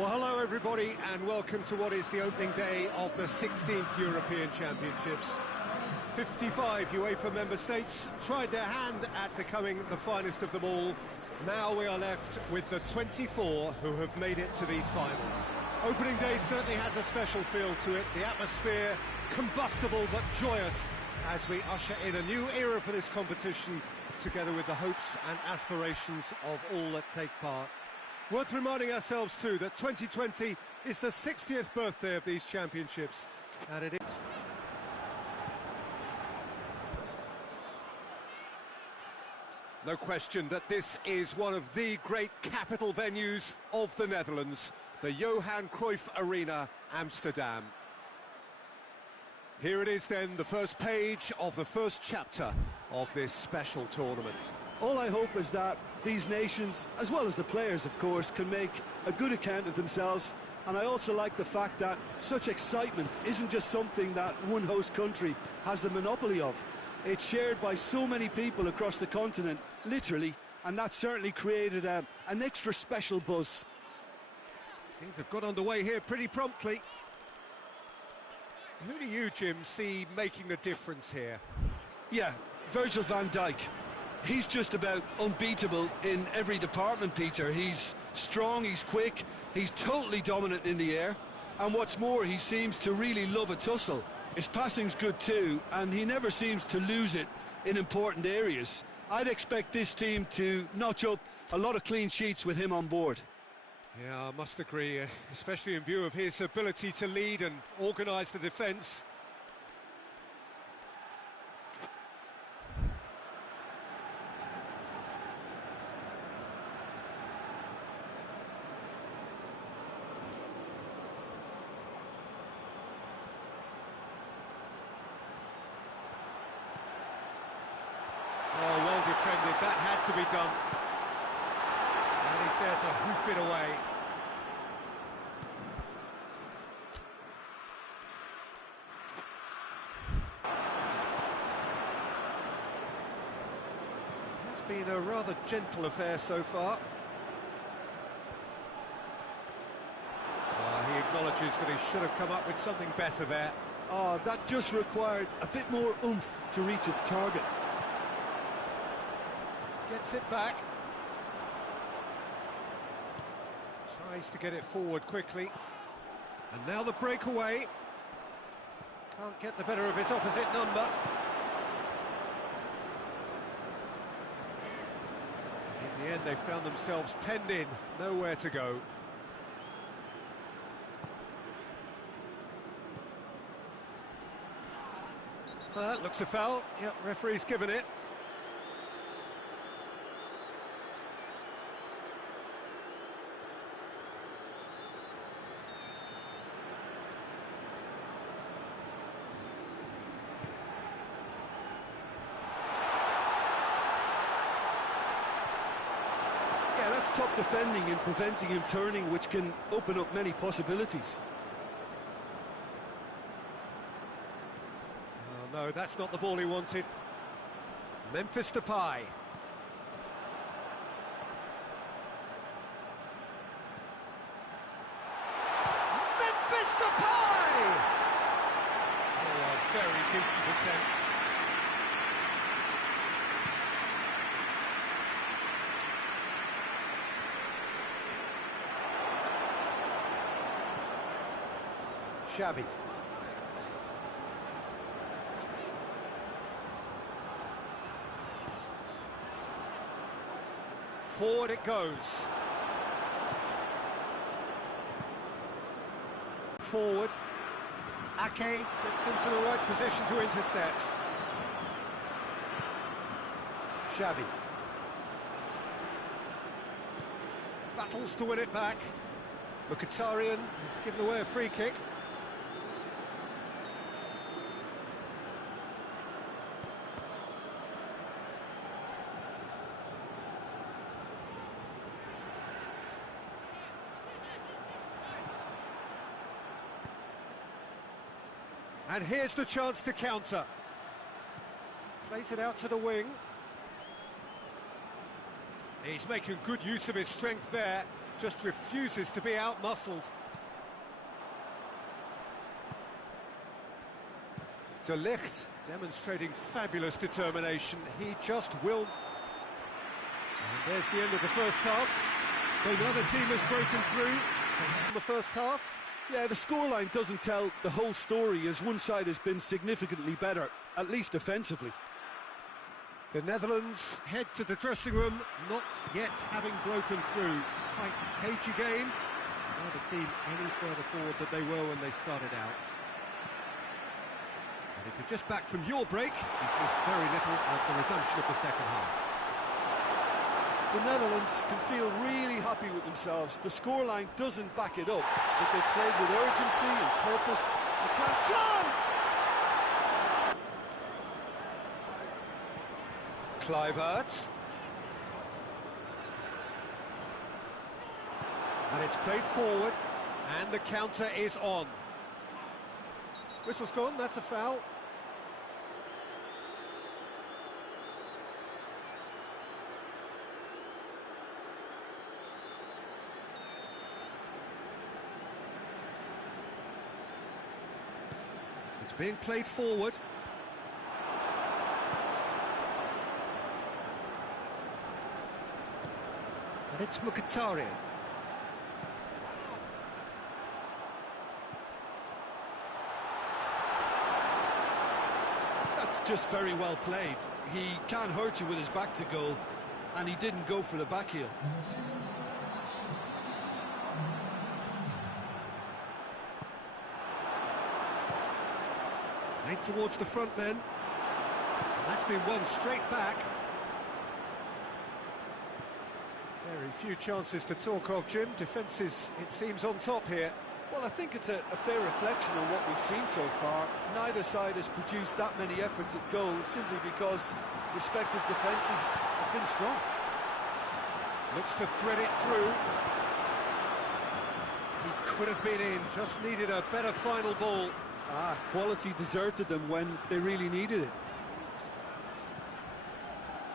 Well, hello everybody, and welcome to what is the opening day of the 16th European Championships. 55 UEFA member states tried their hand at becoming the finest of them all. Now we are left with the 24 who have made it to these finals. Opening day certainly has a special feel to it. The atmosphere, combustible but joyous, as we usher in a new era for this competition, together with the hopes and aspirations of all that take part. Worth reminding ourselves too that 2020 is the 60th birthday of these championships, and it is. No question that this is one of the great capital venues of the Netherlands, the Johan Cruyff Arena, Amsterdam. Here it is then, the first page of the first chapter of this special tournament. All I hope is that these nations, as well as the players of course, can make a good account of themselves, and I also like the fact that such excitement isn't just something that one host country has the monopoly of. It's shared by so many people across the continent, literally, and that certainly created an extra special buzz. Things have got underway here pretty promptly. Who do you, Jim, see making the difference here? Yeah, Virgil van Dijk. He's just about unbeatable in every department, Peter. He's strong, he's quick, he's totally dominant in the air, and what's more, he seems to really love a tussle. His passing's good too, and he never seems to lose it in important areas. I'd expect this team to notch up a lot of clean sheets with him on board. Yeah, I must agree, especially in view of his ability to lead and organise the defence. Oh, well defended, that had to be done. And he's there to hoof it away. It's been a rather gentle affair so far. He acknowledges that he should have come up with something better there. Oh, that just required a bit more oomph to reach its target. Gets it back. Tries to get it forward quickly. And now the breakaway. Can't get the better of his opposite number. In the end, they found themselves penned in, nowhere to go. That looks a foul. Yep, referee's given it. Yeah, that's top defending and preventing him turning, which can open up many possibilities. Oh, no, that's not the ball he wanted. Memphis Depay. Memphis Depay! Oh, a very decent attempt. Xavi. Forward it goes. Forward. Ake gets into the right position to intercept. Xavi. Battles to win it back. Mkhitaryan has given away a free kick. And here's the chance to counter. Plays it out to the wing. He's making good use of his strength there, just refuses to be out-muscled. De Ligt demonstrating fabulous determination. He just will. And there's the end of the first half. So another team has broken through in the first half. Yeah, the scoreline doesn't tell the whole story, as one side has been significantly better, at least defensively. The Netherlands head to the dressing room, not yet having broken through. Tight, cagey game. Neither team any further forward than they were when they started out. And if you're just back from your break, you've missed very little of the resumption of the second half. The Netherlands can feel really happy with themselves. The scoreline doesn't back it up, but they've played with urgency and purpose. Chance! Kluivert. And it's played forward, and the counter is on. Whistle's gone, that's a foul. It's being played forward. And it's Mkhitaryan. That's just very well played. He can't hurt you with his back to goal, and he didn't go for the back heel. Played towards the front men. And that's been won straight back. Very few chances to talk of, Jim. Defence is, it seems, on top here. Well, I think it's a fair reflection on what we've seen so far. Neither side has produced that many efforts at goal simply because respective defences have been strong. Looks to thread it through. He could have been in, just needed a better final ball. Quality deserted them when they really needed it.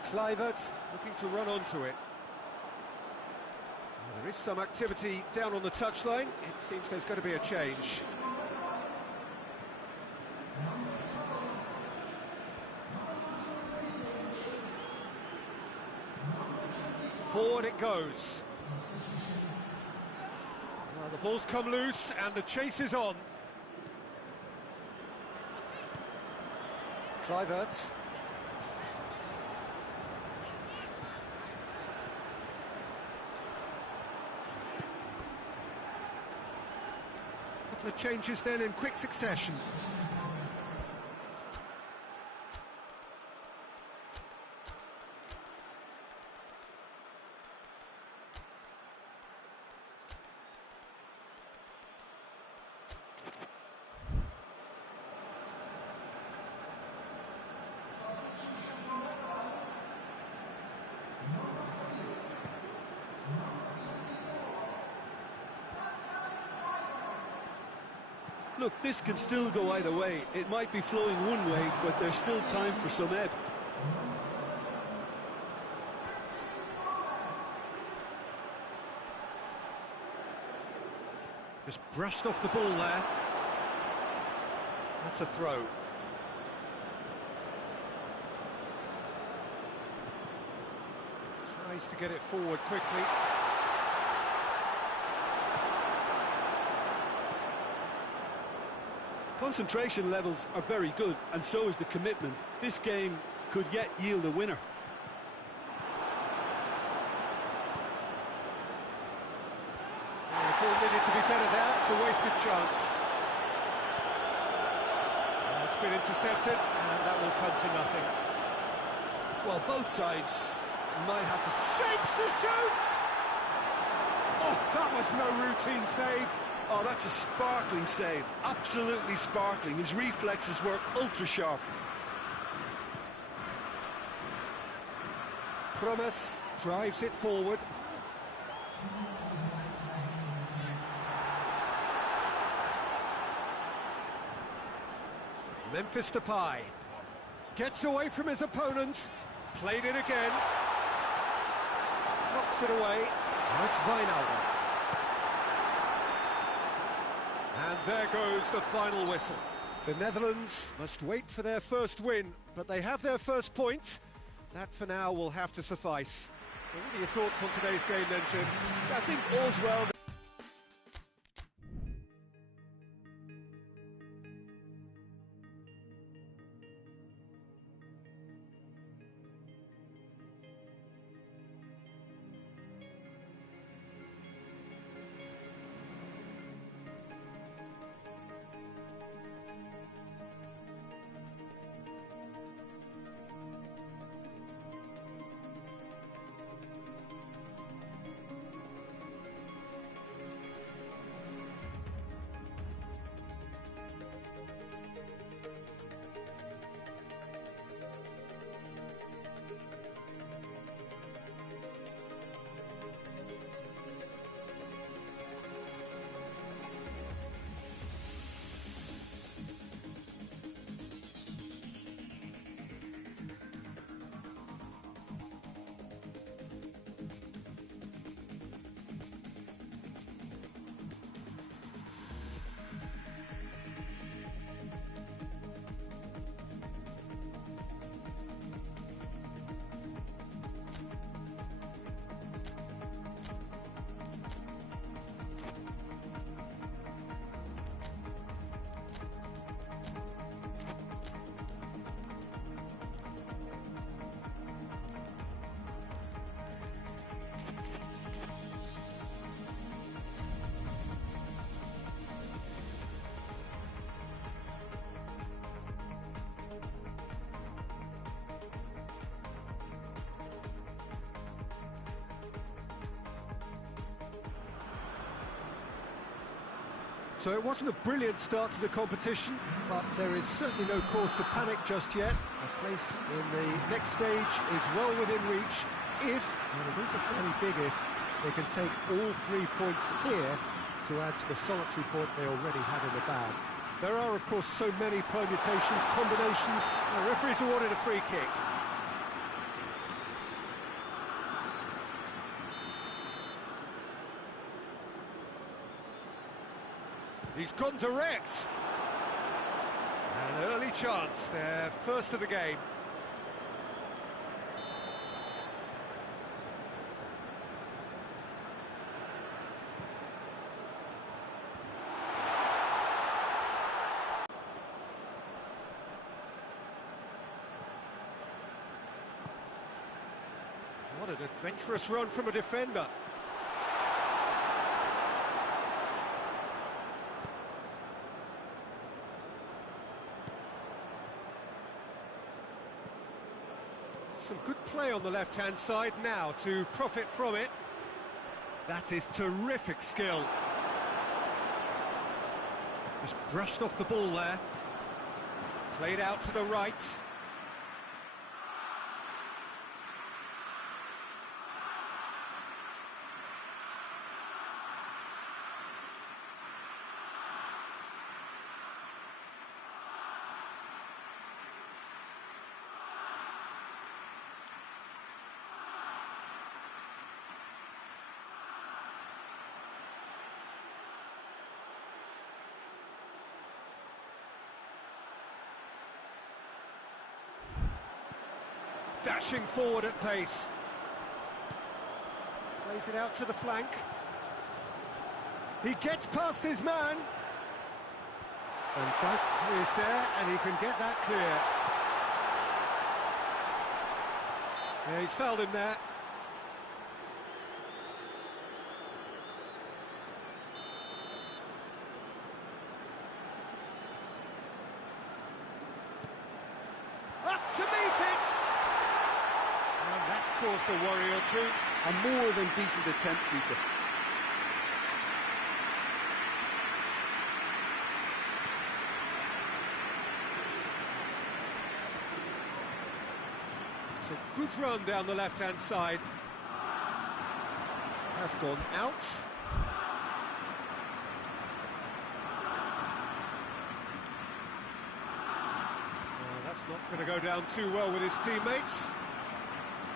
Kluivert looking to run onto it. Well, there is some activity down on the touchline. It seems there's going to be a change. Forward it goes. Well, the ball's come loose and the chase is on. Kluivert. Couple of changes then in quick succession. Look, this can still go either way. It might be flowing one way, but there's still time for some ebb. Just brushed off the ball there. That's a throw. Tries to get it forward quickly. Concentration levels are very good, and so is the commitment. This game could yet yield a winner. The ball needed to be better there, it's a wasted chance. It's been intercepted, and that will come to nothing. Well, both sides might have to... Shapes to shoot! Oh, that was no routine save. Oh, that's a sparkling save. Absolutely sparkling. His reflexes were ultra-sharp. Promes drives it forward. Memphis Depay gets away from his opponent. Played it again. knocks it away. Now it's Wijnaldum. And there goes the final whistle. The Netherlands must wait for their first win, but they have their first point. That for now will have to suffice. What are your thoughts on today's game then, Jim? I think all's well. So it wasn't a brilliant start to the competition, but there is certainly no cause to panic just yet. A place in the next stage is well within reach if, and it is a fairly big if, they can take all 3 points here to add to the solitary point they already have in the bag. There are, of course, so many permutations, combinations. The referee's awarded a free kick. He's gone direct. An early chance, their first of the game. What an adventurous run from a defender. Some good play on the left-hand side now to profit from it. That is terrific skill. Just brushed off the ball there. Played out to the right. Dashing forward at pace. Plays it out to the flank. He gets past his man. And Dijk is there, and he can get that clear. Yeah, he's fouled him there. Up to meet it! Caused a worry or two. A more than decent attempt, Peter. It's a good run down the left-hand side. Has gone out. Well, that's not going to go down too well with his teammates.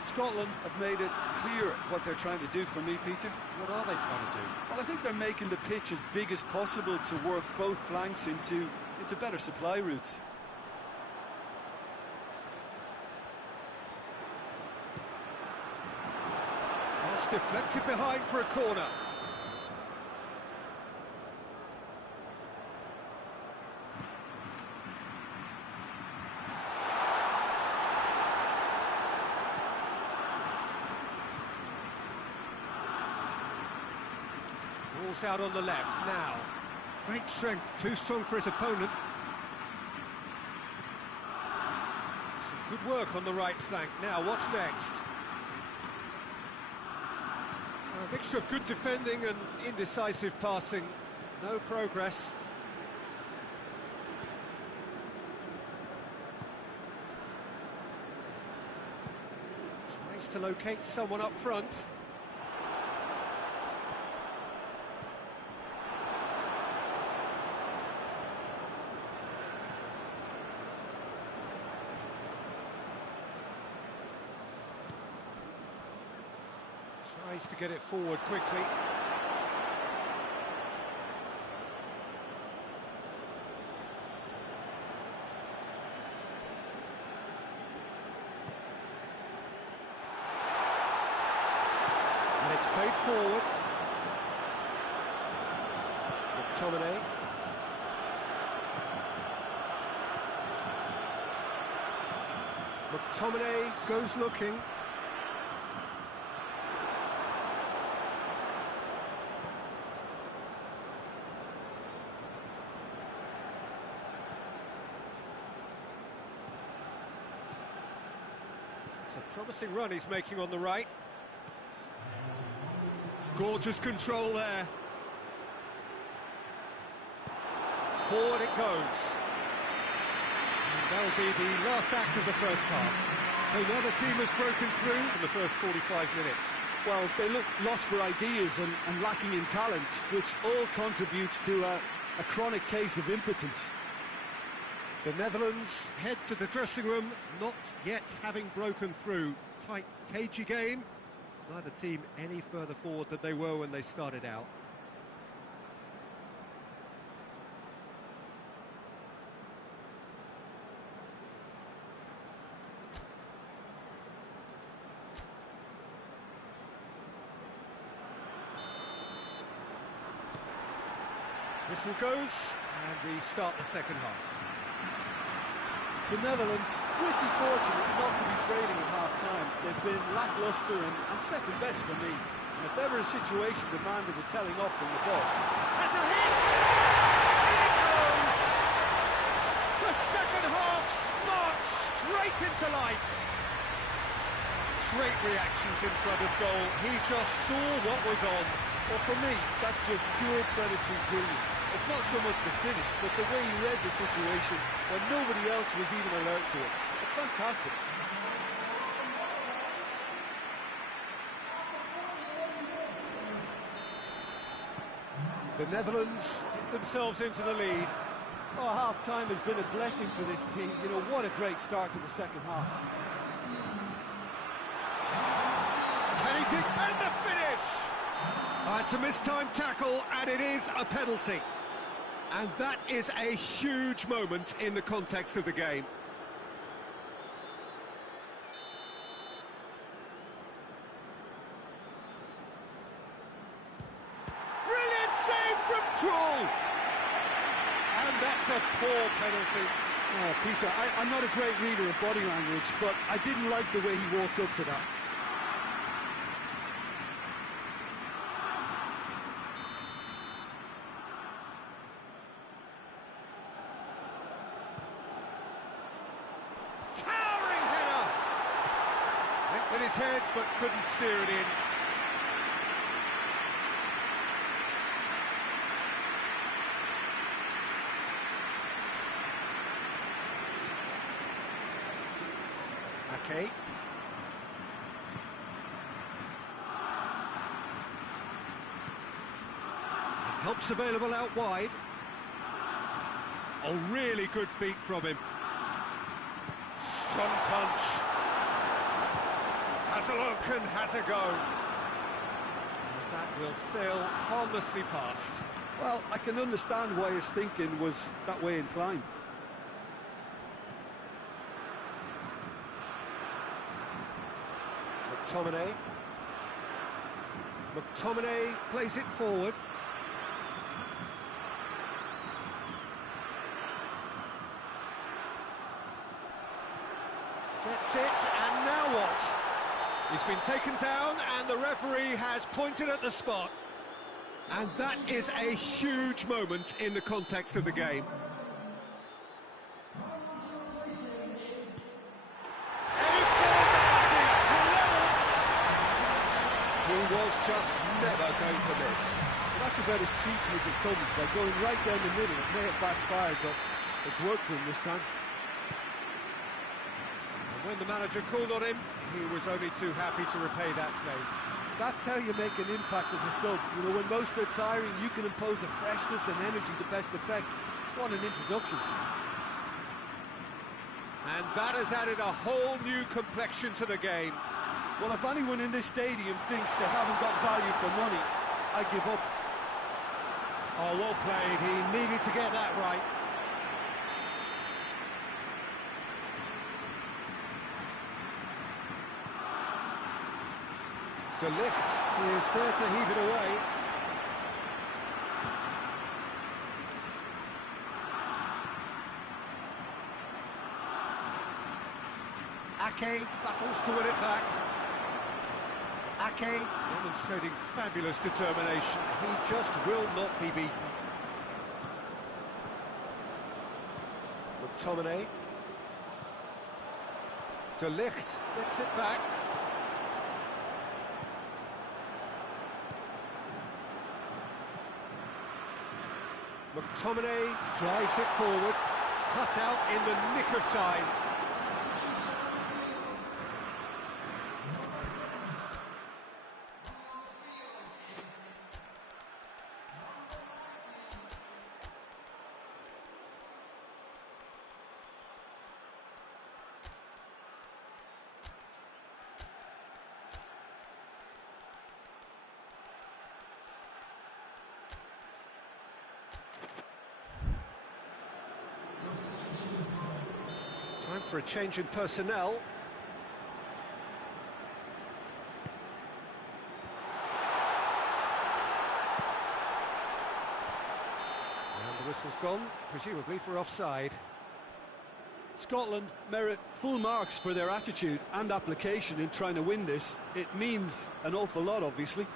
Scotland have made it clear what they're trying to do for me, Peter. What are they trying to do? Well, I think they're making the pitch as big as possible to work both flanks into better supply routes. Cross deflected behind for a corner. Ball's out on the left now. Great strength, too strong for his opponent. Some good work on the right flank. Now, what's next? A mixture of good defending and indecisive passing. No progress. Tries to locate someone up front. Tries to get it forward quickly. And it's played forward. McTominay. McTominay goes looking. It's a promising run he's making on the right. Gorgeous control there. Forward it goes. And that'll be the last act of the first half. So now the team has broken through in the first 45 minutes. Well, they look lost for ideas and lacking in talent, which all contributes to a chronic case of impotence. The Netherlands head to the dressing room, not yet having broken through. Tight, cagey game. Neither team any further forward than they were when they started out. Whistle goes, and we start the second half. The Netherlands pretty fortunate not to be trailing at half-time. They've been lacklustre and second best for me. And if ever a situation demanded a telling off from the boss... Has a hit! In it goes! The second half sparks straight into life. Great reactions in front of goal. He just saw what was on. Well, for me, that's just pure predatory brilliance. It's not so much the finish, but the way he read the situation when nobody else was even alert to it. It's fantastic. The Netherlands hit themselves into the lead. Oh, half-time has been a blessing for this team. You know, what a great start to the second half. Can he defend the finish? It's a mistimed tackle, and it is a penalty. And that is a huge moment in the context of the game. Brilliant save from Krul! And that's a poor penalty. Oh, Peter, I'm not a great reader of body language, but I didn't like the way he walked up to that. Towering header! Went with his head, but couldn't steer it in. Okay. Help's available out wide. Oh, really good feet from him. Strong punch. has a look and has a go. And that will sail harmlessly past. Well, I can understand why his thinking was that way inclined. McTominay. McTominay plays it forward. Gets it, and now what? He's been taken down, and the referee has pointed at the spot. And that is a huge moment in the context of the game. He was just never going to miss. Well, that's about as cheeky as it comes, by going right down the middle. It may have backfired, but it's worked for him this time. And when the manager called on him, he was only too happy to repay that fate. That's how you make an impact as a sub. You know, when most are tiring, you can impose a freshness and energy to best effect. What an introduction. And that has added a whole new complexion to the game. Well, if anyone in this stadium thinks they haven't got value for money, I give up. Oh, well played. He needed to get that right. De Ligt is there to heave it away. Ake battles to win it back. Ake demonstrating fabulous determination. He just will not be beaten. McTominay. De Ligt gets it back. McTominay drives it forward, cut out in the nick of time. Time for a change in personnel. And the whistle's gone, presumably for offside. Scotland merit full marks for their attitude and application in trying to win this. It means an awful lot, obviously.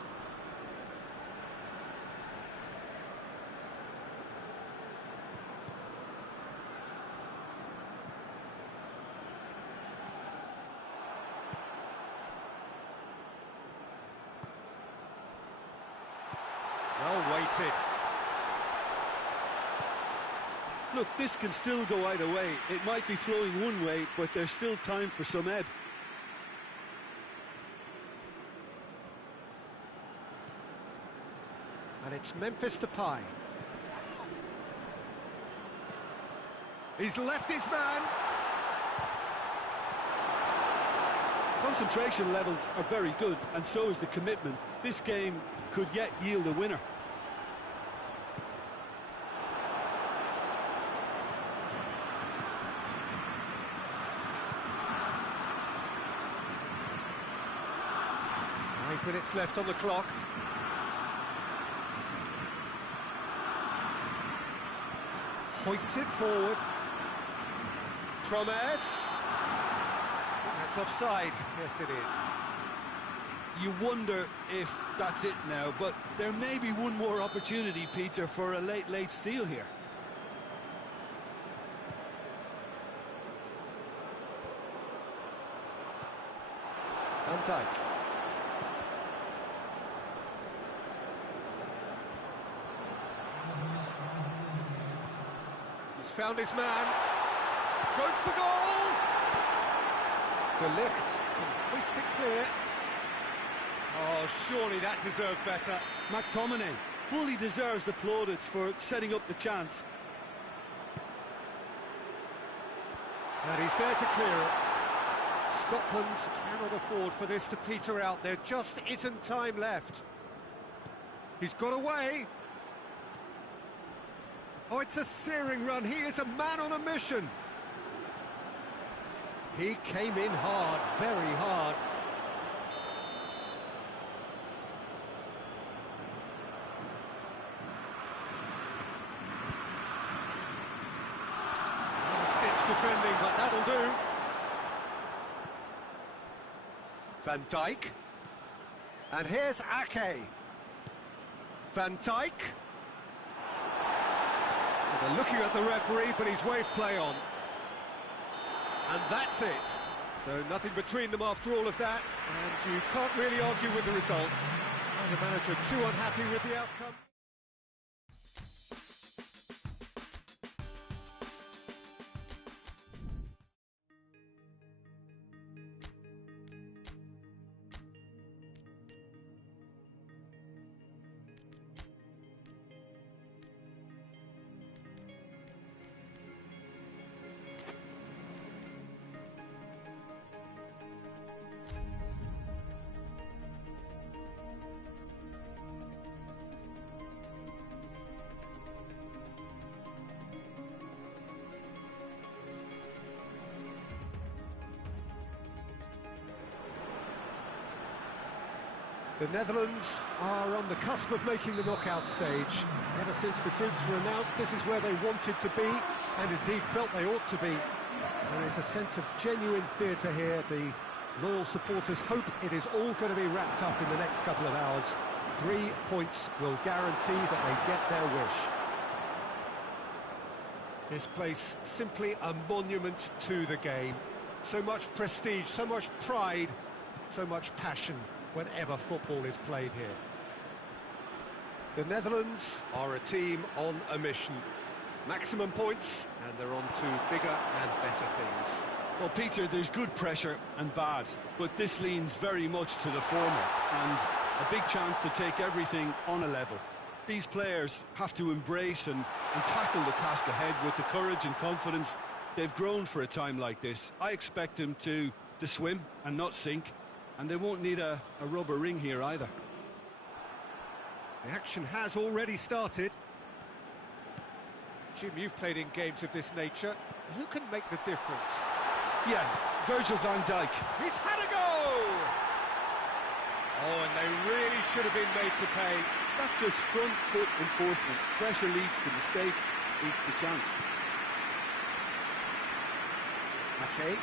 Well weighted. Look, this can still go either way. It might be flowing one way, but there's still time for some ebb. And it's Memphis Depay. He's left his man. Concentration levels are very good, and so is the commitment. This game could yet yield a winner. Five minutes left on the clock. Hoists it forward. Promes. That's offside. Yes, it is. You wonder if that's it now, but there may be one more opportunity, Peter, for a late steal here. Van Dijk. He's found his man. Goes for goal. De Ligt can hoist it clear. Oh, surely that deserved better. McTominay fully deserves the plaudits for setting up the chance. And he's there to clear it. Scotland cannot afford for this to peter out. There just isn't time left. He's got away. Oh, it's a searing run. He is a man on a mission. He came in hard, very hard. Last-ditch defending, but that'll do. Van Dijk. And here's Ake. Van Dijk. Well, they're looking at the referee, but he's waved play on. And that's it. So nothing between them after all of that, and you can't really argue with the result. And the manager too unhappy with the outcome. The Netherlands are on the cusp of making the knockout stage. Ever since the groups were announced, this is where they wanted to be, and indeed felt they ought to be. There is a sense of genuine theatre here. The loyal supporters hope it is all going to be wrapped up in the next couple of hours. 3 points will guarantee that they get their wish. This place, simply a monument to the game. So much prestige, so much pride, so much passion whenever football is played here. The Netherlands are a team on a mission. Maximum points, and they're on to bigger and better things. Well, Peter, there's good pressure and bad, but this leans very much to the former, and a big chance to take everything on a level. These players have to embrace and tackle the task ahead with the courage and confidence they've grown for a time like this. I expect them to swim and not sink, and they won't need a rubber ring here either. The action has already started. Jim, you've played in games of this nature. Who can make the difference? Yeah, Virgil van Dijk. He's had a go! Oh, and they really should have been made to pay. That's just front foot enforcement. Pressure leads to mistake, leads to chance. Okay.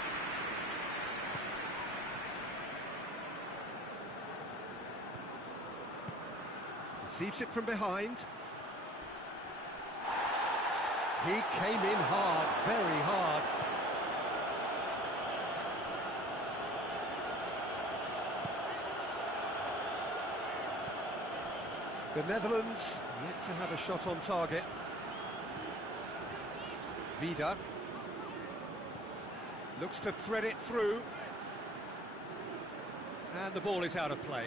Receives it from behind. He came in hard, very hard. The Netherlands yet to have a shot on target. Vida looks to thread it through. And the ball is out of play.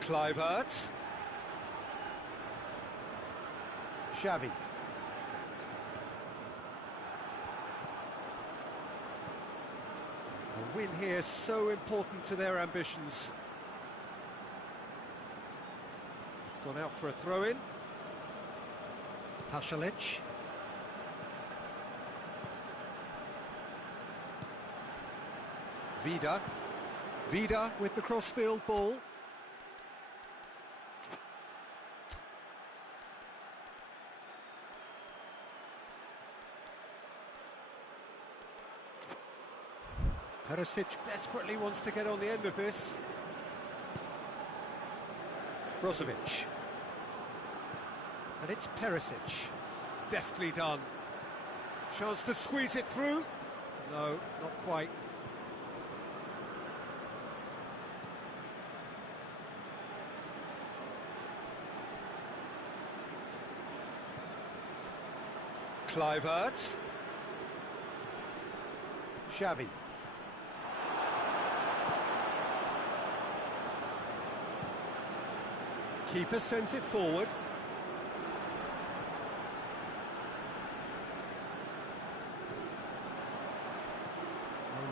Kluivert. Xavi. A win here so important to their ambitions. It's gone out for a throw-in. Pasalic. Vida. Vida with the crossfield ball. Perisic desperately wants to get on the end of this. Brozovic. And it's Perisic. Deftly done. Chance to squeeze it through. No, not quite. Kluivert. Xavi. Keeper sends it forward.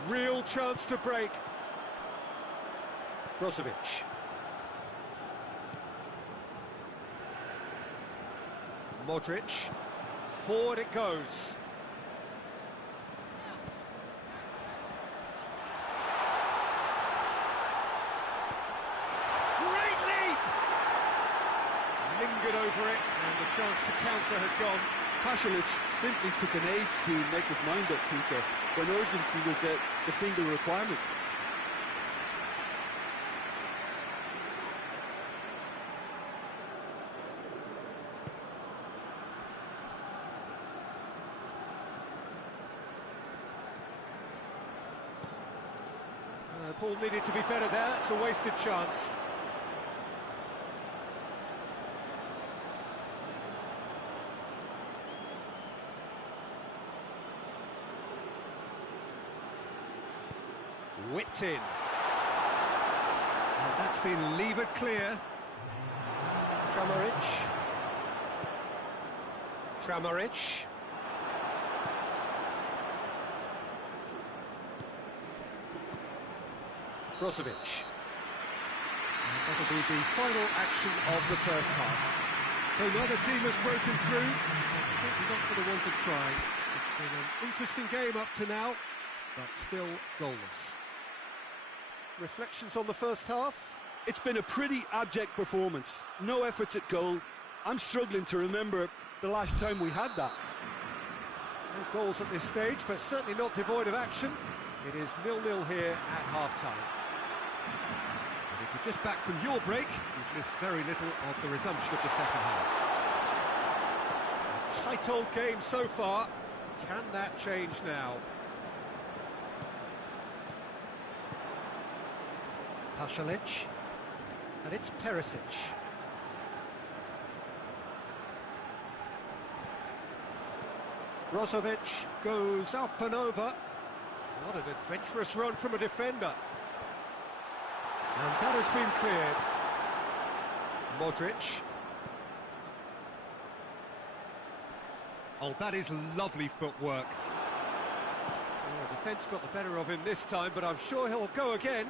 A real chance to break. Brozovic. Modric. Forward it goes. Great leap! Lingered over it, and the chance to counter had gone. Pasalic simply took an age to make his mind up, Peter, when urgency was the single requirement. Ball needed to be better there, it's a wasted chance. Whipped in. And that's been levered clear. Kramaric. Kramaric. Brozovic. And that'll be the final action of the first half. So neither team has broken through. It's certainly not for the want of trying. It's been an interesting game up to now, but still goalless. Reflections on the first half? It's been a pretty abject performance. No efforts at goal. I'm struggling to remember the last time we had that. No goals at this stage, but certainly not devoid of action. It is 0-0 here at half-time. And if you're just back from your break, you've missed very little of the resumption of the second half. A tight old game so far. Can that change now? Pasalic, and it's Perisic. Brozovic goes up and over. What an adventurous run from a defender. And that has been cleared. Modric. Oh, that is lovely footwork. Oh, defence got the better of him this time, but I'm sure he'll go again.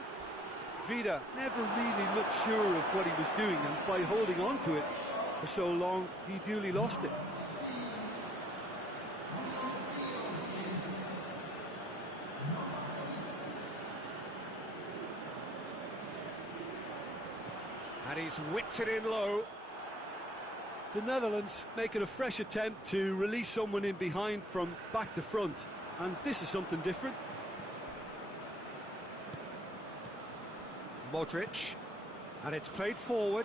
Vida never really looked sure of what he was doing, and by holding on to it for so long, he duly lost it. And he's whipped it in low. The Netherlands making a fresh attempt to release someone in behind from back to front, and this is something different. Modric, and it's played forward.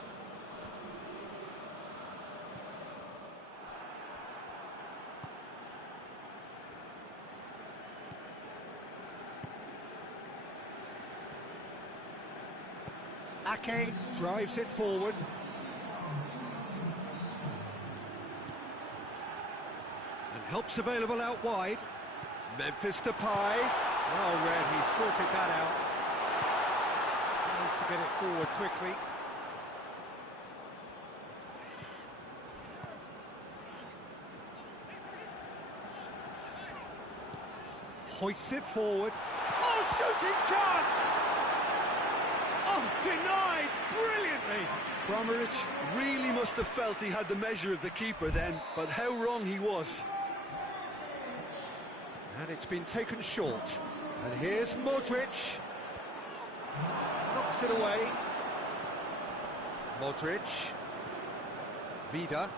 Ake drives it forward. And help's available out wide. Memphis Depay. Well read, he sorted that out. Tries to get it forward quickly. Hoists it forward. Oh, shooting chance! Oh, denied brilliantly. Kramaric really must have felt he had the measure of the keeper then, but how wrong he was. And it's been taken short. And here's Modric. Knocks it away. Modric. Vida.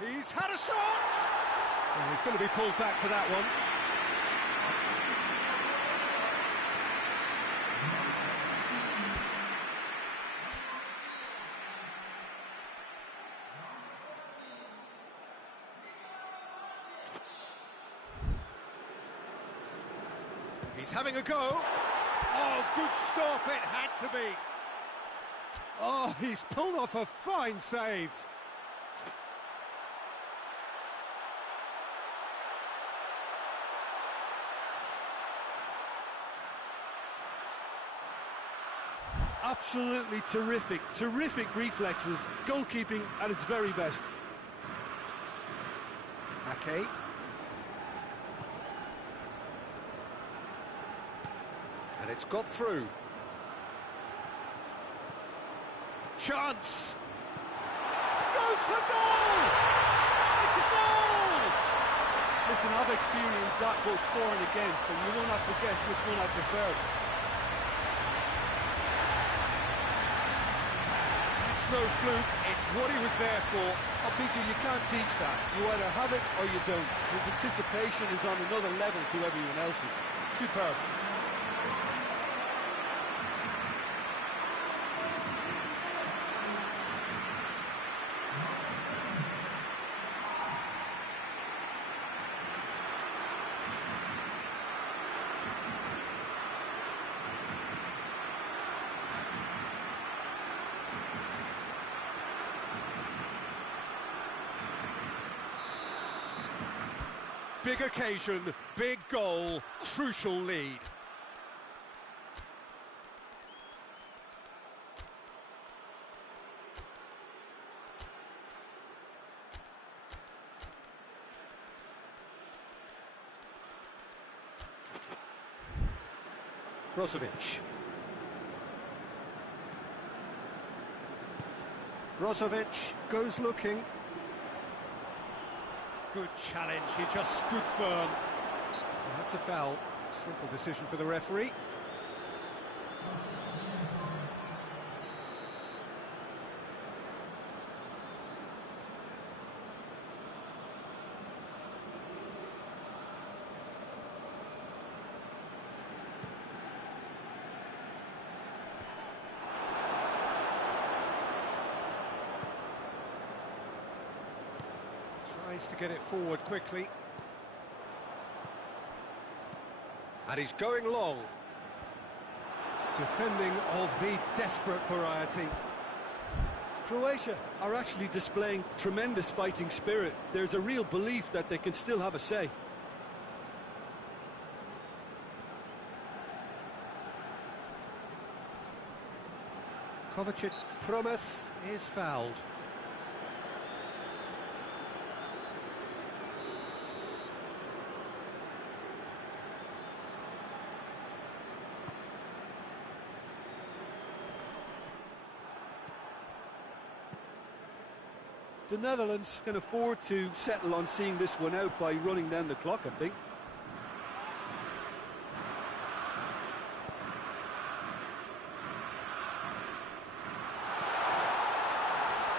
He's had a shot! Oh, he's going to be pulled back for that one. He's having a go. Oh, good stop, it had to be. Oh, he's pulled off a fine save. absolutely terrific reflexes, goalkeeping at its very best. Ake. And it's got through. Chance! Goes for goal! It's a goal! Listen, I've experienced that both for and against, and you won't have to guess which one I prefer. It's no fluke, it's what he was there for. Oh, Peter, you can't teach that. You either have it or you don't. His anticipation is on another level to everyone else's. Superb. Big occasion, big goal, crucial lead. Brozovic. Brozovic goes looking. Good challenge, he just stood firm. That's a foul. Simple decision for the referee. Tries to get it forward quickly. And he's going long. Defending of the desperate variety. Croatia are actually displaying tremendous fighting spirit. There's a real belief that they can still have a say. Kovacic Promes is fouled. The Netherlands can afford to settle on seeing this one out by running down the clock, I think.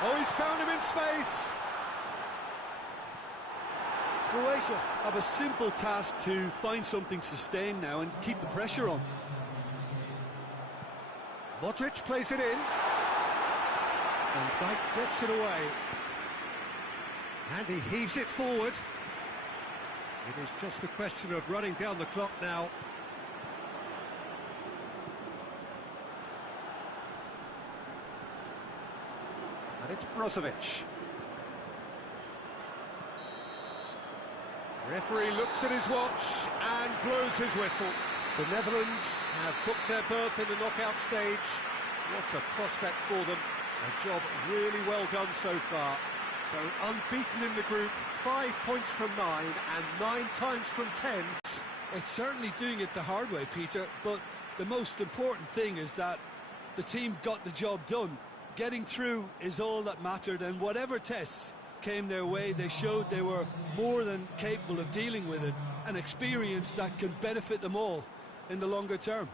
Oh, he's found him in space! Croatia have a simple task to find something sustained now and keep the pressure on. Modric plays it in. And Dijk gets it away. And he heaves it forward. It is just a question of running down the clock now. And it's Brozovic. Referee looks at his watch and blows his whistle. The Netherlands have booked their berth in the knockout stage. What a prospect for them. A job really well done so far. So unbeaten in the group, 5 points from 9 and 9 times from 10. It's certainly doing it the hard way, Peter, but the most important thing is that the team got the job done. Getting through is all that mattered, and whatever tests came their way, they showed they were more than capable of dealing with it, an experience that can benefit them all in the longer term.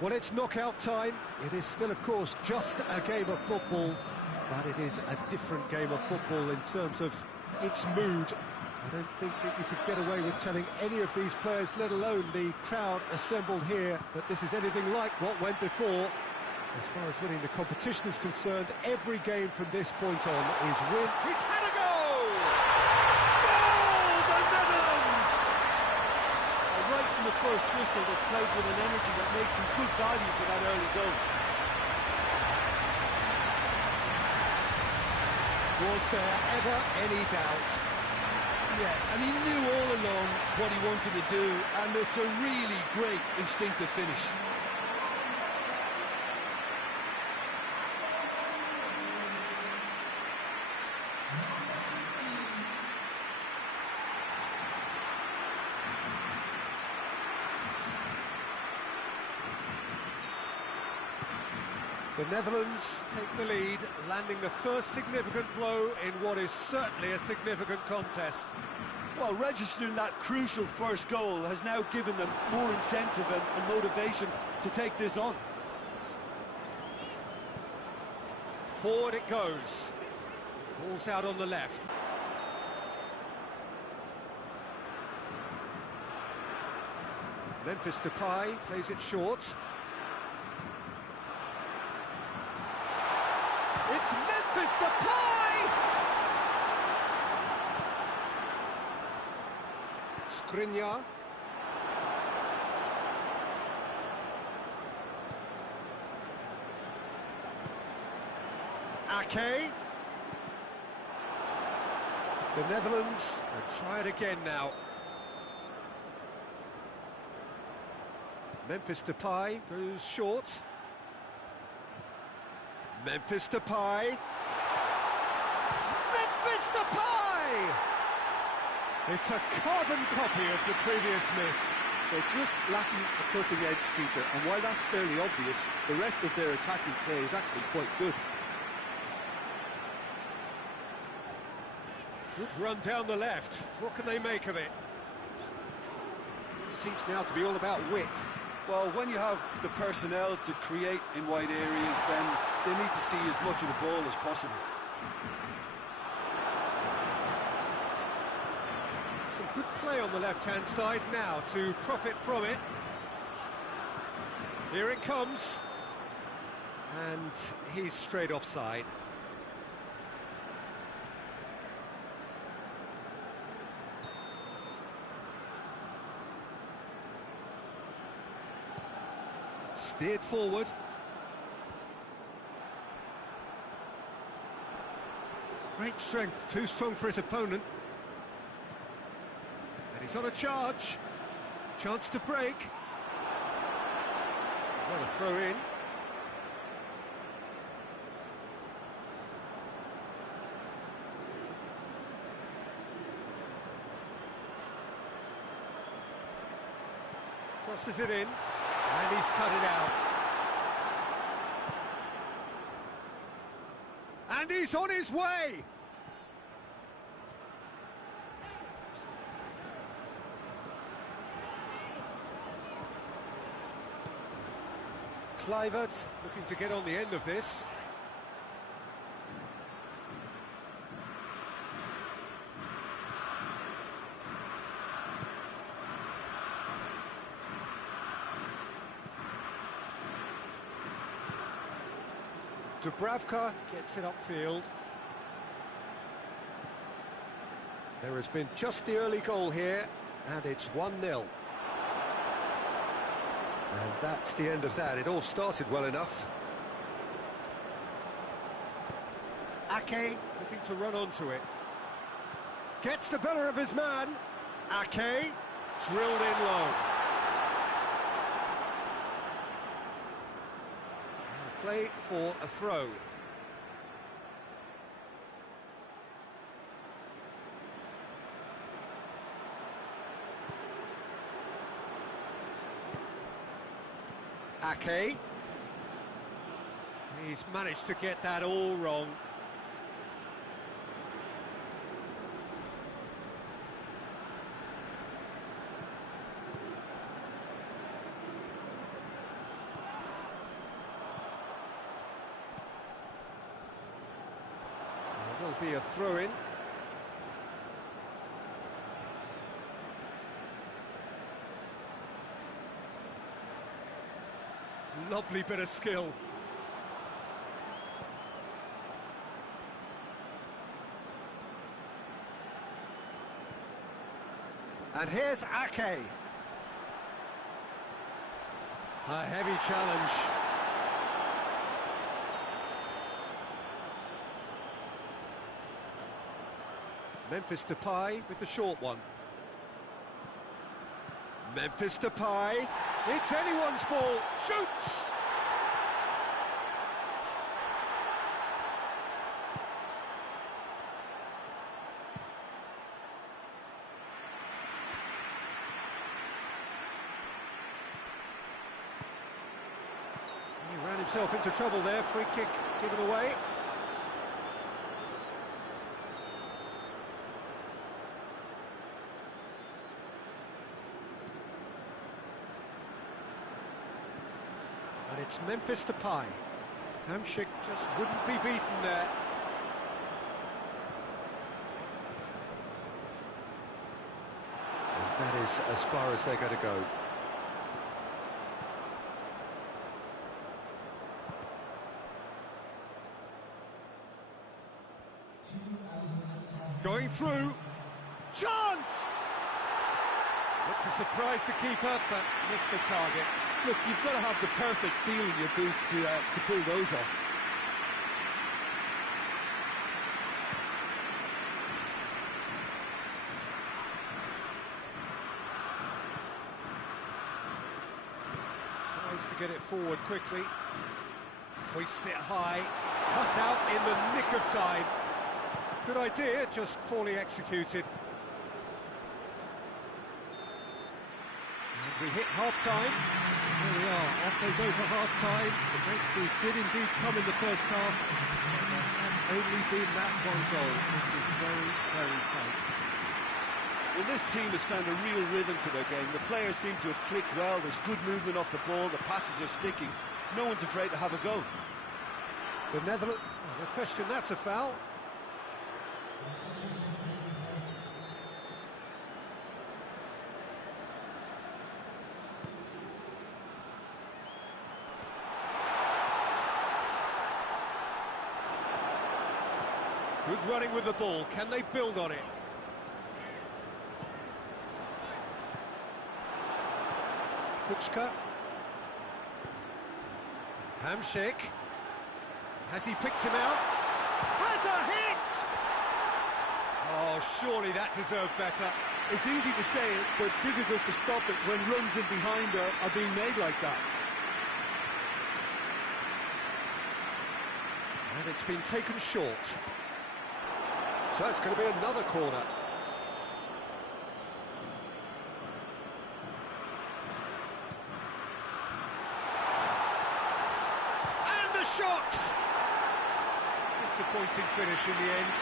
Well, it's knockout time. It is still, of course, just a game of football, but it is a different game of football in terms of its mood. I don't think that you could get away with telling any of these players, let alone the crowd assembled here, that this is anything like what went before. As far as winning the competition is concerned, every game from this point on is win. He's had a goal! Goal! The Netherlands! Right from the first whistle, they played with an energy that makes them good value for that early goal. Was there ever any doubt? Yeah, and he knew all along what he wanted to do, and it's a really great instinctive finish. The Netherlands take the lead, landing the first significant blow in what is certainly a significant contest. Well, registering that crucial first goal has now given them more incentive and motivation to take this on. Forward it goes. Ball's out on the left. Memphis Depay plays it short. It's Memphis Depay! Skriniar. Ake. The Netherlands can try it again now. Memphis Depay goes short. Memphis Depay. Memphis Depay! It's a carbon copy of the previous miss. They're just lacking a cutting edge, Peter, and while that's fairly obvious, the rest of their attacking play is actually quite good. Good run down the left. What can they make of it? Seems now to be all about width. Well, when you have the personnel to create in wide areas, then they need to see as much of the ball as possible. Some good play on the left-hand side now to profit from it. Here it comes. And he's straight offside. Steered forward. Great strength, too strong for his opponent. And he's on a charge. Chance to break. What a throw in. Crosses it in. And he's cut it out. And he's on his way! Kluivert looking to get on the end of this. Dubravka gets it upfield. There has been just the early goal here, and it's 1-0. And that's the end of that. It all started well enough. Ake looking to run onto it. Gets the better of his man. Ake drilled in low. Play for a throw. Ake. He's managed to get that all wrong. Could be a throw-in. Lovely bit of skill. And here's Ake. A heavy challenge. Memphis Depay with the short one. Memphis Depay. It's anyone's ball. Shoots! He ran himself into trouble there. Free kick given away. And it's Memphis Depay. Hamsik just wouldn't be beaten there. And that is as far as they're going to go. Going through. Chance! Looked to surprise the keeper, but missed the target. Look, you've got to have the perfect feel in your boots to pull those off. Tries to get it forward quickly. Hoists it high. Cut out in the nick of time. Good idea, just poorly executed. And we hit half-time. There we are, off they go for half-time. The breakthrough did indeed come in the first half. And there has only been that one goal, which is very, very tight. Well, this team has found a real rhythm to their game. The players seem to have clicked well. There's good movement off the ball. The passes are sticking. No one's afraid to have a go. The Netherlands... Oh, no question, that's a foul. Good running with the ball. Can they build on it? Kuchka. Hamsik. Has he picked him out? Has a hit! Oh, surely that deserved better. It's easy to say it, but difficult to stop it when runs in behind are being made like that. And it's been taken short. So it's going to be another corner. And the shot! Disappointing finish in the end.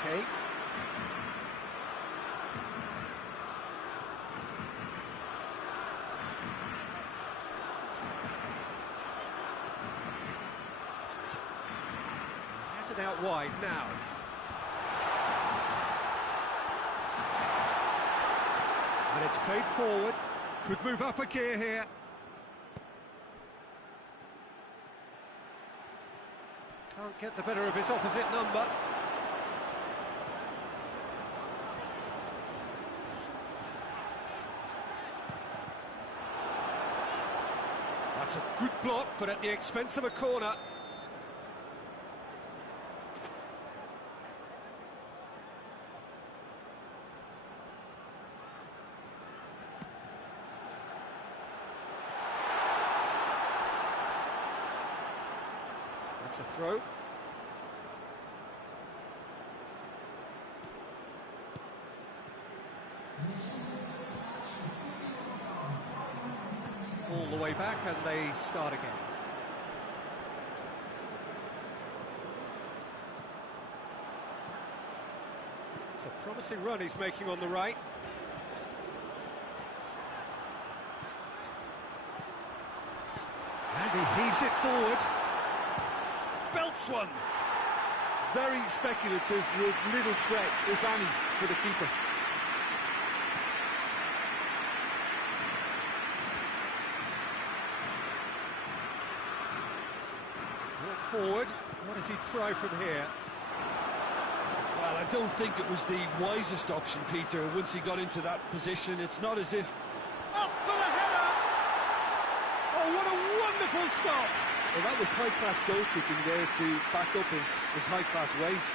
Okay. Has it out wide now. And it's played forward. Could move up a gear here. Can't get the better of his opposite number. That's a good block, but at the expense of a corner. That's a throw. All the way back, and they start again. It's a promising run he's making on the right. And he heaves it forward. Belts one. Very speculative with little threat, if any, for the keeper. Brought forward. What does he try from here? Well, I don't think it was the wisest option, Peter, once he got into that position. It's not as if... Up for the header! Oh, what a wonderful stop! Well, that was high-class goalkeeping there to back up his high-class wage.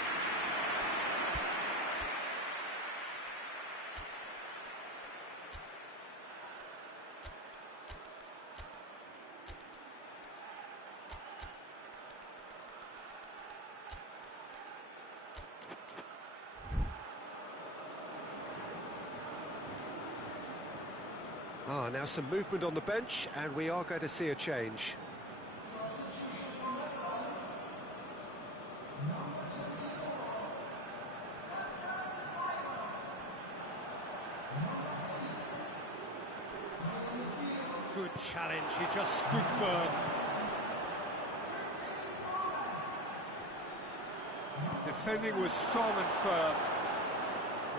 Now some movement on the bench, and we are going to see a change. Good challenge, he just stood firm. Defending was strong and firm.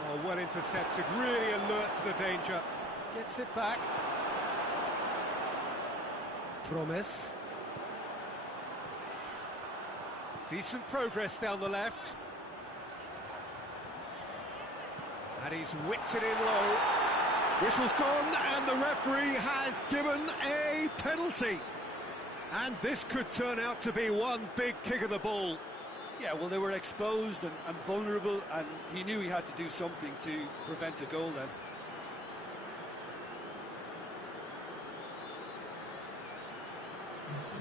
Oh, well intercepted, really alert to the danger. Gets it back. Promise. Decent progress down the left. And he's whipped it in low. Whistle's gone, and the referee has given a penalty. And this could turn out to be one big kick of the ball. Yeah, well, they were exposed and vulnerable, and he knew he had to do something to prevent a goal then.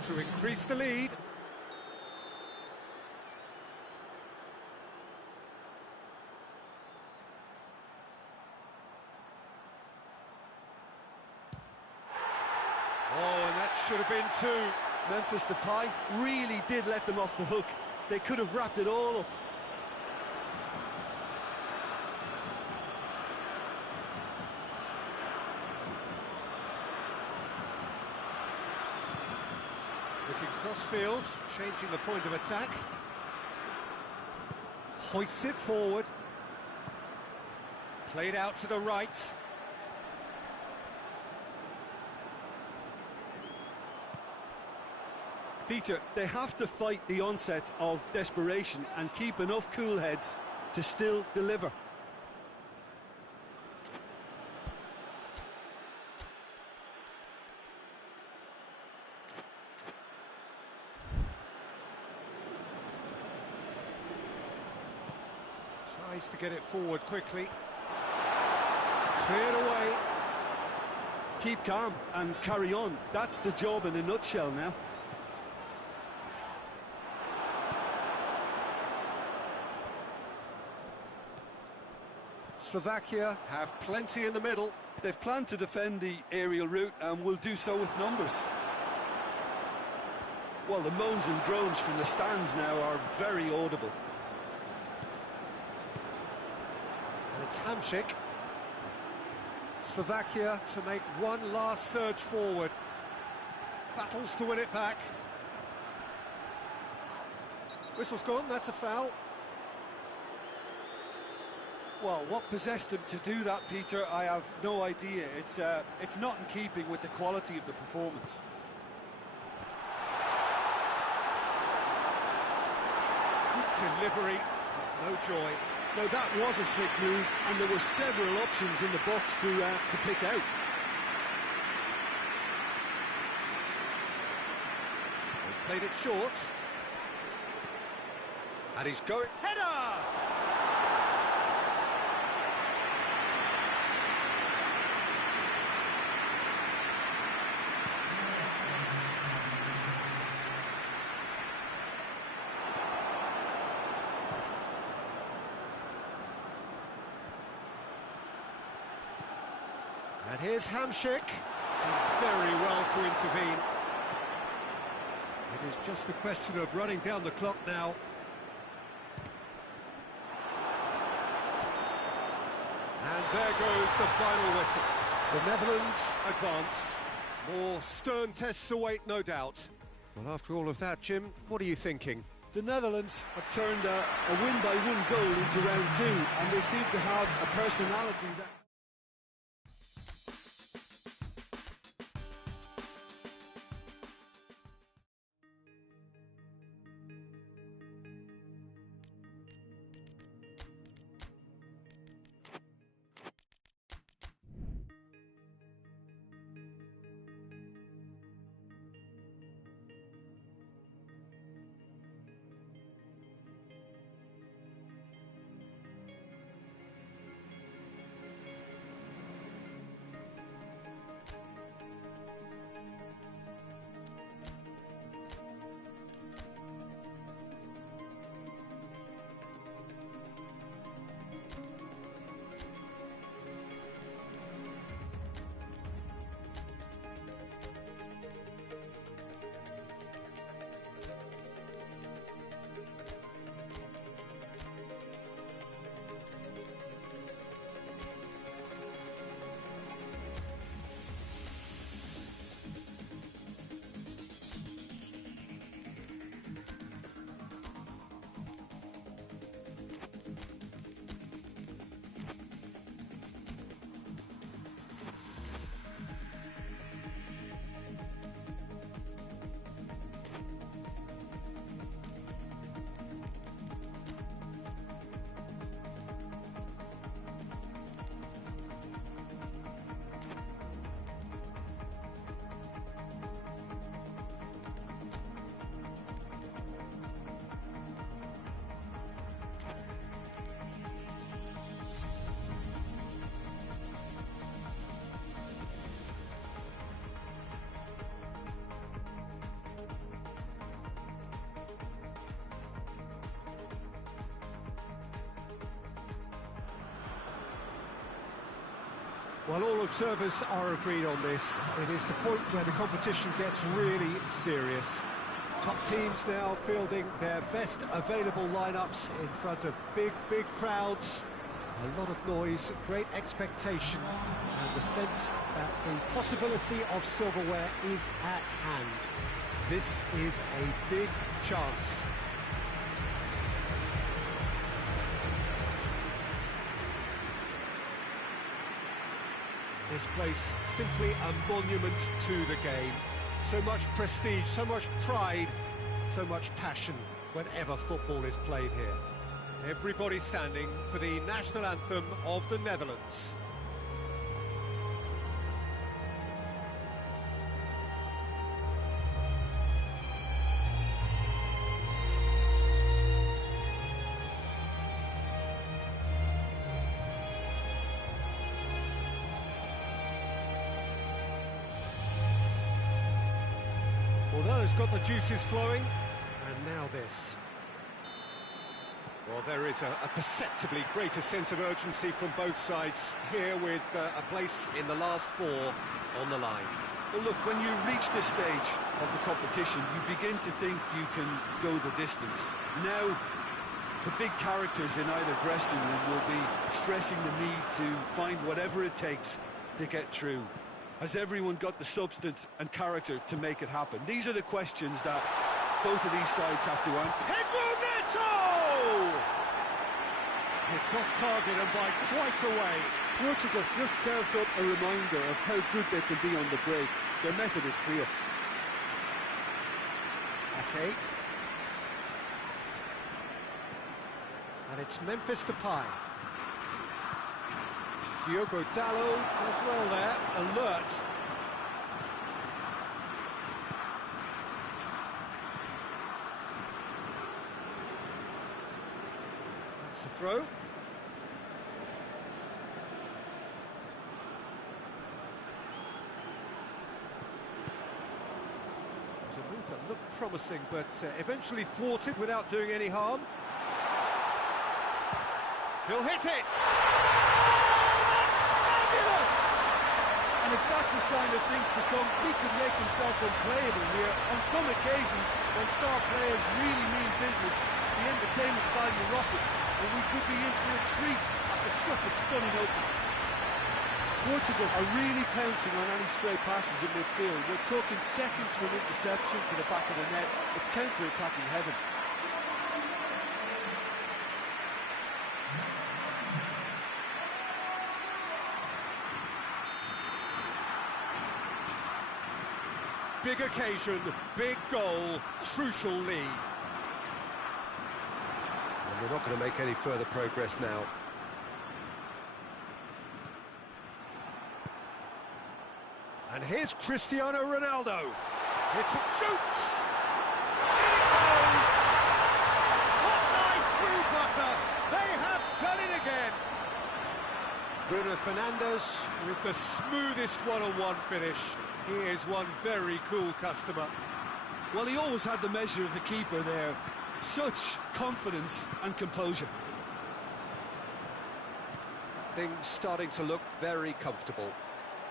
To increase the lead. Oh, and that should have been two. Memphis Depay really did let them off the hook. They could have wrapped it all up. Looking cross-field, changing the point of attack. Hoists it forward. Played out to the right. Peter, they have to fight the onset of desperation and keep enough cool heads to still deliver. Tries to get it forward quickly. Cleared away. Keep calm and carry on. That's the job in a nutshell now. Slovakia have plenty in the middle. They've planned to defend the aerial route and will do so with numbers. Well, the moans and groans from the stands now are very audible. And it's Hamšík. Slovakia to make one last surge forward. Battles to win it back. Whistle's gone, that's a foul. Well, what possessed him to do that, Peter, I have no idea. It's not in keeping with the quality of the performance. Good delivery, no joy. Now that was a slick move, and there were several options in the box to pick out. He's played it short. And he's going... Header! And here's Hamšík, very well to intervene. It is just a question of running down the clock now. And there goes the final whistle. The Netherlands advance. More stern tests await, no doubt. Well, after all of that, Jim, what are you thinking? The Netherlands have turned a win by one goal into round two, and they seem to have a personality that... Well, all observers are agreed on this. It is the point where the competition gets really serious. Top teams now fielding their best available lineups in front of big crowds. A lot of noise, great expectation, and the sense that the possibility of silverware is at hand. This is a big chance. This place simply a monument to the game. So much prestige, so much pride, so much passion whenever football is played here. Everybody standing for the national anthem of the Netherlands. Well, that has got the juices flowing, and now this. Well, there is a perceptibly greater sense of urgency from both sides here with a place in the last four on the line. Well, look, when you reach this stage of the competition, you begin to think you can go the distance. Now, the big characters in either dressing room will be stressing the need to find whatever it takes to get through. Has everyone got the substance and character to make it happen? These are the questions that both of these sides have to answer. Pedro Neto! It's off target and by quite a way. Portugal just served up a reminder of how good they can be on the break. Their method is clear. Okay. And it's Memphis Depay. Diogo Dalot does well there, alert. That's the throw. It was a move that looked promising, but eventually thwarted without doing any harm. He'll hit it! And if that's a sign of things to come, he could make himself unplayable here. On some occasions, when star players really mean business, the entertainment value rockets, and we could be in for a treat after such a stunning opening. Portugal are really pouncing on any stray passes in midfield. We're talking seconds from interception to the back of the net. It's counter-attacking heaven. Big occasion, big goal, crucial lead. And we're not going to make any further progress now. And here's Cristiano Ronaldo. It's a shoots! In it goes! Hot knife through butter! They have done it again! Bruno Fernandes with the smoothest one-on-one finish. He is one very cool customer. Well, he always had the measure of the keeper there. Such confidence and composure. Things starting to look very comfortable.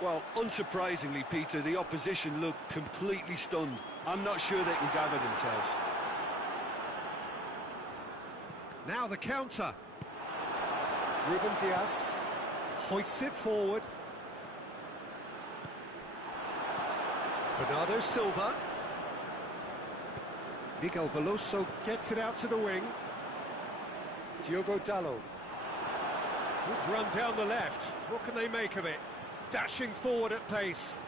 Well, unsurprisingly, Peter, the opposition look completely stunned. I'm not sure they can gather themselves. Now the counter. Ruben Dias hoists it forward. Bernardo Silva. Miguel Veloso gets it out to the wing. Diogo Dalot. Good run down the left. What can they make of it? Dashing forward at pace.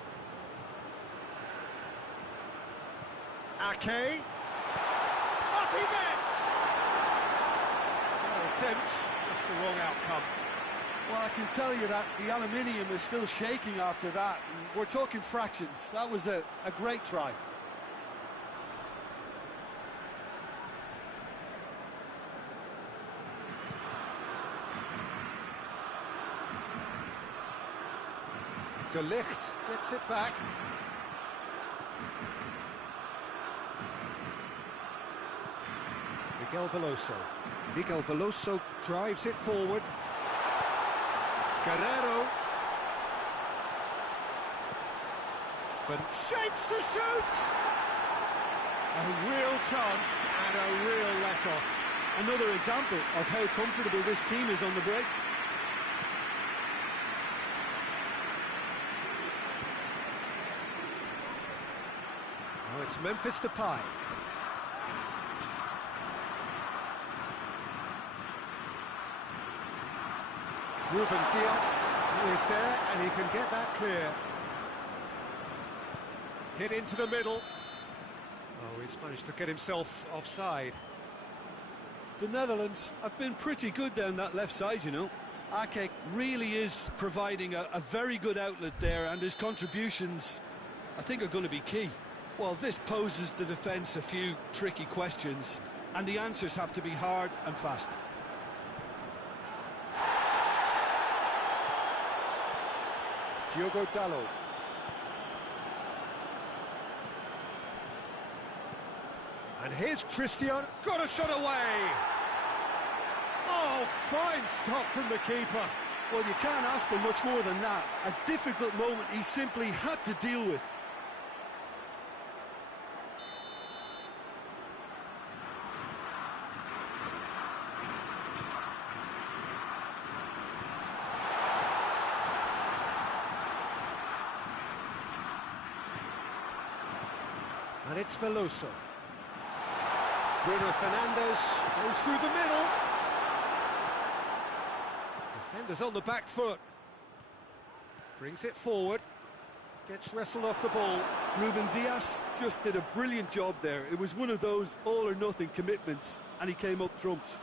Ake. Up he gets! No attempt, just the wrong outcome. Well, I can tell you that the aluminium is still shaking after that. We're talking fractions. That was a great try. De Ligt gets it back. Miguel Veloso. Miguel Veloso drives it forward. Guerrero. But shapes to shoot! A real chance and a real let-off. Another example of how comfortable this team is on the break. Oh, it's Memphis Depay. Ruben Dias is there and he can get that clear. Hit into the middle. Oh, he's managed to get himself offside. The Netherlands have been pretty good down that left side, you know. Ake really is providing a very good outlet there, and his contributions, I think, are going to be key. Well, this poses the defence a few tricky questions, and the answers have to be hard and fast. Diogo Dalot. And here's Cristiano. Got a shot away! Oh, fine stop from the keeper. Well, you can't ask for much more than that. A difficult moment he simply had to deal with. And it's Veloso. Bruno Fernandes goes through the middle. Defenders on the back foot. Brings it forward. Gets wrestled off the ball. Ruben Dias just did a brilliant job there. It was one of those all-or-nothing commitments, and he came up trumps.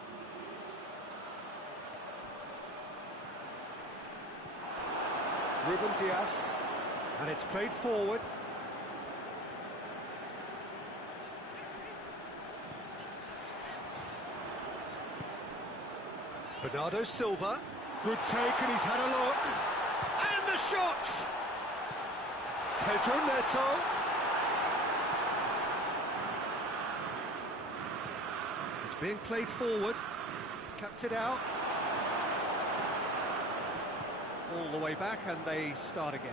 Ruben Dias. And it's played forward. Bernardo Silva, good take and he's had a look, and the shot! Pedro Neto. It's being played forward, cuts it out. All the way back and they start again.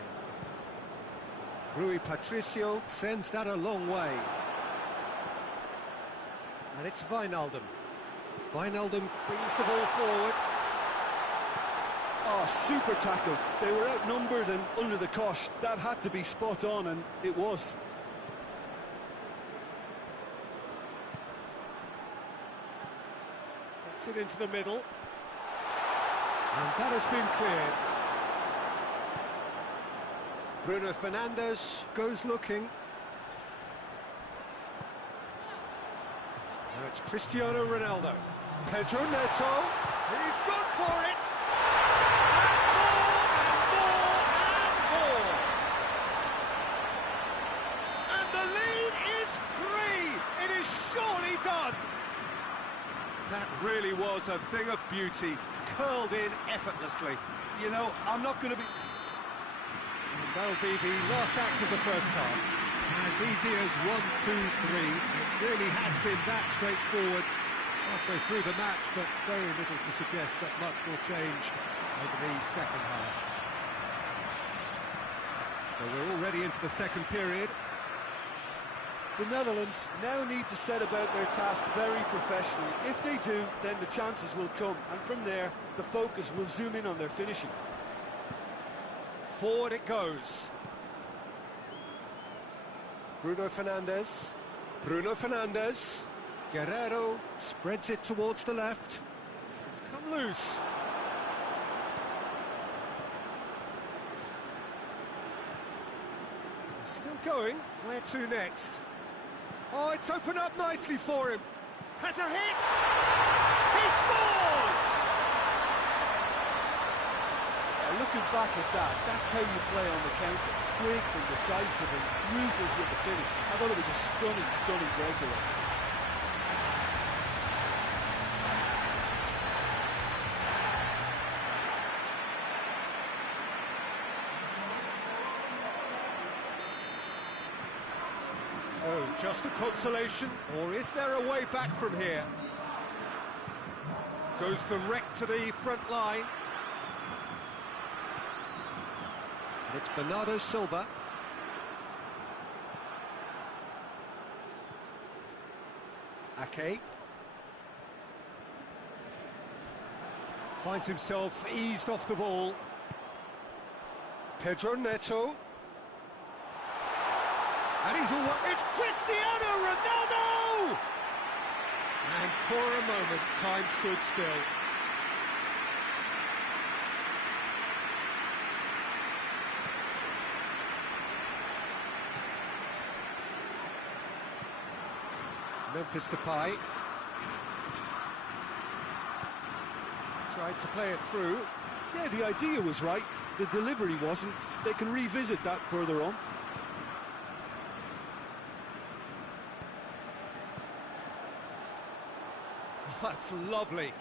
Rui Patricio sends that a long way. And it's Wijnaldum. Wijnaldum brings the ball forward. Oh, super tackle. They were outnumbered and under the cosh. That had to be spot on, and it was. Gets it into the middle. And that has been cleared. Bruno Fernandes goes looking. Now it's Cristiano Ronaldo. Pedro Neto. He's gone for it. And more. And the lead is 3. It is surely done. That really was a thing of beauty, curled in effortly. You know, I'm not going to be... And that'll be the last act of the first half. As easy as 1, 2, 3. It really has been that straightforward halfway through the match, but very little to suggest that much will change over the second half. So we're already into the second period. The Netherlands now need to set about their task very professionally. If they do, then the chances will come, and from there, the focus will zoom in on their finishing. Forward it goes. Bruno Fernandes. Bruno Fernandes. Guerrero spreads it towards the left. It's come loose. Still going. Where to next? Oh, it's opened up nicely for him. Has a hit! He scores! Looking back at that, that's how you play on the counter. Quick and decisive and ruthless with the finish. I thought it was a stunning breakaway. So, just a consolation, or is there a way back from here? Goes direct to the front line. And it's Bernardo Silva. Ake. Finds himself eased off the ball. Pedro Neto. And he's all... It's Cristiano Ronaldo! And for a moment, time stood still. Memphis Depay. Tried to play it through. Yeah, the idea was right. The delivery wasn't. They can revisit that further on. That's lovely.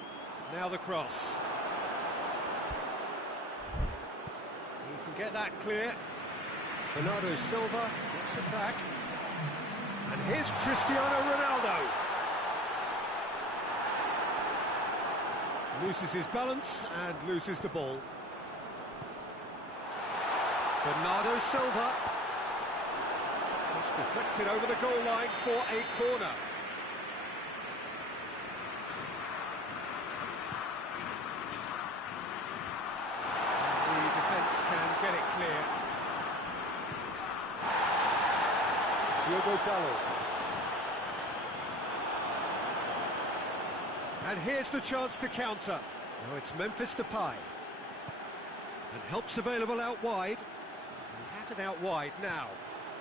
Now the cross. He can get that clear. Bernardo Silva gets it back. And here's Cristiano Ronaldo. Loses his balance and loses the ball. Bernardo Silva. Just deflected over the goal line for a corner. Can get it clear. Diogo Dalot. And here's the chance to counter. Now it's Memphis Depay. And help's available out wide. He has it out wide now.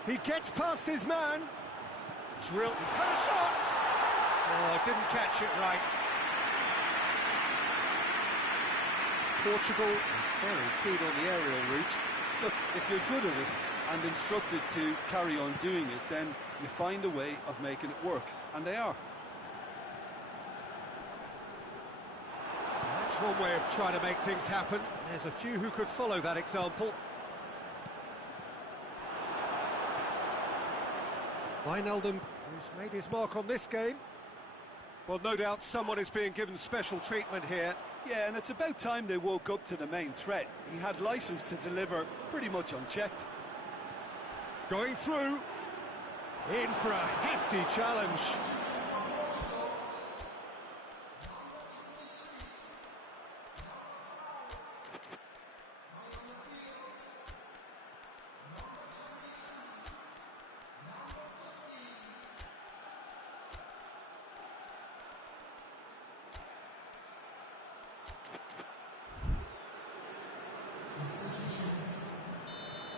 He gets past his man. Drill. He's had a shot. Oh, didn't catch it right. Portugal very keen on the aerial route. Look, if you're good at it and instructed to carry on doing it, then you find a way of making it work, and they are. That's one way of trying to make things happen. There's a few who could follow that example. Wijnaldum, who's made his mark on this game. Well, no doubt someone is being given special treatment here. Yeah, and it's about time they woke up to the main threat. He had license to deliver pretty much unchecked. Going through. In for a hefty challenge.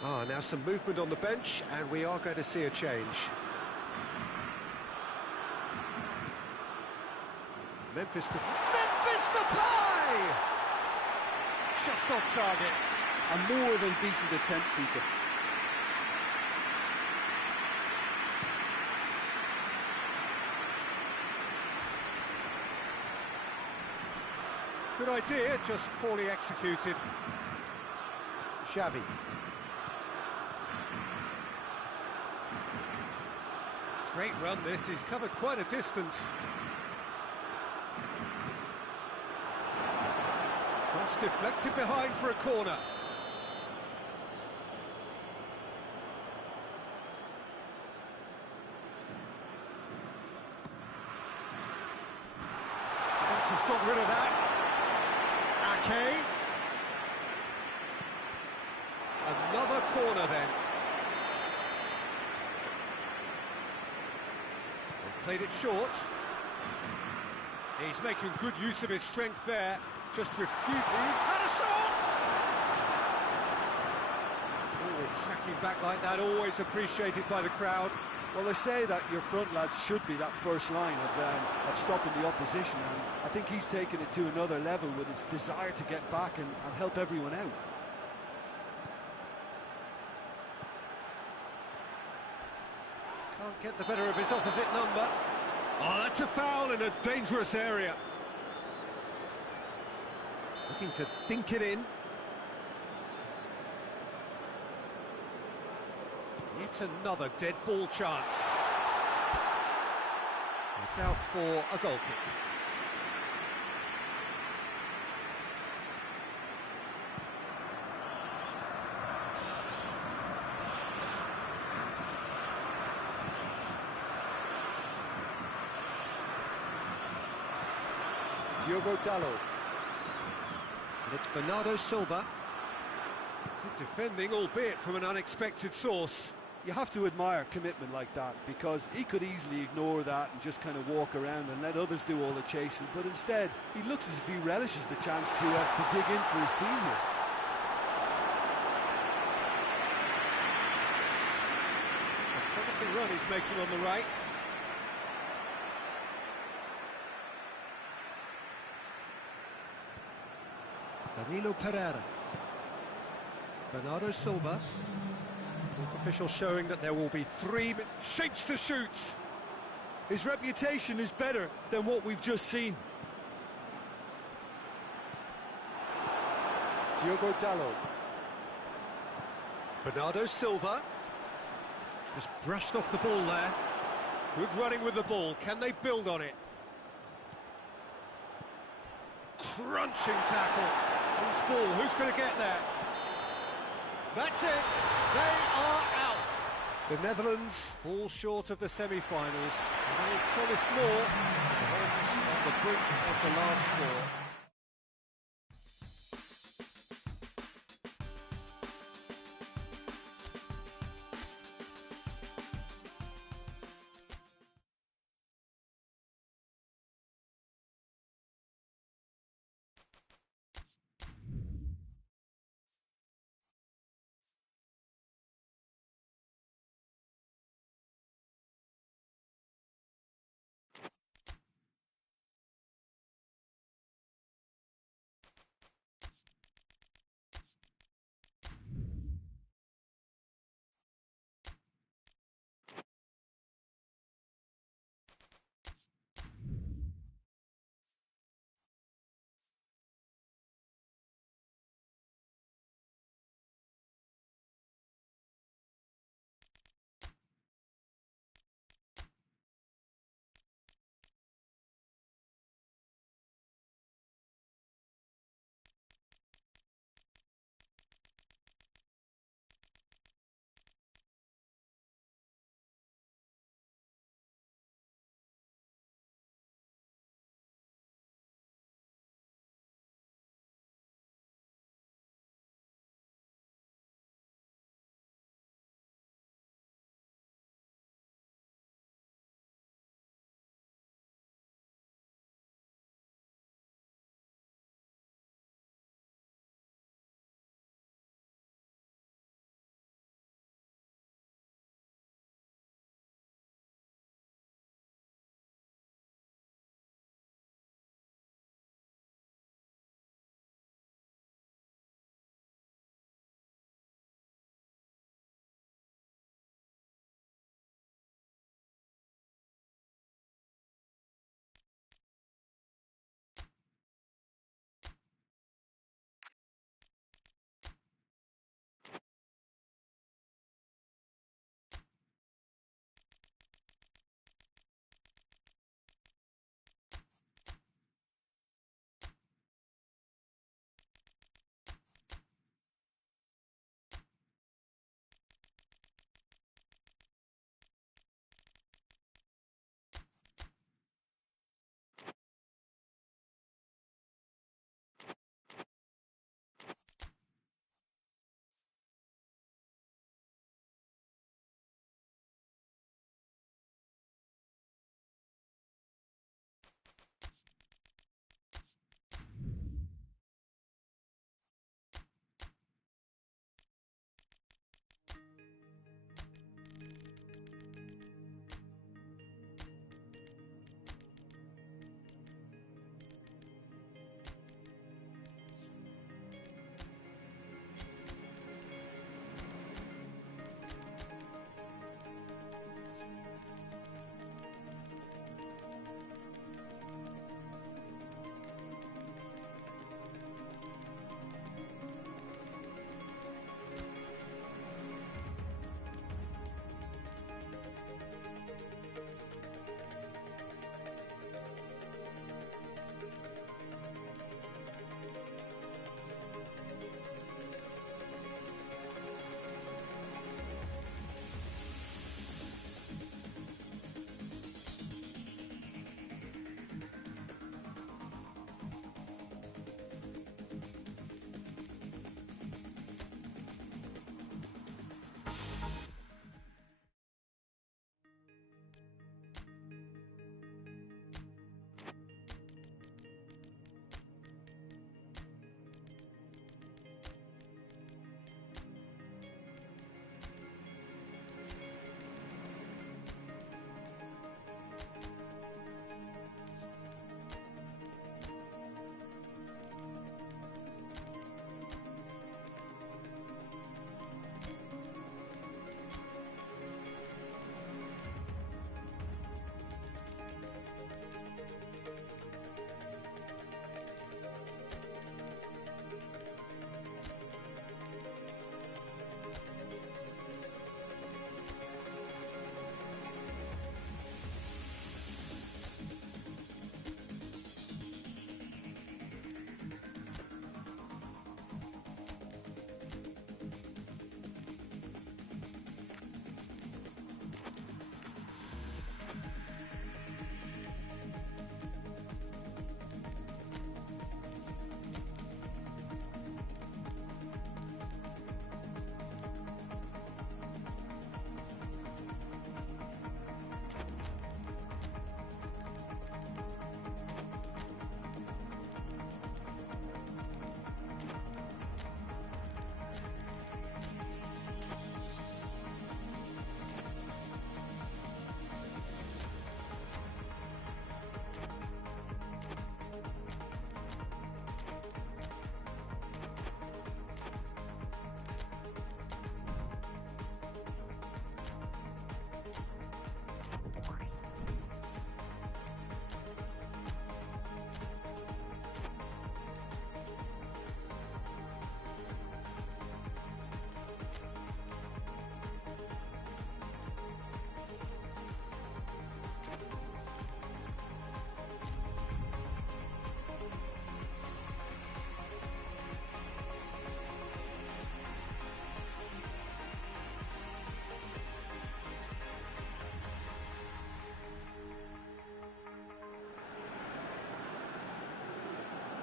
Now some movement on the bench, and we are going to see a change. Memphis Depay! Just off target. A more than decent attempt, Peter. Good idea, just poorly executed. Xavi. Great run this, he's covered quite a distance. Cross deflected behind for a corner. France has got rid of that. Ake. Another corner then. They've played it short. He's making good use of his strength there. Just refused. He's had a shot! Forward tracking back like that, always appreciated by the crowd. Well, they say that your front lads should be that first line of stopping the opposition, and I think he's taken it to another level with his desire to get back and help everyone out. Can't get the better of his opposite number. Oh, that's a foul in a dangerous area. Looking to dink it in. Yet another dead ball chance. It's out for a goal kick. Diogo Dalot. And it's Bernardo Silva. Good defending, albeit from an unexpected source. You have to admire commitment like that, because he could easily ignore that and just kind of walk around and let others do all the chasing, but instead he looks as if he relishes the chance to dig in for his team here. It's a promising run he's making on the right. Danilo Pereira. Bernardo Silva. Fourth official showing that there will be 3 shapes to shoot. His reputation is better than what we've just seen. Diogo Dalot. Bernardo Silva. Just brushed off the ball there. Good running with the ball. Can they build on it? Crunching tackle. Who's ball? Who's going to get there? That's it. They are out. The Netherlands fall short of the semi-finals. They promised more. Holmes on the brink of the last 4.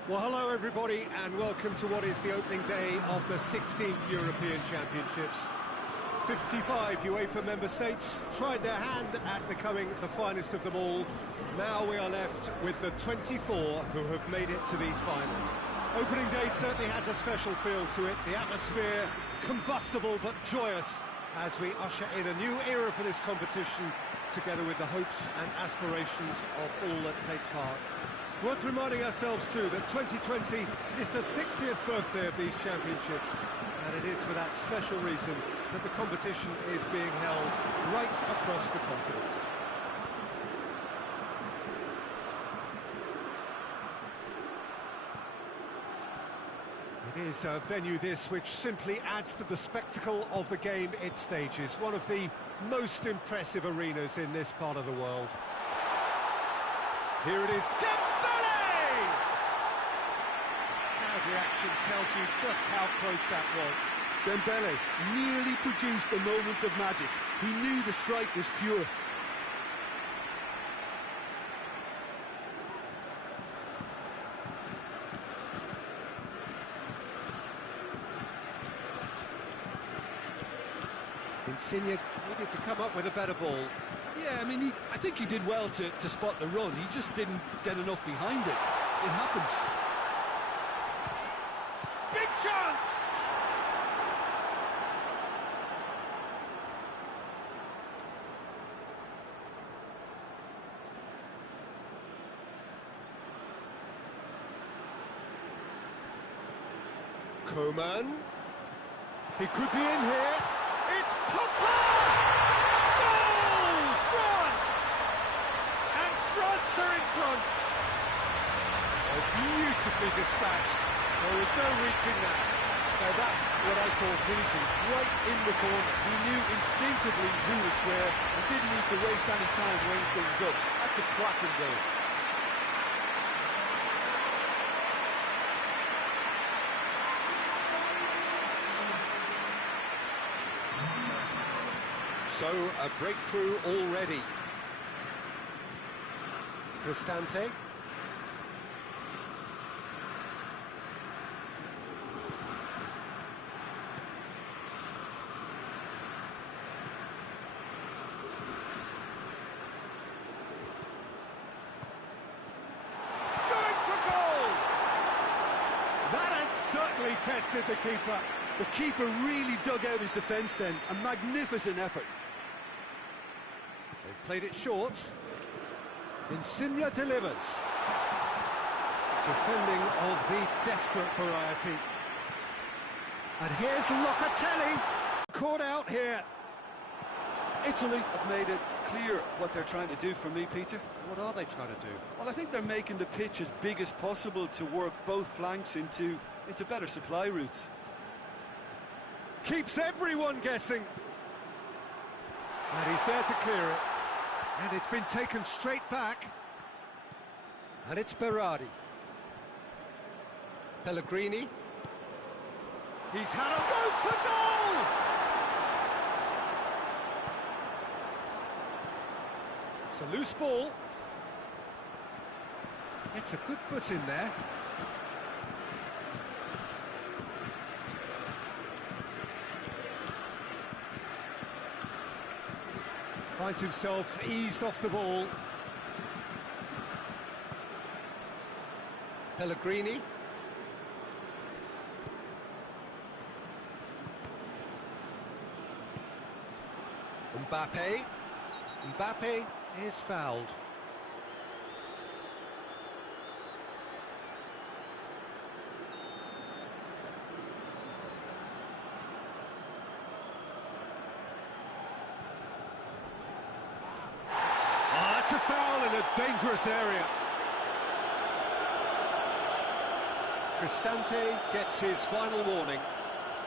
Well, hello everybody, and welcome to what is the opening day of the 16th European Championships. 55 UEFA member states tried their hand at becoming the finest of them all. Now we are left with the 24 who have made it to these finals. Opening day certainly has a special feel to it. The atmosphere combustible but joyous as we usher in a new era for this competition, together with the hopes and aspirations of all that take part. Worth reminding ourselves too that 2020 is the 60th birthday of these championships, and it is for that special reason that the competition is being held right across the continent. It is a venue this which simply adds to the spectacle of the game it stages, one of the most impressive arenas in this part of the world. Here it is, Dembele! Crowd reaction tells you just how close that was. Dembele nearly produced a moment of magic. He knew the strike was pure. Insigne needed to come up with a better ball. Yeah, I think he did well to spot the run. He just didn't get enough behind it. It happens. Big chance! Coman. He could be in here. It's Pogba! Goal! France! And France are in front. Oh, beautifully dispatched. There was no reaching that. Now that's what I call finishing, right in the corner. He knew instinctively who was square and didn't need to waste any time weighing things up. That's a cracking goal. So, a breakthrough already. Cristante. Going for goal! That has certainly tested the keeper. The keeper really dug out his defence then. A magnificent effort. They've played it short. Insigne delivers. Defending of the desperate variety. And here's Locatelli. Caught out here. Italy have made it clear what they're trying to do for me, Peter. What are they trying to do? Well, I think they're making the pitch as big as possible to work both flanks into better supply routes. Keeps everyone guessing. And he's there to clear it. And it's been taken straight back. And it's Berardi. Pellegrini. He's had a goes for goal! It's a loose ball. It's a good foot in there. Finds himself eased off the ball. Pellegrini. Mbappe. Mbappe is fouled. That's a foul in a dangerous area. Cristante gets his final warning.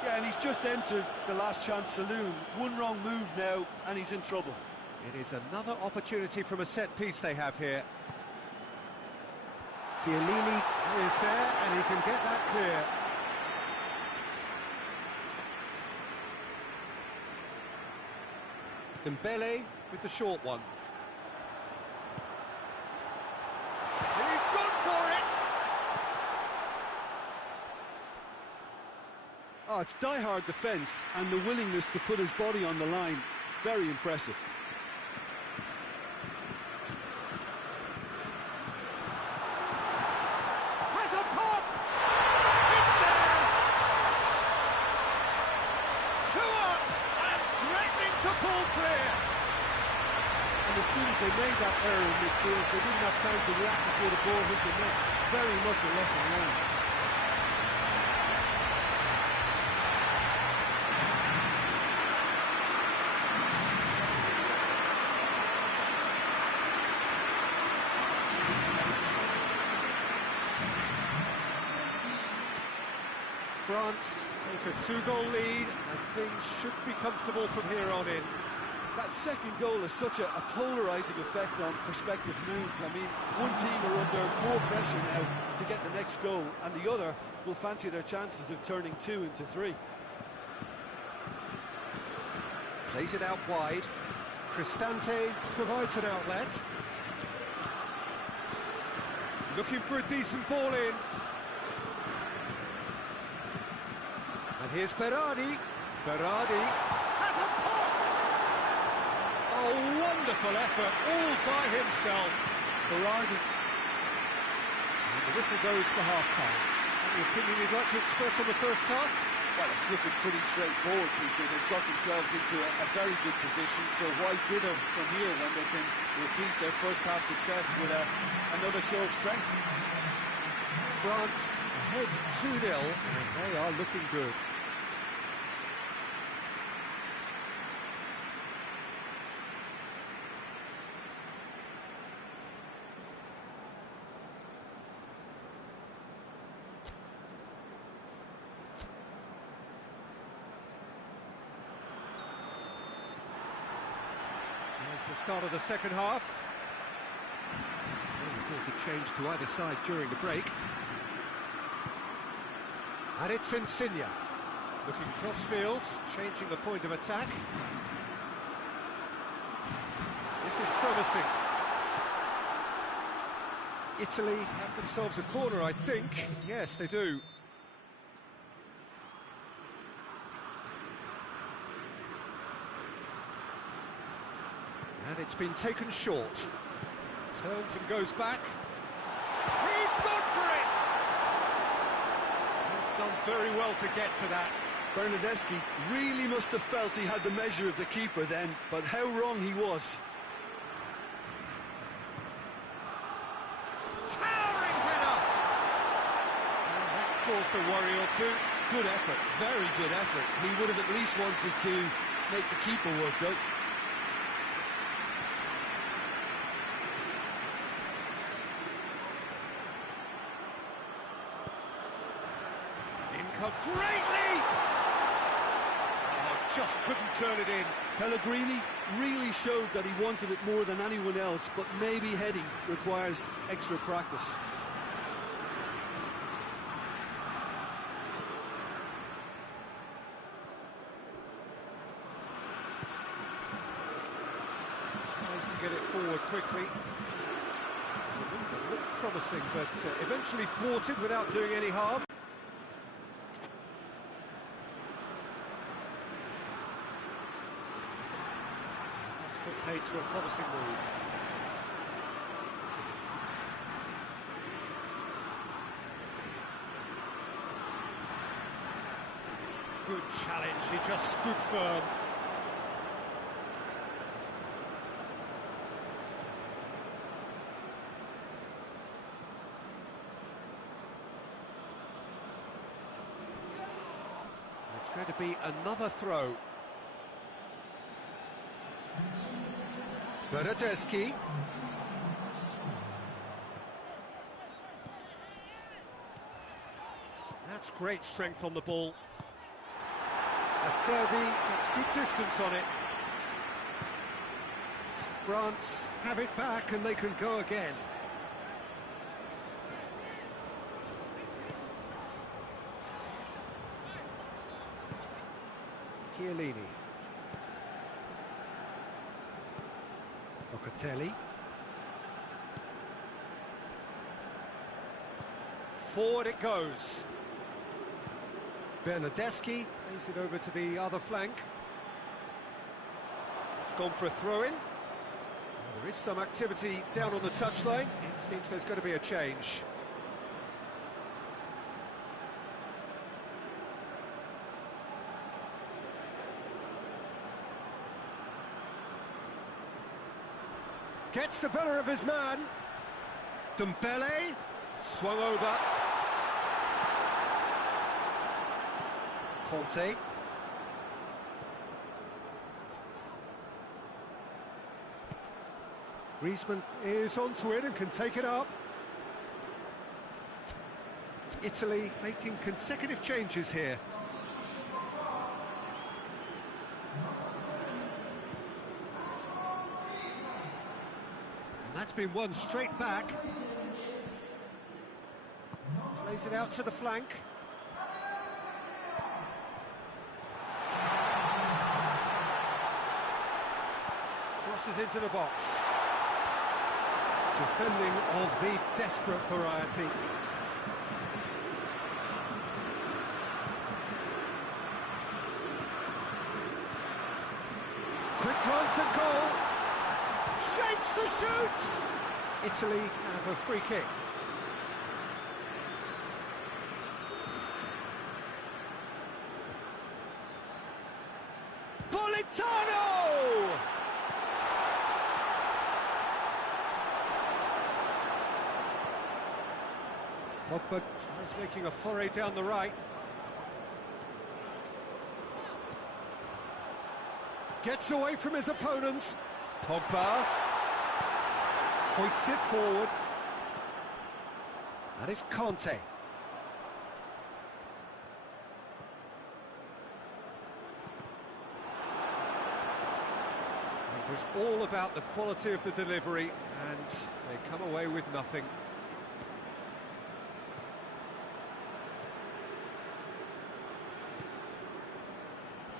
Yeah, and he's just entered the last chance saloon. One wrong move now, and he's in trouble. It is another opportunity from a set piece they have here. Chiellini is there, and he can get that clear. Dembele with the short one. He's gone for it! Oh, it's die-hard defence and the willingness to put his body on the line. Very impressive. Has a pop! It's there! 2 up and threatening to pull clear. And as soon as they made that error in midfield, they didn't have time to react before the ball hit the net. Very much a lesson learned. France take a 2-goal lead and things should be comfortable from here on in. That second goal has such a polarising effect on prospective moods. I mean, one team are under more pressure now to get the next goal, and the other will fancy their chances of turning 2 into 3. Plays it out wide. Cristante provides an outlet. Looking for a decent ball in. And here's Berardi. Berardi has a pop! Oh, wonderful effort, all by himself. Berardi. And the whistle goes for half-time. Any opinion you'd like to express on the first half? Well, it's looking pretty straightforward, Peter. They've got themselves into a very good position, so why dither from here when they can repeat their first half success with another show of strength? France ahead 2-0, and they are looking good. The start of the second half. Reported change to either side during the break. And it's Insigne. Looking cross-field, changing the point of attack. This is promising. Italy have themselves a corner, I think. Yes, they do. And it's been taken short. Turns and goes back. He's gone for it! He's done very well to get to that. Bernardeschi really must have felt he had the measure of the keeper then, but how wrong he was. Towering header! And that's caused a worry or two. Good effort, very good effort. He would have at least wanted to make the keeper work though. Great leap! Oh, just couldn't turn it in. Pellegrini really showed that he wanted it more than anyone else, but maybe heading requires extra practice. Tries to get it forward quickly. It looked promising, but eventually thwarted without doing any harm. Paid to a promising move. Good challenge, he just stood firm. It's going to be another throw. Bernardeschi. That's great strength on the ball. Acerbi gets good distance on it. France have it back and they can go again. Chiellini. Locatelli. Forward it goes. Bernardeschi plays it over to the other flank. It's gone for a throw-in. Well, there is some activity down on the touchline. It seems there's going to be a change. Gets the better of his man. Dembele swung over. Conte. Griezmann is onto it and can take it up. Italy making consecutive changes here. And that's been won straight back. Plays it out to the flank. Crosses into the box. Defending of the desperate variety. Quick glance at goal. Shapes to shoot! Italy have a free kick. Politano! Pogba tries making a foray down the right. Gets away from his opponents. Pogba hoists it forward. That is Conte. It was all about the quality of the delivery, and they come away with nothing.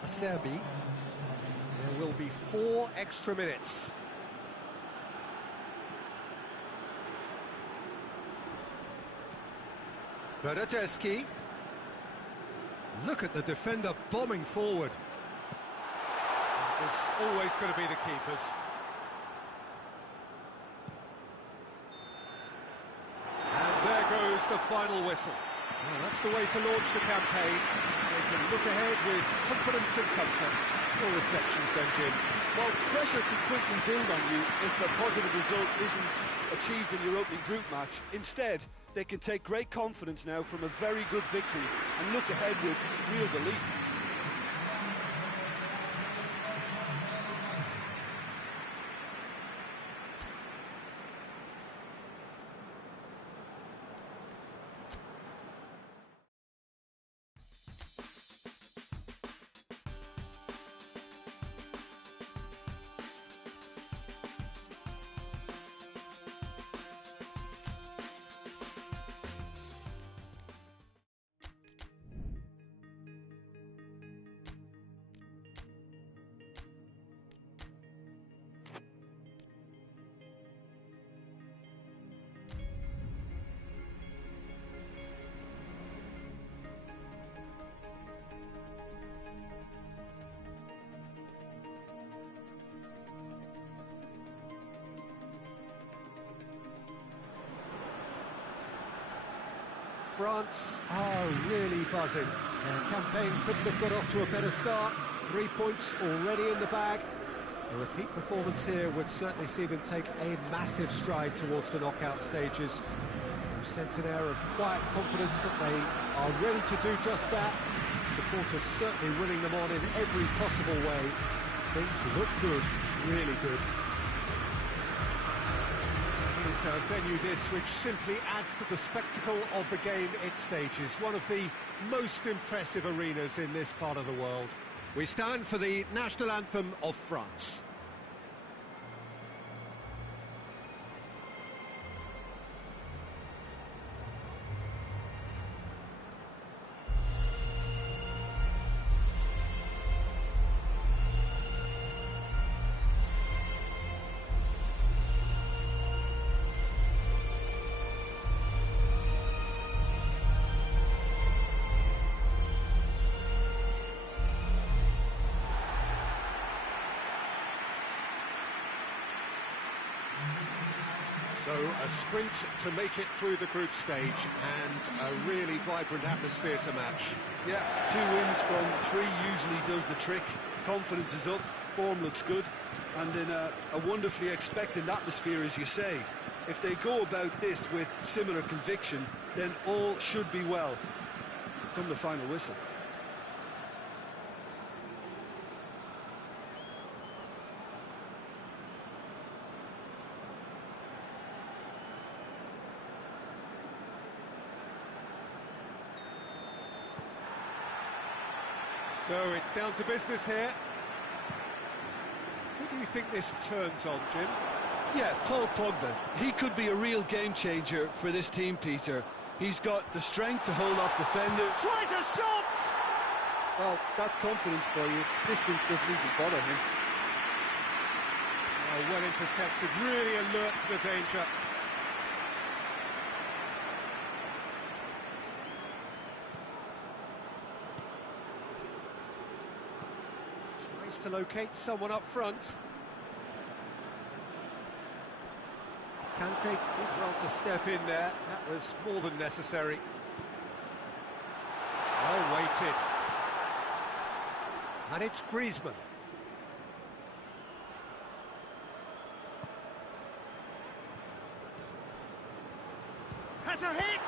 Acerbi. There will be 4 extra minutes. Bernardeschi. Look at the defender bombing forward. It's always going to be the keepers. And there goes the final whistle. Well, that's the way to launch the campaign. They can look ahead with confidence and comfort. Your reflections then, Jim? Well, pressure can quickly build on you if a positive result isn't achieved in your opening group match. Instead, they can take great confidence now from a very good victory and look ahead with real belief. France are really buzzing. Their campaign couldn't have got off to a better start. 3 points already in the bag. A repeat performance here would certainly see them take a massive stride towards the knockout stages. You sense an air of quiet confidence that they are ready to do just that. Supporters certainly winning them on in every possible way. Things look good, really good. It's a venue this which simply adds to the spectacle of the game it stages. One of the most impressive arenas in this part of the world. We stand for the national anthem of France. So a sprint to make it through the group stage and a really vibrant atmosphere to match. Yeah, 2 wins from 3 usually does the trick. Confidence is up, form looks good, and in a wonderfully expectant atmosphere, as you say. If they go about this with similar conviction, then all should be well. Come the final whistle. So it's down to business here. Who do you think this turns on, Jim? Yeah, Paul Pogba. He could be a real game changer for this team, Peter. He's got the strength to hold off defenders. Tries a shot! Well, that's confidence for you. Distance doesn't even bother him. Oh, well intercepted, really alert to the danger. Tries to locate someone up front. Kante did well to step in there. That was more than necessary. Well weighted. And it's Griezmann. Has a hit!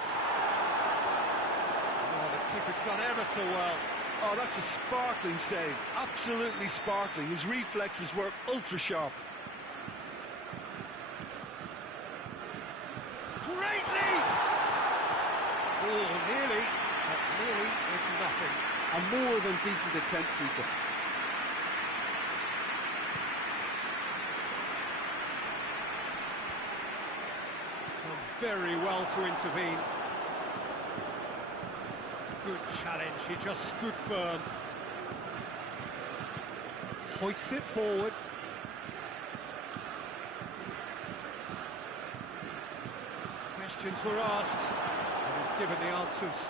Oh, the keeper's done ever so well. Oh, that's a sparkling save. Absolutely sparkling. His reflexes were ultra sharp. Great lead! Oh, nearly, but nearly is nothing. A more than decent attempt, Peter. Done very well to intervene. Good challenge, he just stood firm. Hoists it forward. Questions were asked, and he's given the answers.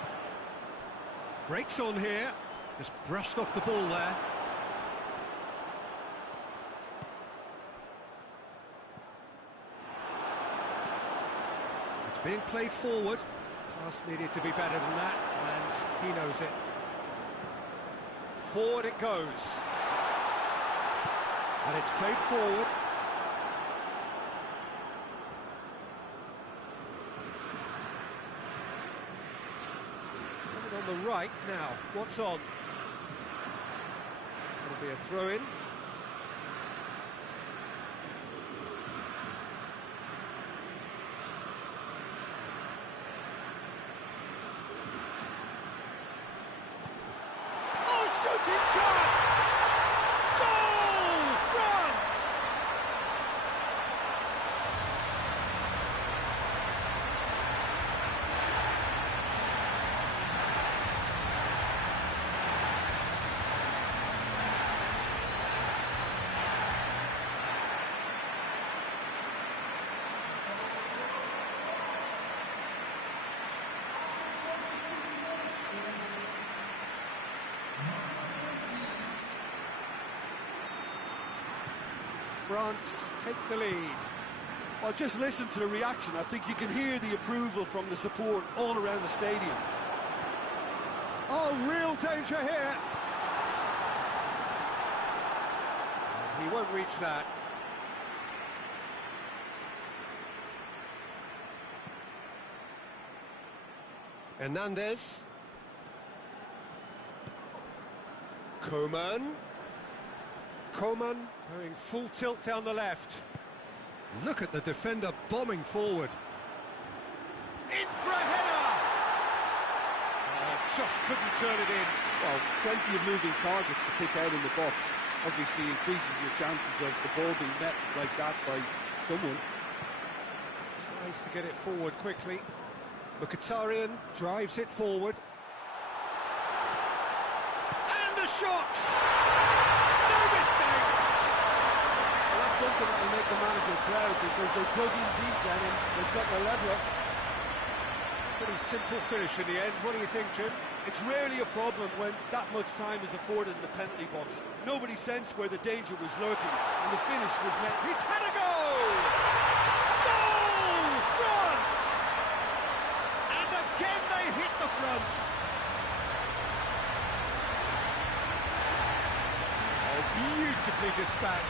Breaks on here, just brushed off the ball there. It's being played forward. Pass needed to be better than that, and he knows it. Forward it goes. And it's played forward. It's coming on the right now. What's on? It'll be a throw-in. Shooting chance! Goal! France! France take the lead. Well, just listen to the reaction. I think you can hear the approval from the support all around the stadium. Oh, real danger here. He won't reach that. Hernandez. Coman. Coman going full tilt down the left. Look at the defender bombing forward. In for a header! Oh, just couldn't turn it in. Well, plenty of moving targets to pick out in the box. Obviously increases your chances of the ball being met like that by someone. Tries to get it forward quickly. Mkhitaryan drives it forward. And the shot! No mistake! Well, that's something that will make the manager proud because they dug in deep then and they've got their leveler. Pretty simple finish in the end. What do you think, Jim? It's rarely a problem when that much time is afforded in the penalty box. Nobody sensed where the danger was lurking and the finish was met. He's had a goal!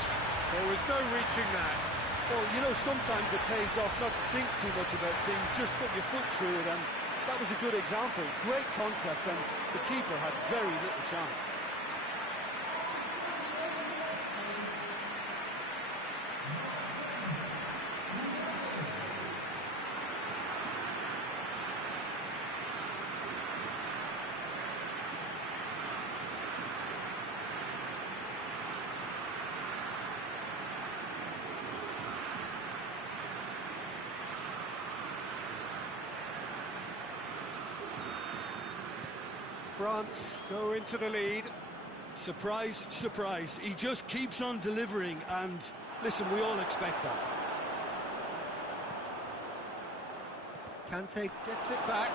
touched. There was no reaching that. Well, you know, sometimes it pays off not to think too much about things, just put your foot through it, and that was a good example. Great contact, and the keeper had very little chance. France go into the lead. Surprise, surprise. He just keeps on delivering, and listen, we all expect that. Kante gets it back.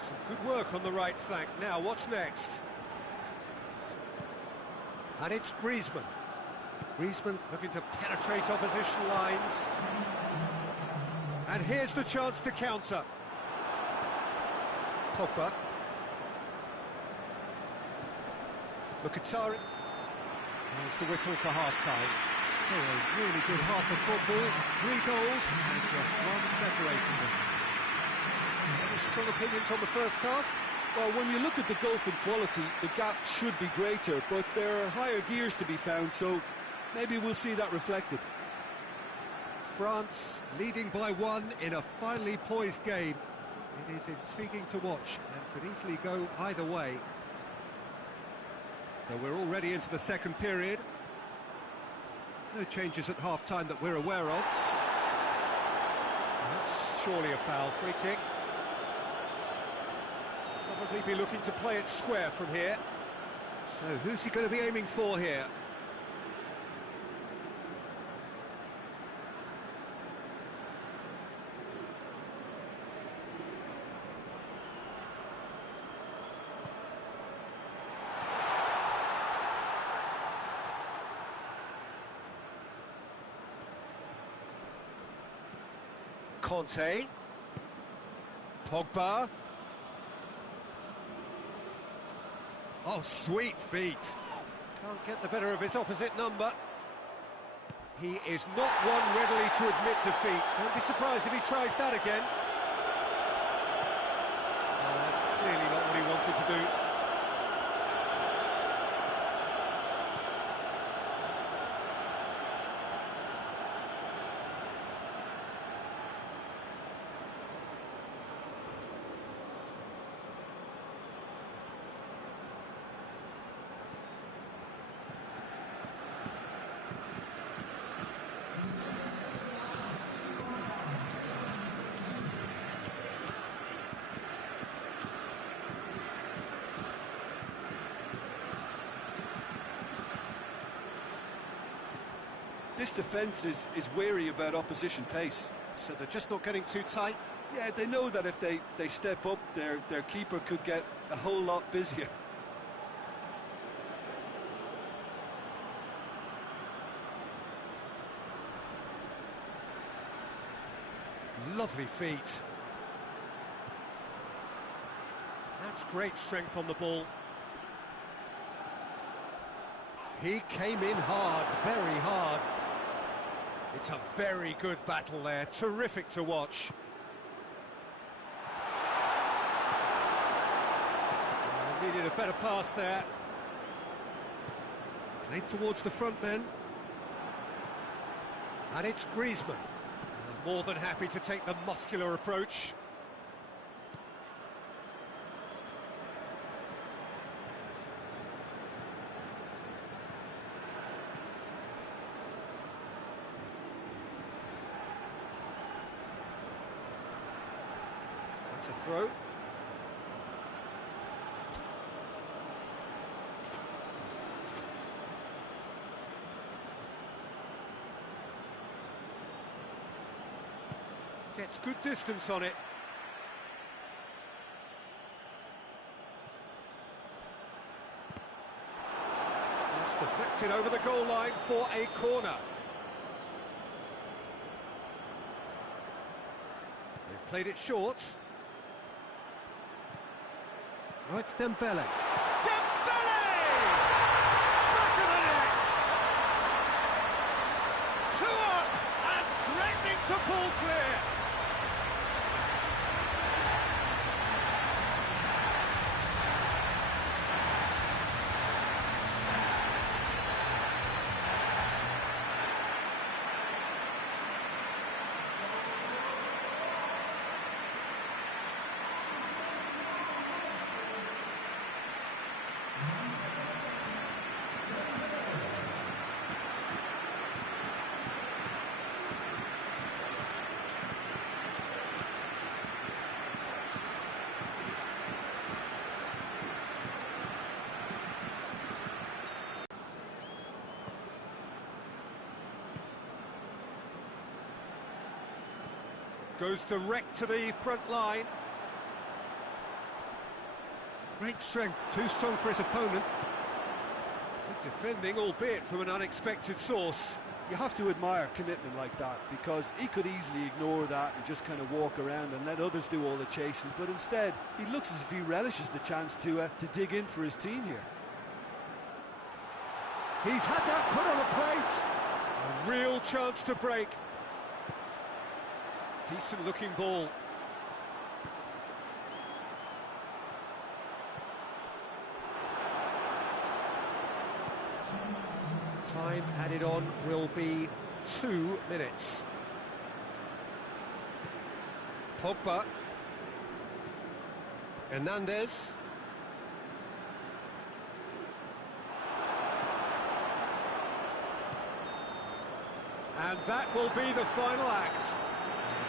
Some good work on the right flank. Now, what's next? And it's Griezmann. Griezmann looking to penetrate opposition lines. And here's the chance to counter. Pogba. Mkhitaryan. There's the whistle for half-time. So a really good half of football. 3 goals and just one separating them. Any strong opinions on the first half? Well, when you look at the gulf in quality, the gap should be greater, but there are higher gears to be found, so maybe we'll see that reflected. France leading by 1 in a finely poised game. It is intriguing to watch and could easily go either way. So we're already into the second period. No changes at half-time that we're aware of. That's surely a foul. Free kick. Probably be looking to play it square from here. So who's he going to be aiming for here? Kante, Pogba. Oh, sweet feet. Can't get the better of his opposite number. He is not one readily to admit defeat. Don't be surprised if he tries that again. Oh, that's clearly not what he wanted to do. This defence is wary about opposition pace. So they're just not getting too tight. Yeah, they know that if they step up, their keeper could get a whole lot busier. Lovely feet. That's great strength on the ball. He came in hard, very hard. It's a very good battle there, terrific to watch. Needed a better pass there. Played towards the front men. And it's Griezmann. More than happy to take the muscular approach. That's a throw. Gets good distance on it. Just deflected over the goal line for a corner. They've played it short. Oh, it's Dembele. Dembele! Back of the net! 2 up and threatening to pull clear. Goes direct to the front line. Great strength, too strong for his opponent. Good defending, albeit from an unexpected source. You have to admire commitment like that, because he could easily ignore that and just kind of walk around and let others do all the chasing, but instead he looks as if he relishes the chance to dig in for his team here. He's had that put on a plate. A real chance to break. Decent looking ball. Time added on will be 2 minutes. Pogba. Hernandez. And that will be the final act.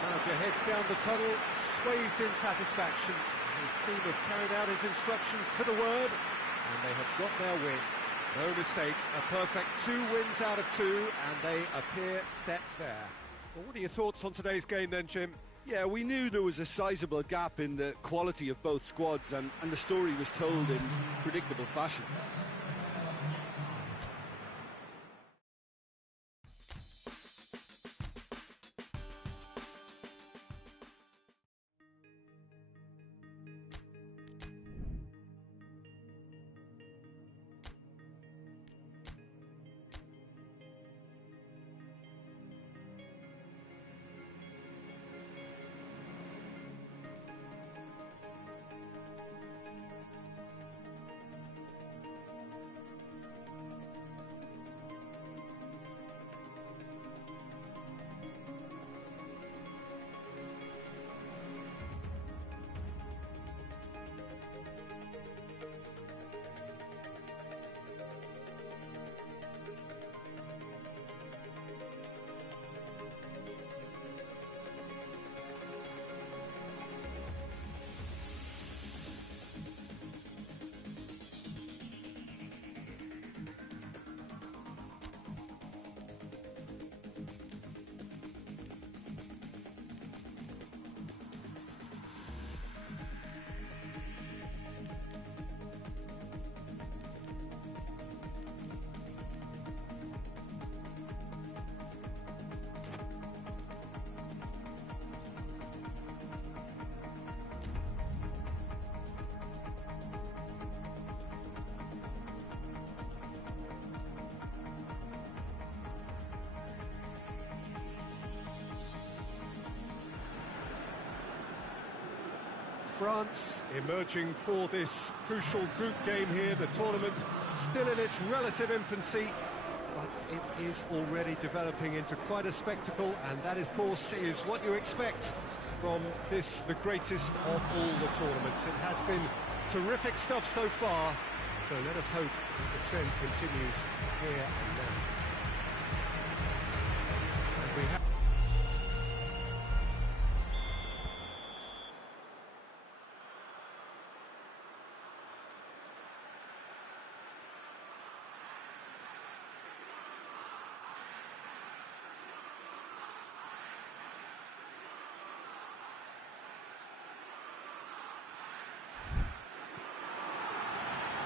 The manager heads down the tunnel, swathed in satisfaction. His team have carried out his instructions to the word, and they have got their win. No mistake, a perfect 2 wins out of 2, and they appear set fair. Well, what are your thoughts on today's game then, Jim? Yeah, we knew there was a sizable gap in the quality of both squads, and the story was told in predictable fashion. France emerging for this crucial group game here, the tournament still in its relative infancy, but it is already developing into quite a spectacle, and that, of course, is what you expect from this, the greatest of all the tournaments. It has been terrific stuff so far, so let us hope that the trend continues here and now. And we have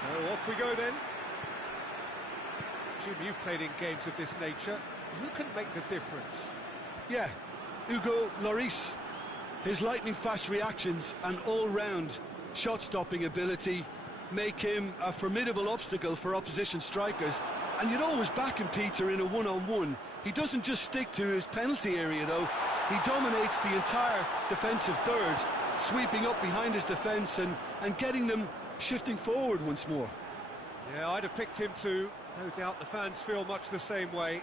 So off we go then. Jim, you've played in games of this nature. Who can make the difference? Yeah, Hugo Lloris. His lightning-fast reactions and all-round shot-stopping ability make him a formidable obstacle for opposition strikers. And you'd always back him, Peter, in a one-on-one. He doesn't just stick to his penalty area, though. He dominates the entire defensive third, sweeping up behind his defence and getting them shifting forward once more. Yeah, I'd have picked him too. No doubt the fans feel much the same way.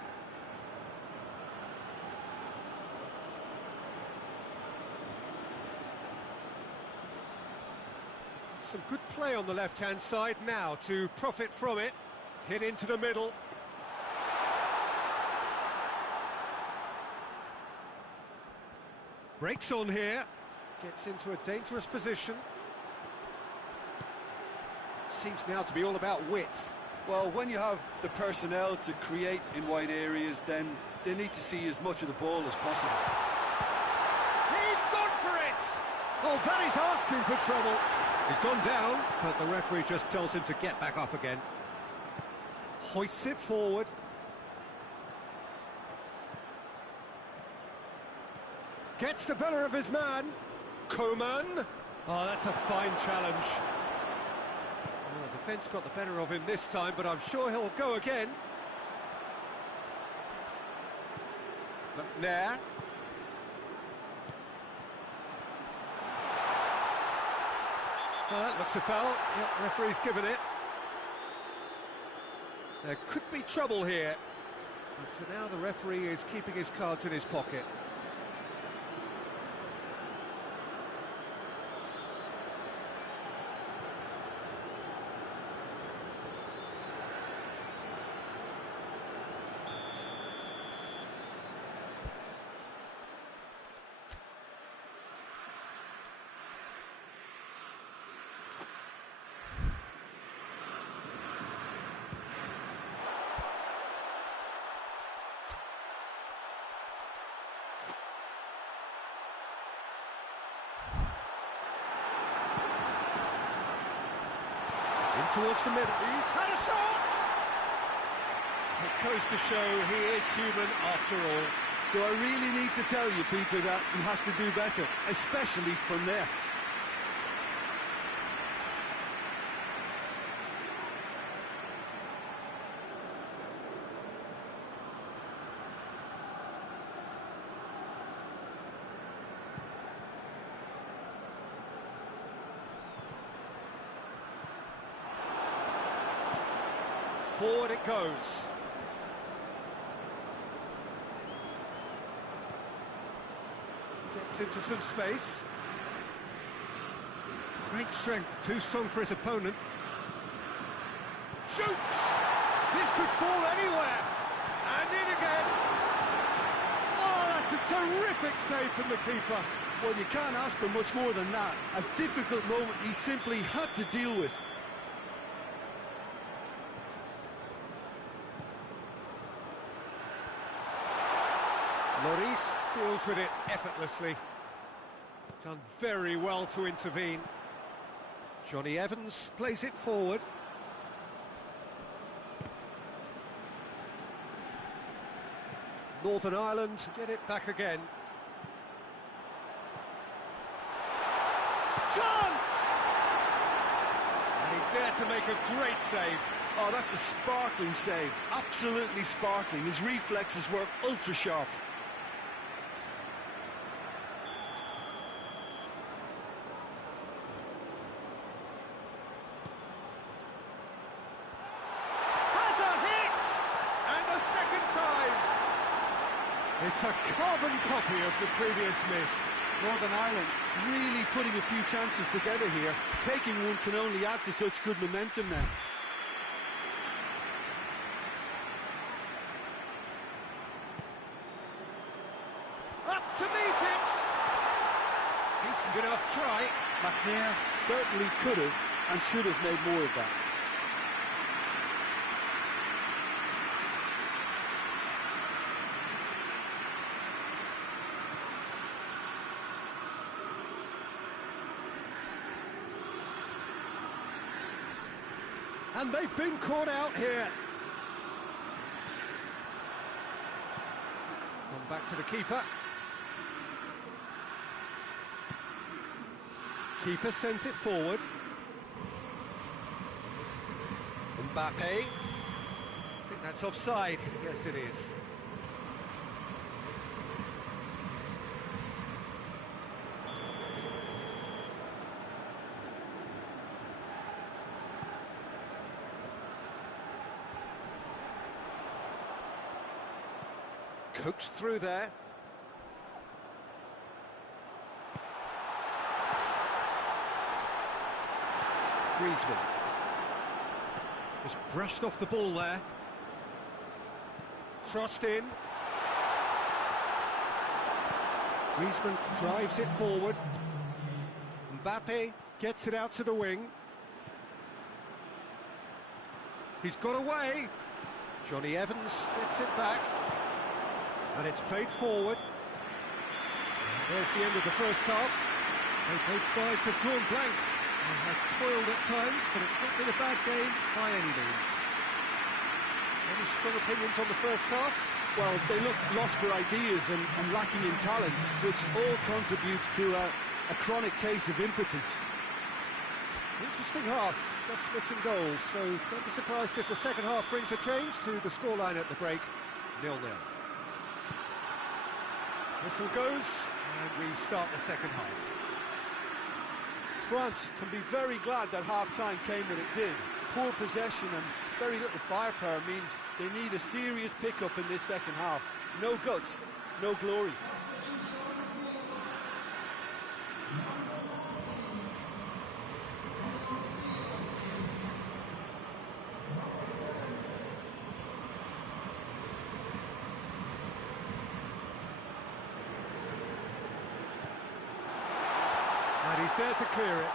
Some good play on the left-hand side now to profit from it. Hit into the middle. Breaks on here. Gets into a dangerous position. Seems now to be all about width. Well, when you have the personnel to create in wide areas, then they need to see as much of the ball as possible. He's gone for it! Oh, that is asking for trouble. He's gone down, but the referee just tells him to get back up again. Hoists it forward. Gets the better of his man. Coman. Oh, that's a fine challenge. Oh, the defence got the better of him this time, but I'm sure he'll go again. McNair. Oh, that looks a foul. Yep, referee's given it. There could be trouble here. But for now, the referee is keeping his cards in his pocket. Towards the middle, he's had a shot! It goes to show he is human after all. Do I really need to tell you, Peter, that he has to do better, especially from there? Forward it goes. Gets into some space. Great strength, too strong for his opponent. Shoots! This could fall anywhere. And in again. Oh, that's a terrific save from the keeper. Well, you can't ask for much more than that. A difficult moment he simply had to deal with. Lloris deals with it effortlessly. Done very well to intervene. Johnny Evans plays it forward. Northern Ireland get it back again. Chance! And he's there to make a great save. Oh, that's a sparkling save. Absolutely sparkling. His reflexes were ultra sharp. It's a carbon copy of the previous miss. Northern Ireland really putting a few chances together here. Taking one can only add to such good momentum now. Up to meet it! Decent enough try. McNair certainly could have and should have made more of that. And they've been caught out here. Come back to the keeper. Keeper sends it forward. Mbappe. I think that's offside. Yes, it is. Coaxed through there. Griezmann. Just brushed off the ball there. Crossed in. Griezmann drives it forward. Mbappe gets it out to the wing. He's got away. Johnny Evans gets it back. And it's played forward. And there's the end of the first half. Both sides have drawn blanks. They have toiled at times, but it's not been a bad game by any means. Any strong opinions on the first half? Well, they look lost for ideas and lacking in talent, which all contributes to a chronic case of impotence. Interesting half, just missing goals, so don't be surprised if the second half brings a change to the scoreline at the break, 0-0. Whistle goes, and we start the second half. France can be very glad that half-time came when it did. Poor possession and very little firepower means they need a serious pick-up in this second half. No guts, no glory. And he's there to clear it.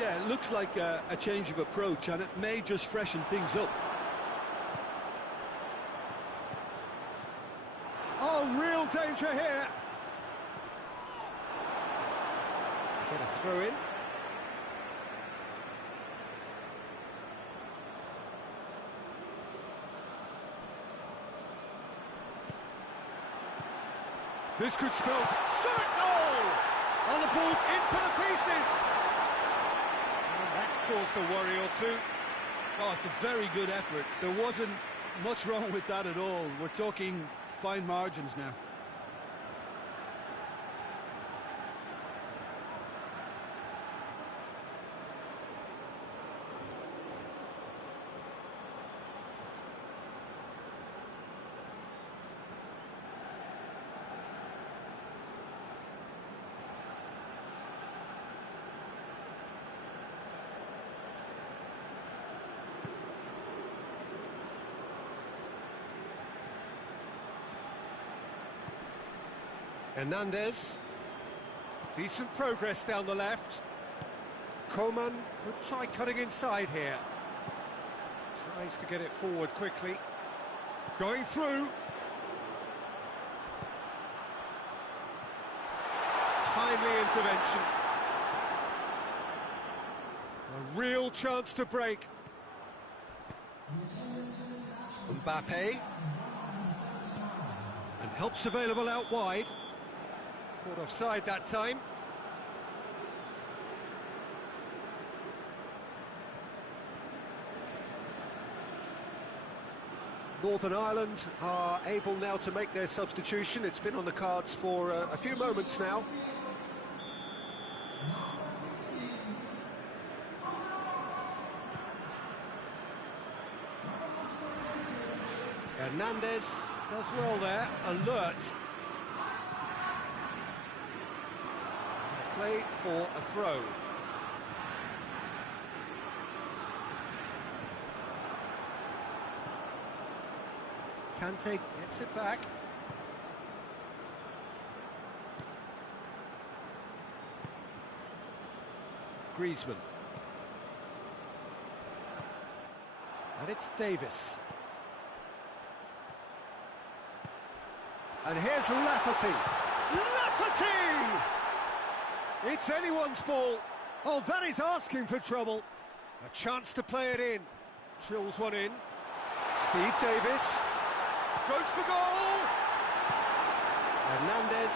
Yeah, it looks like a change of approach, and it may just freshen things up. Oh, real danger here. Get a throw in. This could spell shot goal! Oh, the ball's in for the pieces! And that's caused a worry or two. Oh, it's a very good effort. There wasn't much wrong with that at all. We're talking fine margins now. Hernandez. Decent progress down the left. Coman could try cutting inside here. Tries to get it forward quickly. Going through. Timely intervention. A real chance to break. Mbappe. And help's available out wide. Caught offside that time. Northern Ireland are able now to make their substitution. It's been on the cards for a few moments now. Hernandez does well there, alert. Play for a throw. Kante gets it back. Griezmann. And it's Davis. And here's Lafferty. Lafferty! It's anyone's ball. Oh, that is asking for trouble. A chance to play it in. Drills one in. Steve Davis. Goes for goal! Hernandez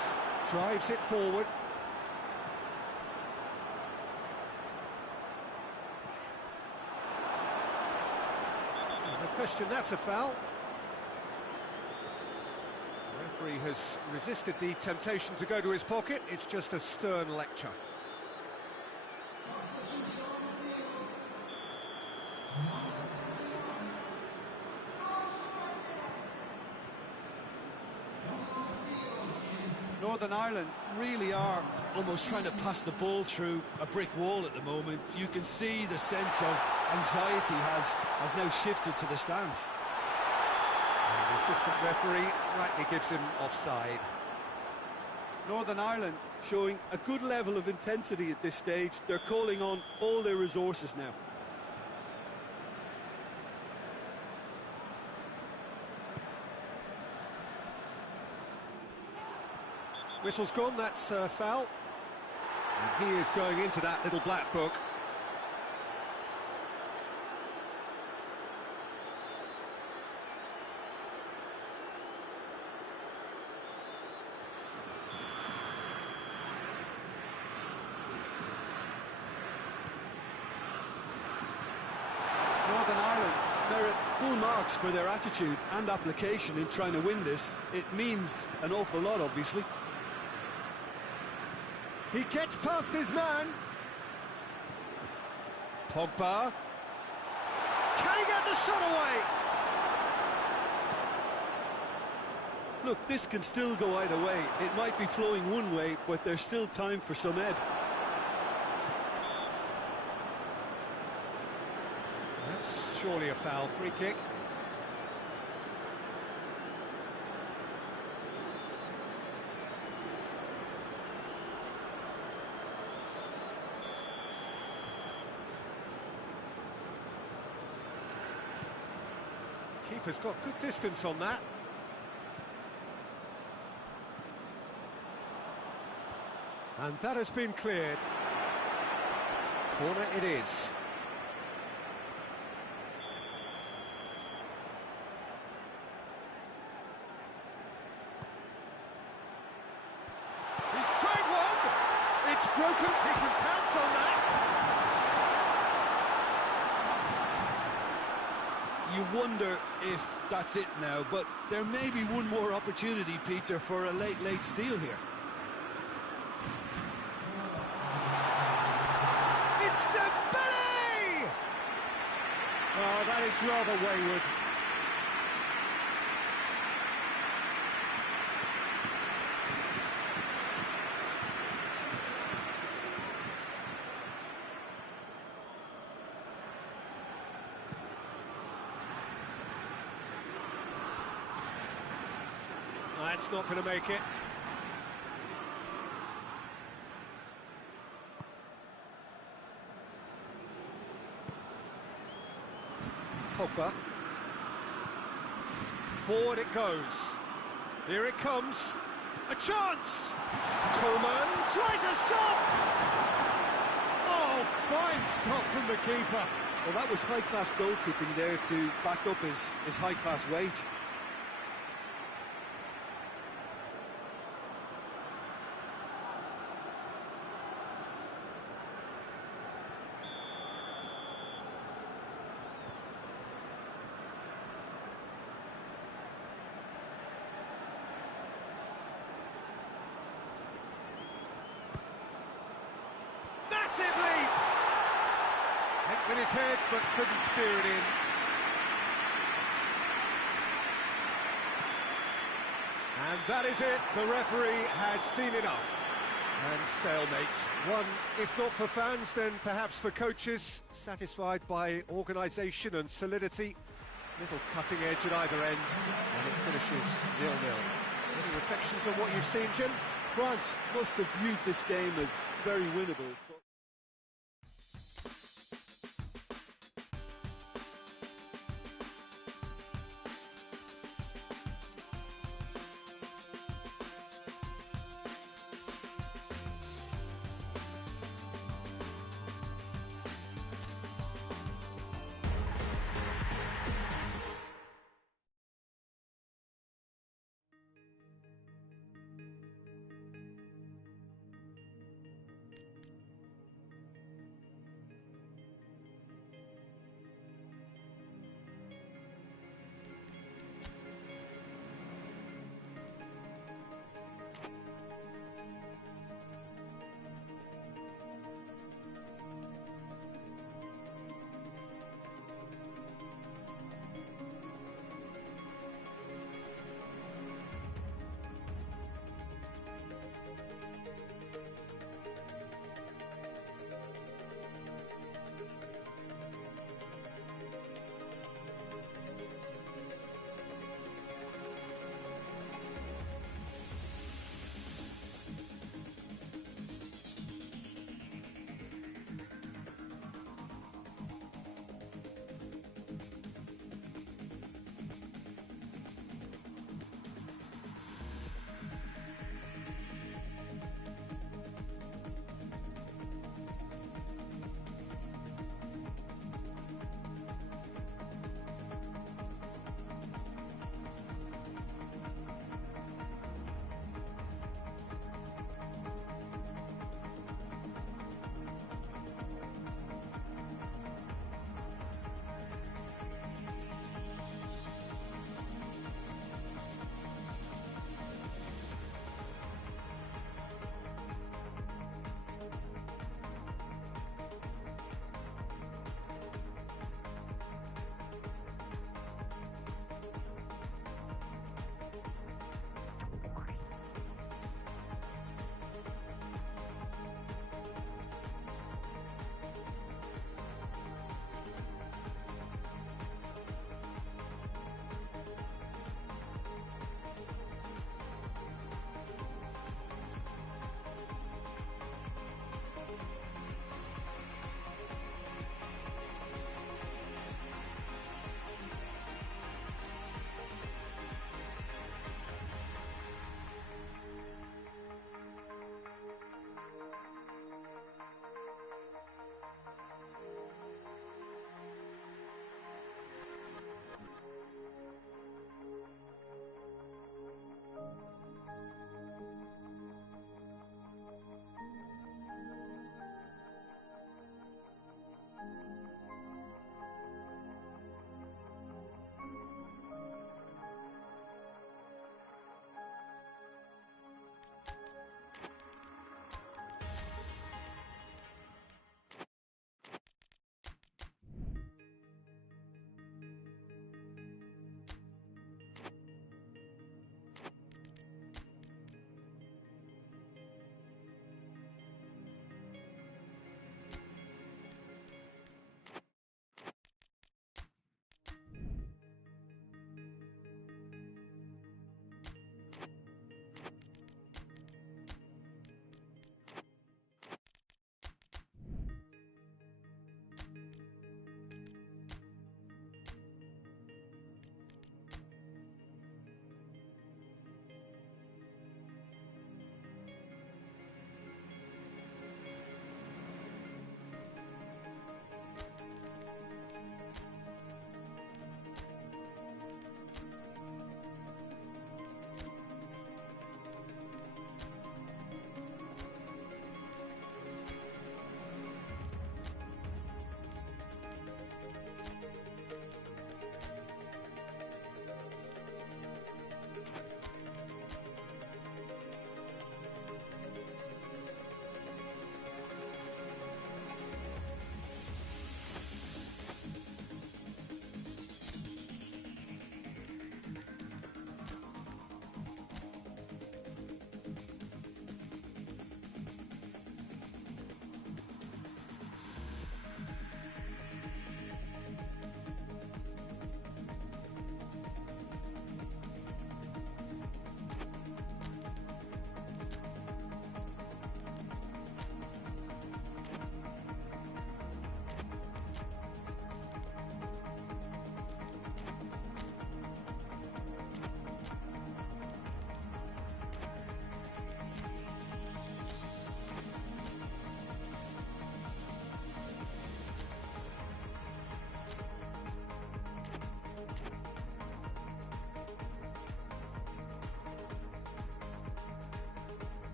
drives it forward. question, that's a foul. The referee has resisted the temptation to go to his pocket. It's just a stern lecture. Northern Ireland really are almost trying to pass the ball through a brick wall at the moment. You can see the sense of anxiety has now shifted to the stands. And the assistant referee rightly gives him offside. Northern Ireland showing a good level of intensity at this stage. They're calling on all their resources now. Whistle's gone, that's a foul. And he is going into that little black book. Northern Ireland merit full marks for their attitude and application in trying to win this. It means an awful lot, obviously. He gets past his man. Pogba. Can he get the shot away? Look, this can still go either way. It might be flowing one way, but there's still time for some ebb. That's surely a foul. Free kick. Keeper's got good distance on that. And that has been cleared. Corner it is. He's tried one. It's broken. He can pounce on that. You wonder if that's it now, but there may be one more opportunity, Peter, for a late steal here. It's Dembele! Oh, that is rather wayward. That's not going to make it. Pogba. Forward it goes. Here it comes. A chance! Coleman tries a shot! Oh, fine stop from the keeper. Well, that was high-class goalkeeping there to back up his high-class wage. Massive leap! Hit with his head, but couldn't steer it in. And that is it. The referee has seen enough. And stalemate. One, if not for fans, then perhaps for coaches, satisfied by organisation and solidity. Little cutting edge at either end, and it finishes 0-0. Any reflections on what you've seen, Jim? France must have viewed this game as very winnable.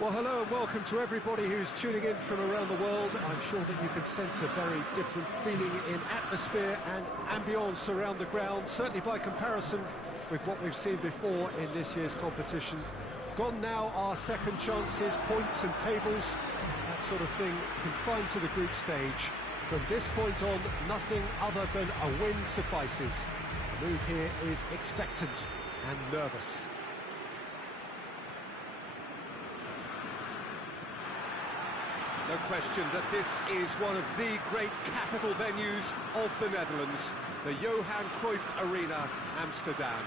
Well, hello and welcome to everybody who's tuning in from around the world. I'm sure that you can sense a very different feeling in atmosphere and ambience around the ground, certainly by comparison with what we've seen before in this year's competition. Gone now are second chances, points and tables, that sort of thing confined to the group stage. From this point on, nothing other than a win suffices. The move here is expectant and nervous. No question that this is one of the great capital venues of the Netherlands, the Johan Cruyff Arena, Amsterdam.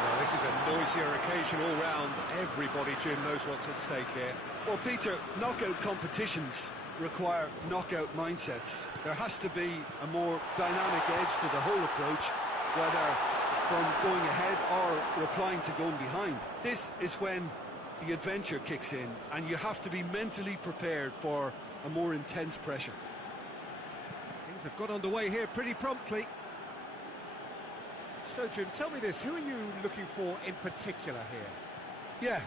Well, this is a noisier occasion all round. Everybody, Jim, knows what's at stake here. Well, Peter, knockout competitions require knockout mindsets. There has to be a more dynamic edge to the whole approach, whether from going ahead or replying to going behind. This is when the adventure kicks in, and you have to be mentally prepared for a more intense pressure. Things have got underway here pretty promptly. So, Jim, tell me this, who are you looking for in particular here? Yeah,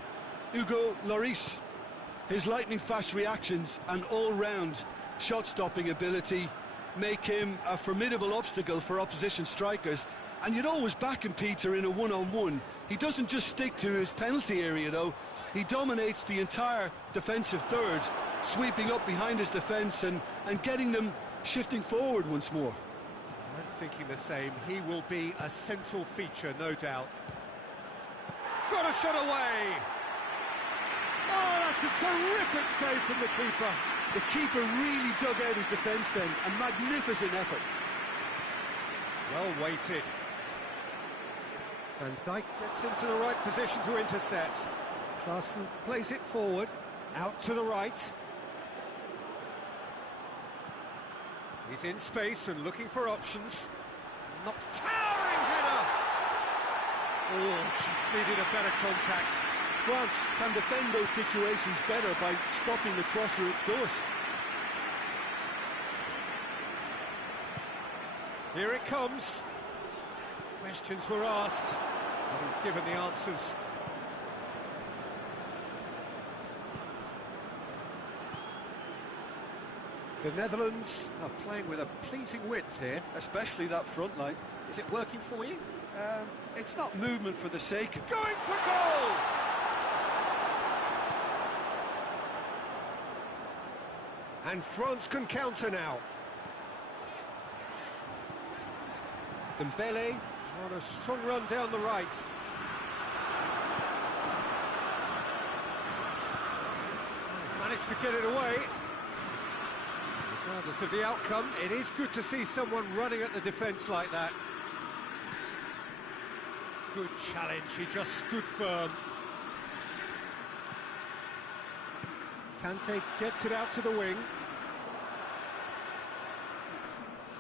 Hugo Lloris. His lightning-fast reactions and all-round shot-stopping ability make him a formidable obstacle for opposition strikers. And you'd always back him, Peter, in a one-on-one. He doesn't just stick to his penalty area, though. He dominates the entire defensive third, sweeping up behind his defence and getting them shifting forward once more. I'm thinking the same. He will be a central feature, no doubt. Got a shot away! Oh, that's a terrific save from the keeper. The keeper really dug out his defence then, a magnificent effort. Well weighted. Van Dijk gets into the right position to intercept. Klaassen plays it forward, out to the right. He's in space and looking for options. Not towering header! Oh, she's needed a better contact. France can defend those situations better by stopping the crosser at source. Here it comes. Questions were asked, and he's given the answers. The Netherlands are playing with a pleasing width here. Especially that front line. Is it working for you? It's not movement for the sake of... Going for goal! And France can counter now. Dembele on a strong run down the right. Managed to get it away. Regardless of the outcome, it is good to see someone running at the defence like that. Good challenge, he just stood firm. Kante gets it out to the wing.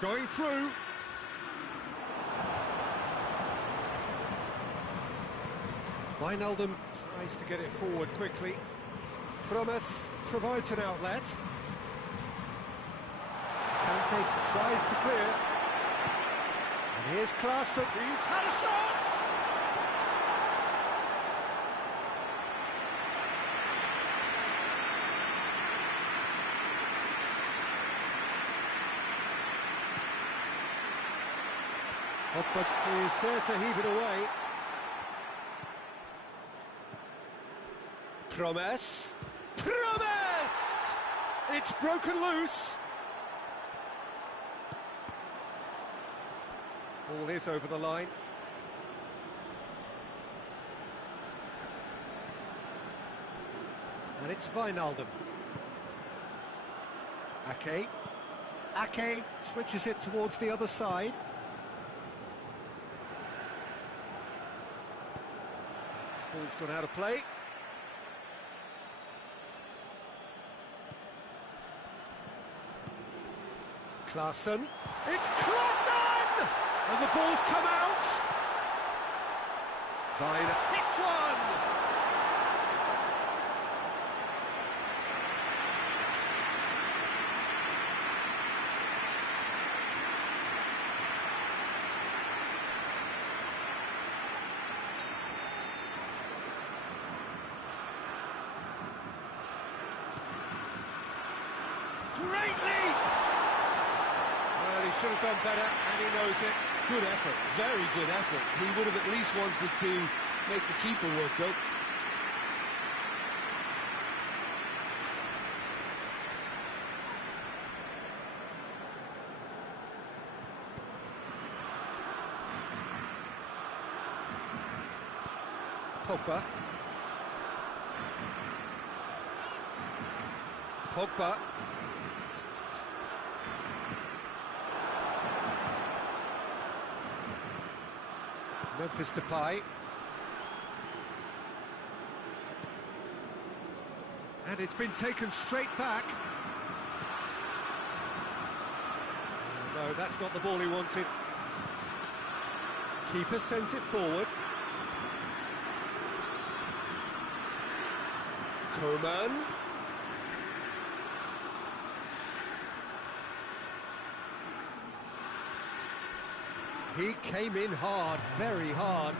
Going through. Wijnaldum tries to get it forward quickly. Promes provides an outlet. Kante tries to clear. And here's Klaassen. He's had a shot! Hotberg is there to heave it away. Promes. Promes! It's broken loose. Ball is over the line. And it's Wijnaldum. Ake. Ake switches it towards the other side. Ball's gone out of play. Klaassen. It's Klaassen! And the ball's come out. Weiler hits one! Great leap! Well, he should have done better, and he knows it. Good effort, very good effort. He would have at least wanted to make the keeper work, though. Pogba. Pogba. Memphis Depay. And it's been taken straight back. No, that's not the ball he wanted. Keeper sends it forward. Coman. He came in hard, very hard.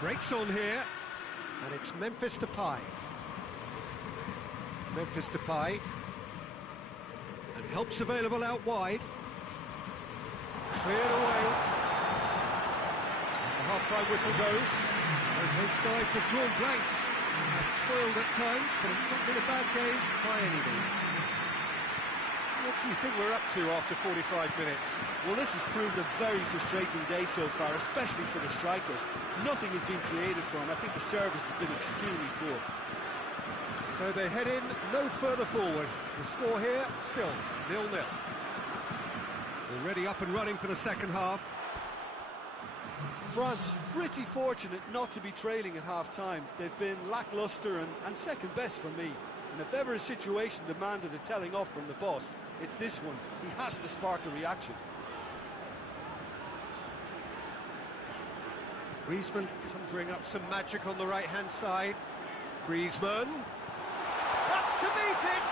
Breaks on here, and it's Memphis Depay. Memphis Depay. And help's available out wide. Cleared away. And the half-time whistle goes. Both sides have drawn blanks. Have toiled at times, but it's not been a bad game by any means. What do you think we're up to after 45 minutes? Well, this has proved a very frustrating day so far, especially for the strikers. Nothing has been created for them. I think the service has been extremely poor. So they head in no further forward. The score here, still 0-0. Already up and running for the second half. France, pretty fortunate not to be trailing at half-time. They've been lacklustre and second best for me. And if ever a situation demanded a telling off from the boss, it's this one. He has to spark a reaction. Griezmann conjuring up some magic on the right-hand side. Griezmann. Up to meet it!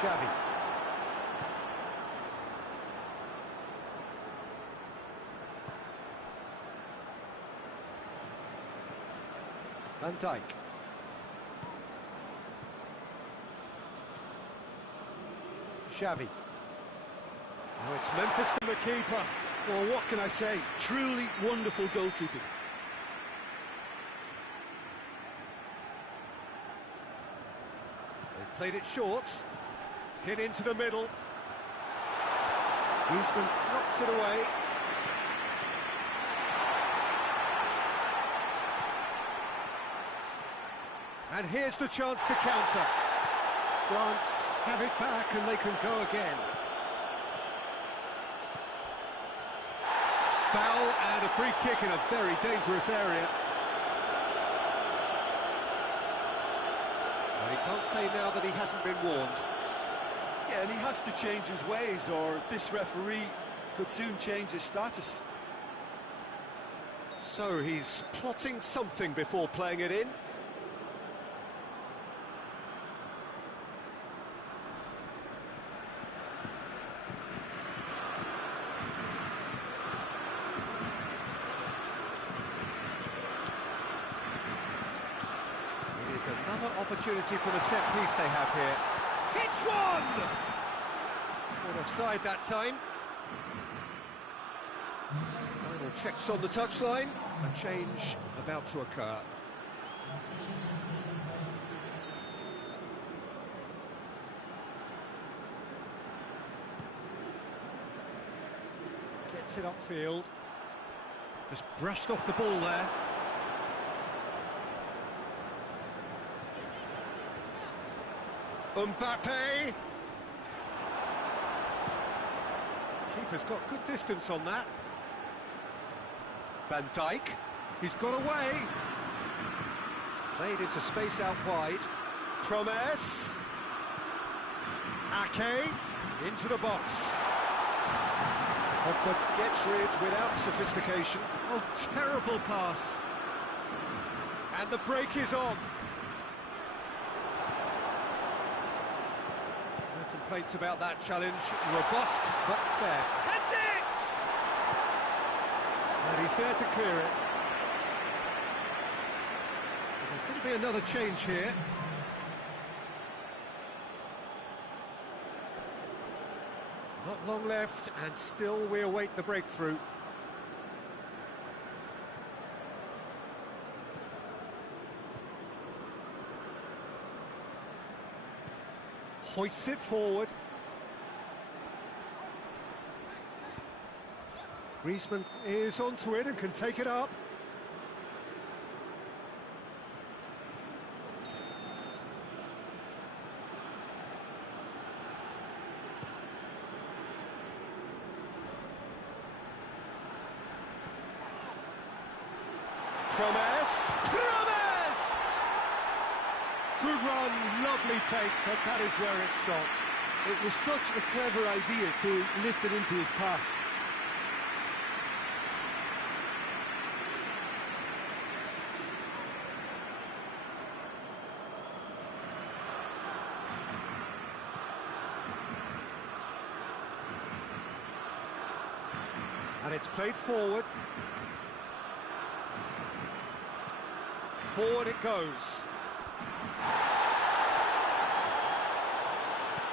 Xavi. Van Dijk. Xavi. Now it's Memphis to the keeper. Well, what can I say? Truly wonderful goalkeeping. They've played it short. Hit into the middle. Griezmann knocks it away. And here's the chance to counter. France have it back and they can go again. Foul and a free kick in a very dangerous area. Well, he can't say now that he hasn't been warned. Yeah, and he has to change his ways, or this referee could soon change his status. So he's plotting something before playing it in. Another opportunity from a set piece they have here. Hits one! Caught offside that time. Final checks on the touchline. A change about to occur. Gets it upfield. Just brushed off the ball there. Mbappe! Keeper's got good distance on that. Van Dijk, he's got away. Played into space out wide. Promes. Ake, into the box. Pogba gets rid without sophistication. Oh, terrible pass. And the break is on. Complaints about that challenge. Robust but fair. That's it! And he's there to clear it. There's going to be another change here. long left, and still we await the breakthrough. Hoists it forward. Griezmann is onto it and can take it up. Promise! Good run, lovely take, but that is where it stopped. It was such a clever idea to lift it into his path. And it's played forward. Forward it goes.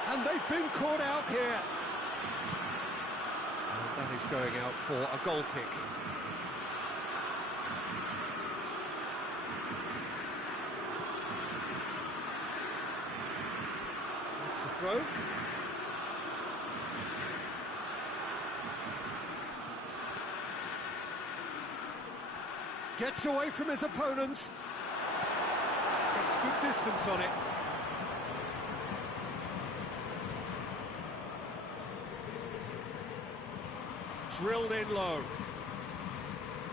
And they've been caught out here. And that is going out for a goal kick. That's the throw. Gets away from his opponents. Gets good distance on it. Drilled in low.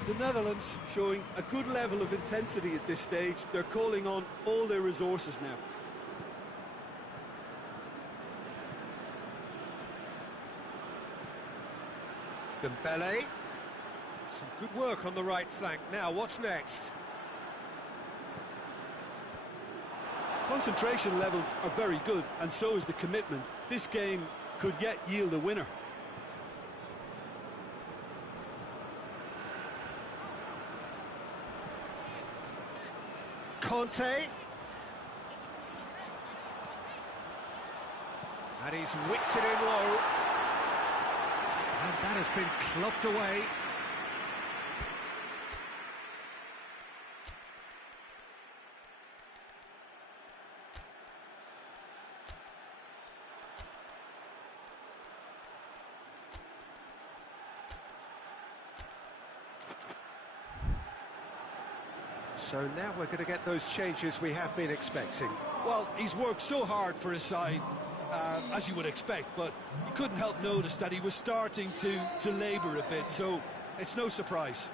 The Netherlands showing a good level of intensity at this stage. They're calling on all their resources now. Dembele. Some good work on the right flank. Now, what's next? Concentration levels are very good, and so is the commitment. This game could yet yield a winner. Conte. And he's whipped it in low. And that has been clubbed away. So now we're going to get those changes we have been expecting. Well, he's worked so hard for his side, as you would expect, but you couldn't help notice that he was starting to labour a bit, so it's no surprise.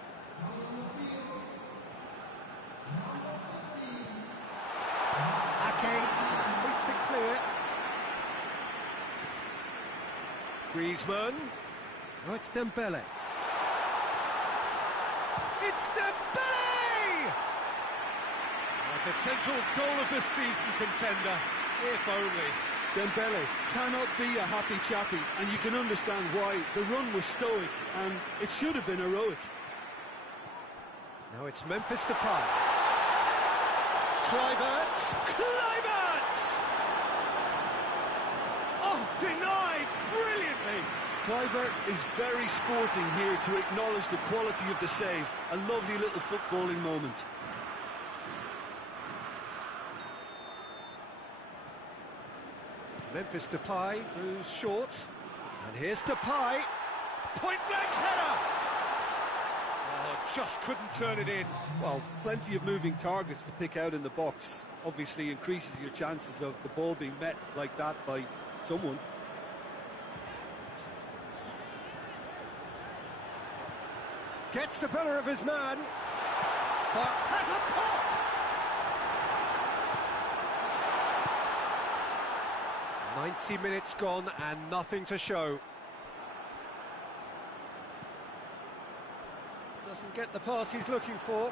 Ake, hoist it clear. Griezmann. Oh, it's Dembele. It's Dembele! The potential goal of the season contender, if only. Dembele cannot be a happy chappy, and you can understand why. The run was stoic, and it should have been heroic. Now it's Memphis Depay. Kluivert! Kluivert! Oh, denied brilliantly! Kluivert is very sporting here to acknowledge the quality of the save. A lovely little footballing moment. Memphis Depay moves short, and here's Depay, point-blank header! Oh, just couldn't turn it in. Well, plenty of moving targets to pick out in the box. Obviously increases your chances of the ball being met like that by someone. Gets the better of his man. Has a pop! "90 minutes gone and nothing to show." Doesn't get the pass he's looking for.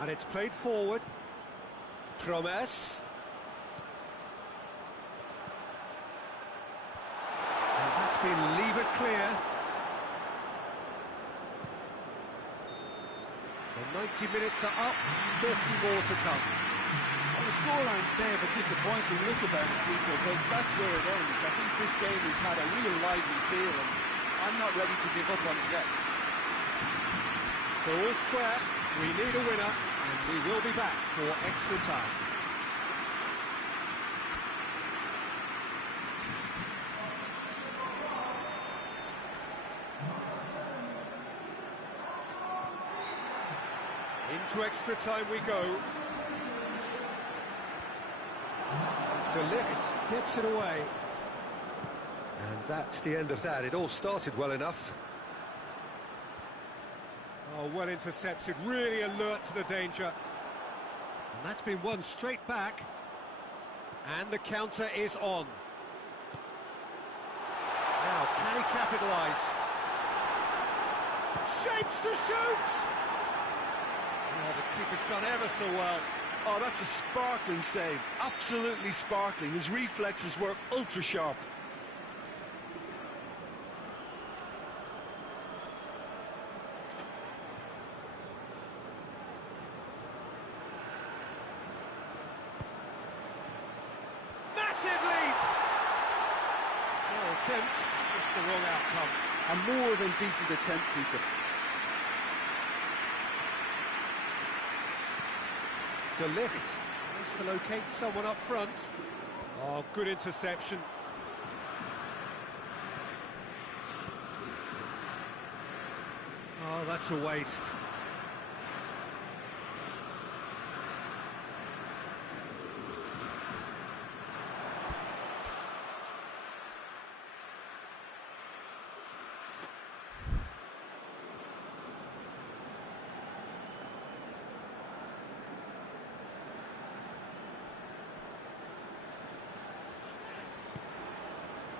And it's played forward. Promise. And that's been levered clear. The 90 minutes are up, 30 more to come. the scoreline may have a disappointing look about it, Peter, but that's where it ends. I think this game has had a real lively feel, and I'm not ready to give up on it yet. So all square, we need a winner, and we will be back for extra time. Into extra time we go. De Ligt gets it away. And that's the end of that. It all started well enough. Oh, well intercepted, really alert to the danger. And that's been won straight back. And the counter is on. Now, can he capitalise? Shapes to shoot! Oh, the keeper's done ever so well. Oh, that's a sparkling save. Absolutely sparkling. His reflexes were ultra sharp. Massive leap! No attempt, just the wrong outcome. A more than decent attempt, Peter. De Ligt tries to locate someone up front. Oh, good interception. Oh, that's a waste.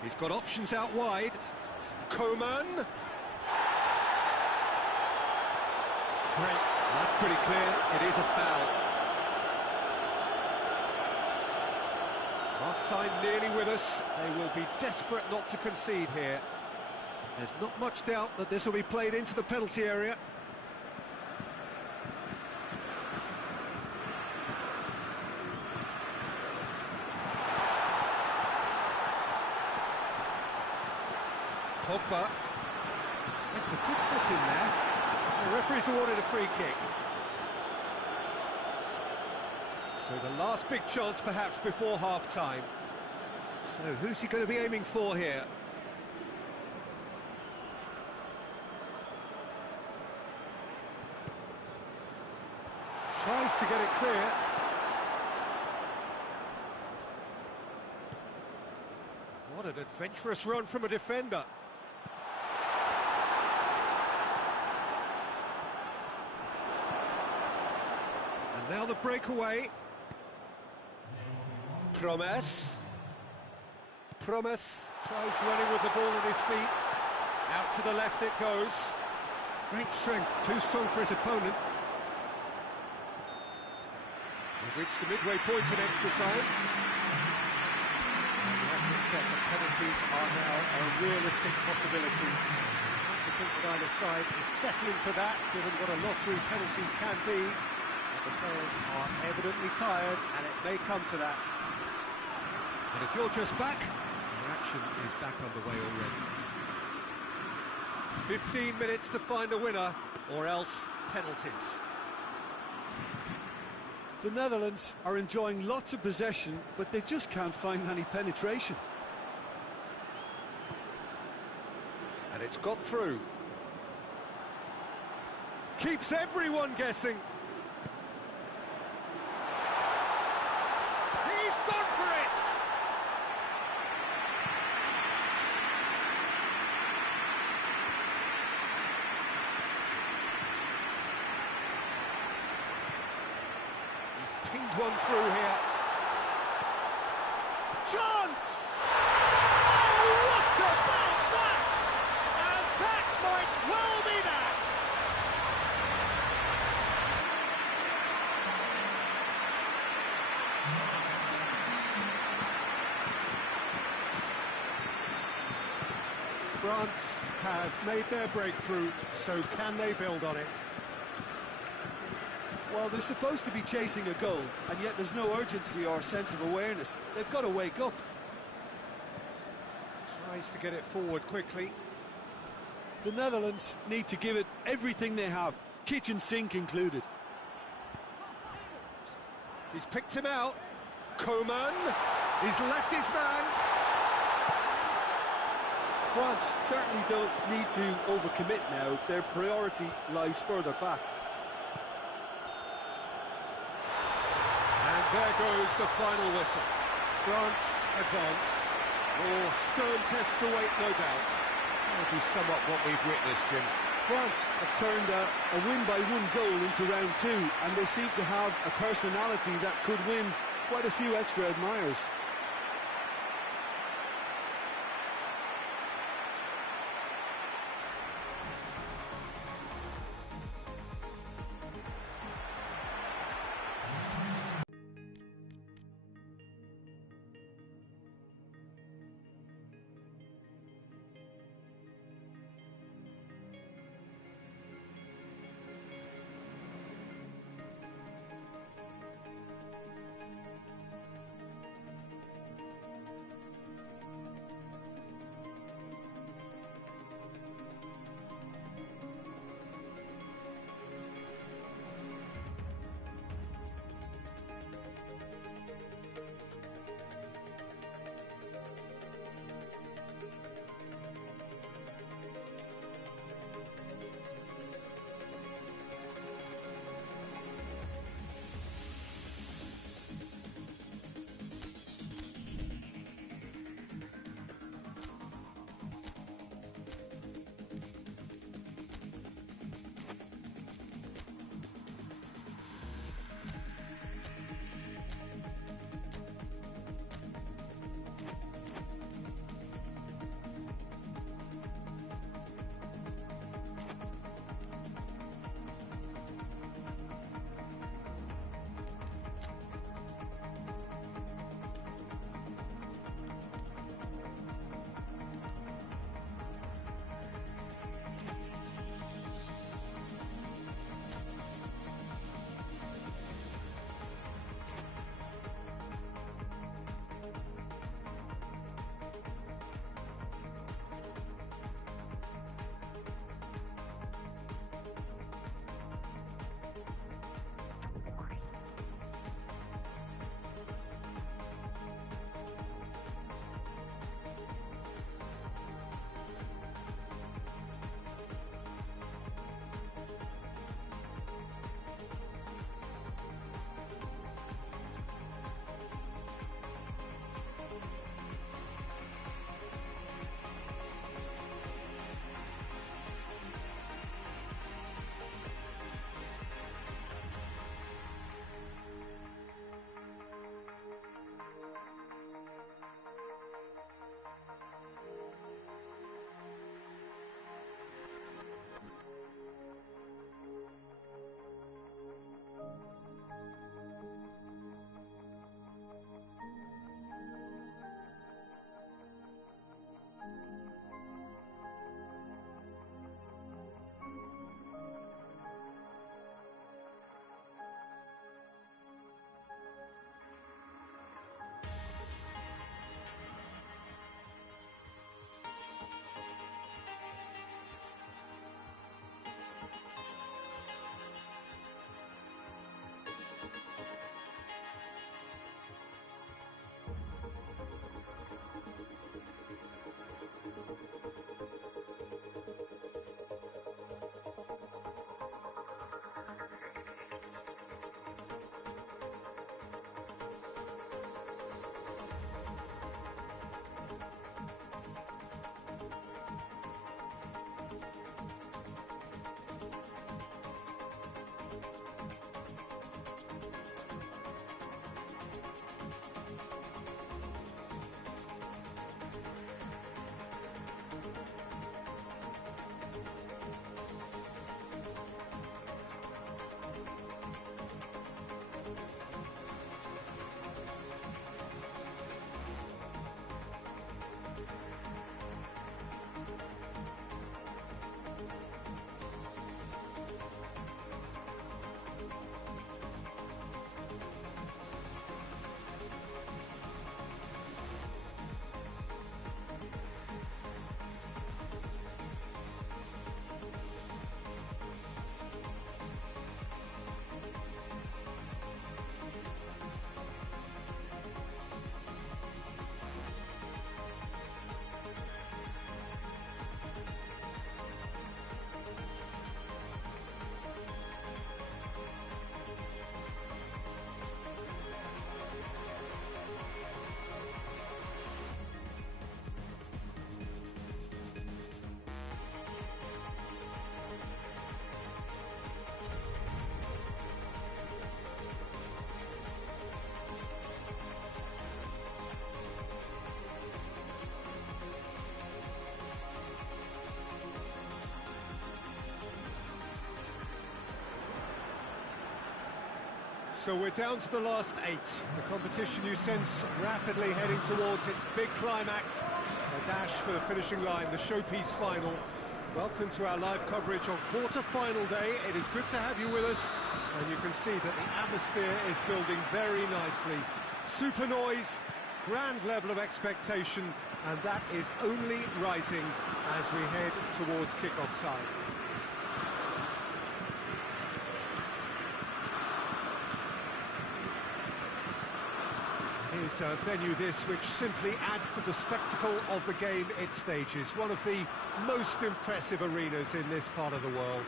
He's got options out wide. Coman. Great. That's pretty clear. It is a foul. Half-time nearly with us. They will be desperate not to concede here. There's not much doubt that this will be played into the penalty area. Pogba. That's a good foot in there. The referee's awarded a free kick. So the last big chance perhaps before half-time. So who's he going to be aiming for here? Tries to get it clear. What an adventurous run from a defender. And now the breakaway. Promes tries running with the ball at his feet. Out to the left it goes. Great strength, too strong for his opponent. We've reached the midway point in extra time. And you have to accept that penalties are now a realistic possibility. I think that either side is settling for that, given what a lottery penalties can be. But the players are evidently tired, and it may come to that. And if you're just back, the action is back underway already. 15 minutes to find a winner, or else penalties. The Netherlands are enjoying lots of possession, but they just can't find any penetration. And it's got through. Keeps everyone guessing. He's gone for it! He's pinged one through here. Chance! Oh, what about that? And that might well be that! France have made their breakthrough, so can they build on it? Well, they're supposed to be chasing a goal, and yet there's no urgency or sense of awareness. They've got to wake up. Tries to get it forward quickly. The Netherlands need to give it everything they have, kitchen sink included. He's picked him out. Coman, he's left his man. France certainly don't need to overcommit now. Their priority lies further back. And there goes the final whistle. France advance. More stern tests await, no doubt. How do you sum up what we've witnessed, Jim? France have turned a win-by-one goal into round two, and they seem to have a personality that could win quite a few extra admirers. So we're down to the last 8. The competition, you sense, rapidly heading towards its big climax. A dash for the finishing line, the showpiece final. Welcome to our live coverage on quarter-final day. It is good to have you with us, and you can see that the atmosphere is building very nicely. Super noise, grand level of expectation, and that is only rising as we head towards kick-off time. Here's a venue this which simply adds to the spectacle of the game it stages. One of the most impressive arenas in this part of the world.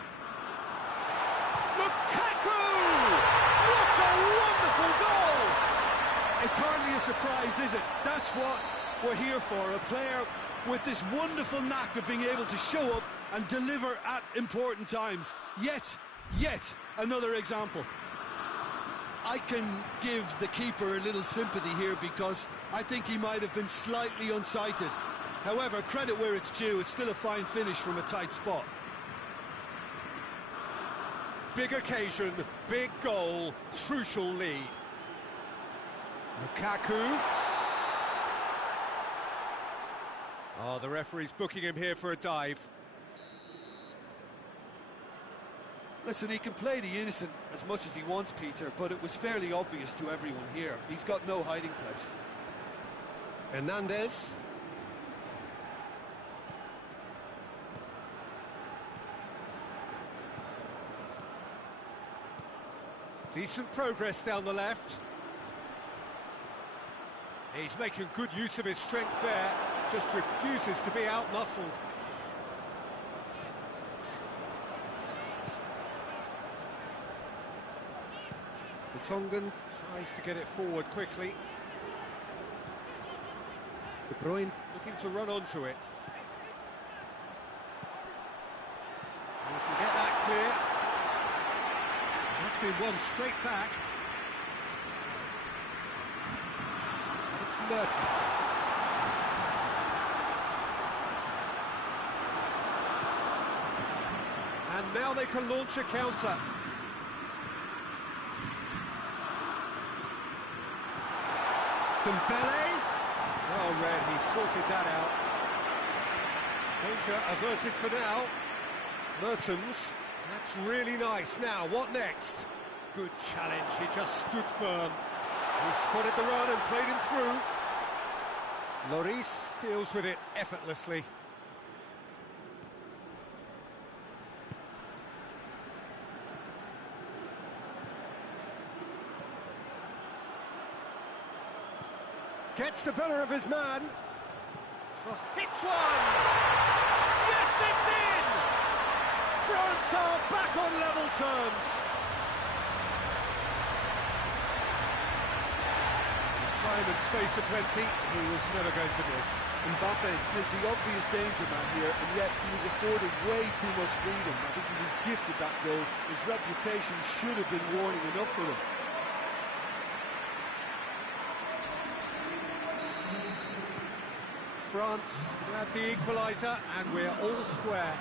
Lukaku! What a wonderful goal! It's hardly a surprise, is it? That's what we're here for, a player with this wonderful knack of being able to show up and deliver at important times. Yet another example. I can give the keeper a little sympathy here because I think he might have been slightly unsighted. However, credit where it's due, it's still a fine finish from a tight spot. Big occasion, big goal, crucial lead. Lukaku. Oh, the referee's booking him here for a dive. Listen, he can play the innocent as much as he wants, Peter, but it was fairly obvious to everyone here. He's got no hiding place. Hernandez. Decent progress down the left. He's making good use of his strength there, just refuses to be out-muscled. Tongan tries to get it forward quickly. De Bruyne looking to run onto it. He can get that clear. That's been won straight back. It's Mertens. And now they can launch a counter. Dembele. Well read, he sorted that out. Danger averted for now. Mertens. That's really nice. Now, what next? Good challenge, he just stood firm. He spotted the run and played him through. Lloris deals with it effortlessly. Gets the better of his man. Hits one! Yes, it's in! France are back on level terms. Time and space aplenty, he was never going to miss. Mbappe is the obvious danger man here, and yet he was afforded way too much freedom. I think he was gifted that goal. His reputation should have been warning enough for him. France grab the equaliser, and we're all square.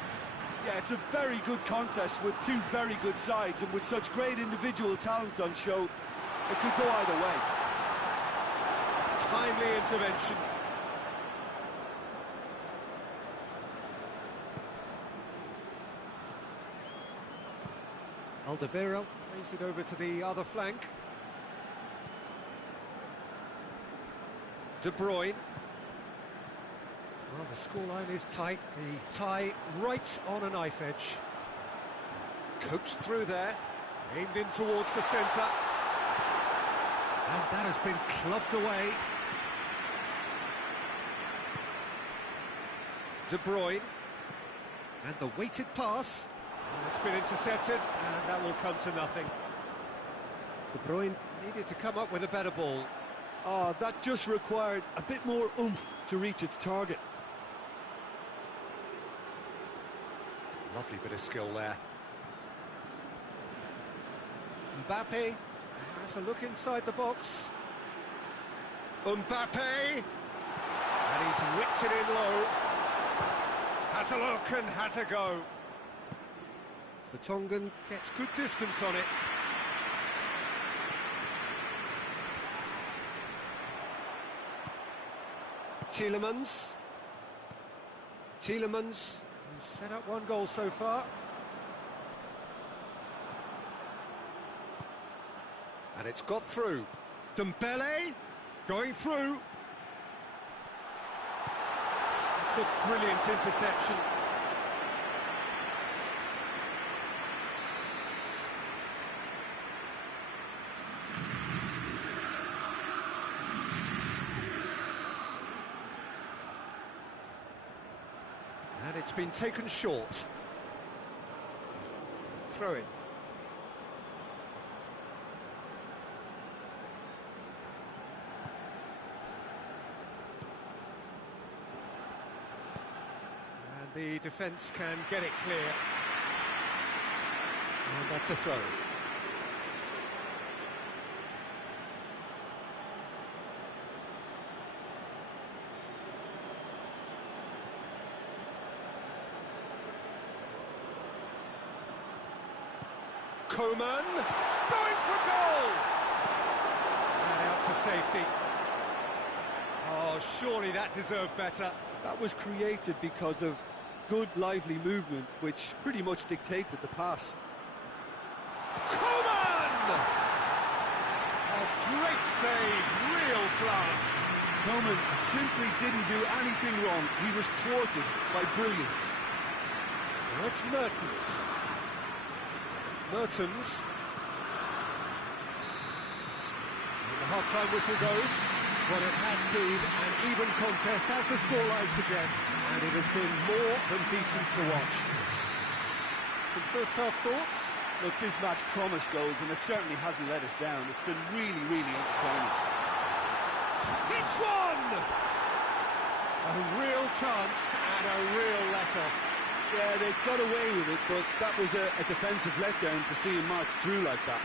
Yeah, it's a very good contest with two very good sides, and with such great individual talent on show, it could go either way. Timely intervention. Alderweireld plays it over to the other flank. De Bruyne. Well, the scoreline is tight. The tie right on a knife edge. Coached through there. Aimed in towards the centre. And that has been clubbed away. De Bruyne. And the weighted pass. It's been intercepted, and that will come to nothing. De Bruyne needed to come up with a better ball. Oh, that just required a bit more oomph to reach its target. Lovely bit of skill there. Mbappe has a look inside the box. Mbappe! And he's whipped it in low. Has a look and has a go. The Tongan gets good distance on it. Tielemans. Tielemans, who's set up one goal so far. And it's got through. Dembele, going through. It's a brilliant interception. And it's been taken short. Throw in. And the defence can get it clear. And that's a throw. Coman, going for goal! And out to safety. Oh, surely that deserved better. That was created because of good, lively movement, which pretty much dictated the pass. Coman! A great save, real class. Coman simply didn't do anything wrong. He was thwarted by brilliance. That's Mertens. Mertens. And the half-time whistle goes. Well, it has been an even contest, as the scoreline suggests, and it has been more than decent to watch. Some first-half thoughts? Look, this match promised goals, and it certainly hasn't let us down. It's been really, really entertaining. Hits one! A real chance and a real let-off. Yeah, they got away with it, but that was a defensive letdown to see him march through like that.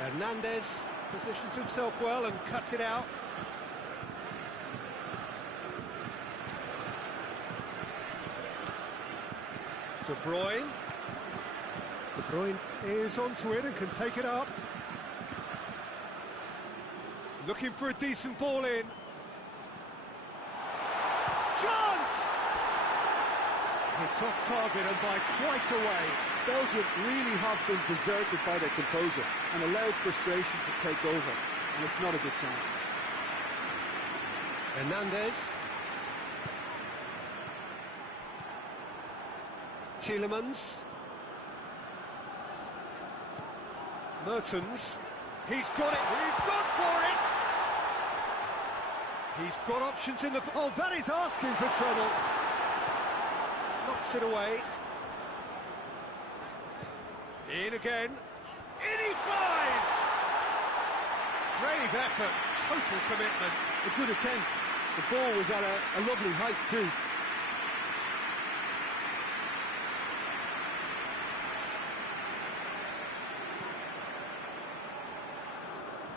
Hernandez positions himself well and cuts it out. De Bruyne. De Bruyne is onto it and can take it up. Looking for a decent ball in. Chance! It's off target and by quite a way. Belgium really have been deserted by their composure and allowed frustration to take over, and it's not a good sign. Hernandez. Tielemans. Mertens. He's got it. He's gone for it. He's got options in the... Oh, that is asking for trouble. Knocks it away. In again. In he flies! Brave effort, total commitment. A good attempt. The ball was at a lovely height too.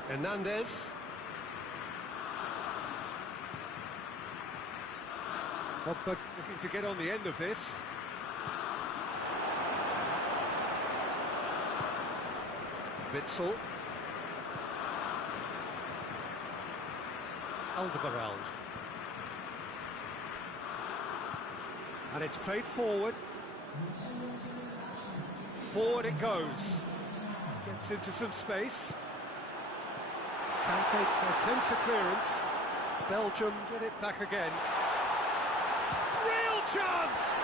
Hernandez. Pogba looking to get on the end of this. Witsel. Alderweireld. And it's played forward. Forward it goes. Gets into some space. Kante attempts a clearance. Belgium get it back again. Real chance!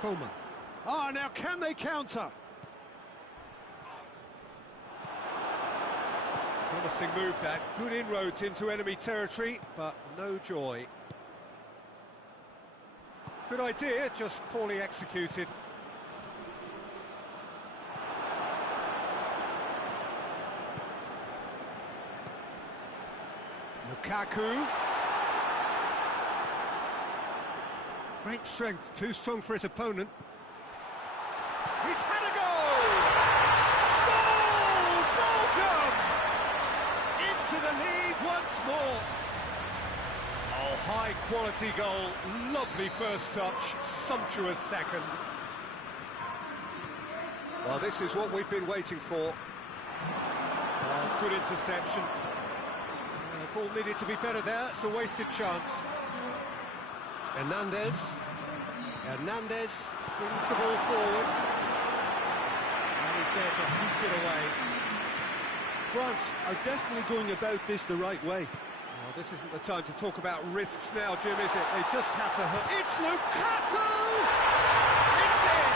Coman. Ah, now can they counter? Promising move that. Good inroads into enemy territory, but no joy. Good idea, just poorly executed. Lukaku. Great strength, too strong for his opponent. He's had a goal! Goal! Belgium! Into the lead once more. Oh, high-quality goal. Lovely first touch, sumptuous second. Well, this is what we've been waiting for. good interception. Ball needed to be better there, it's a wasted chance. Hernandez brings the ball forward. And he's there to hook it away. France are definitely going about this the right way. Well, this isn't the time to talk about risks now, Jim, is it? They just have to hurt. It's Lukaku! It's in!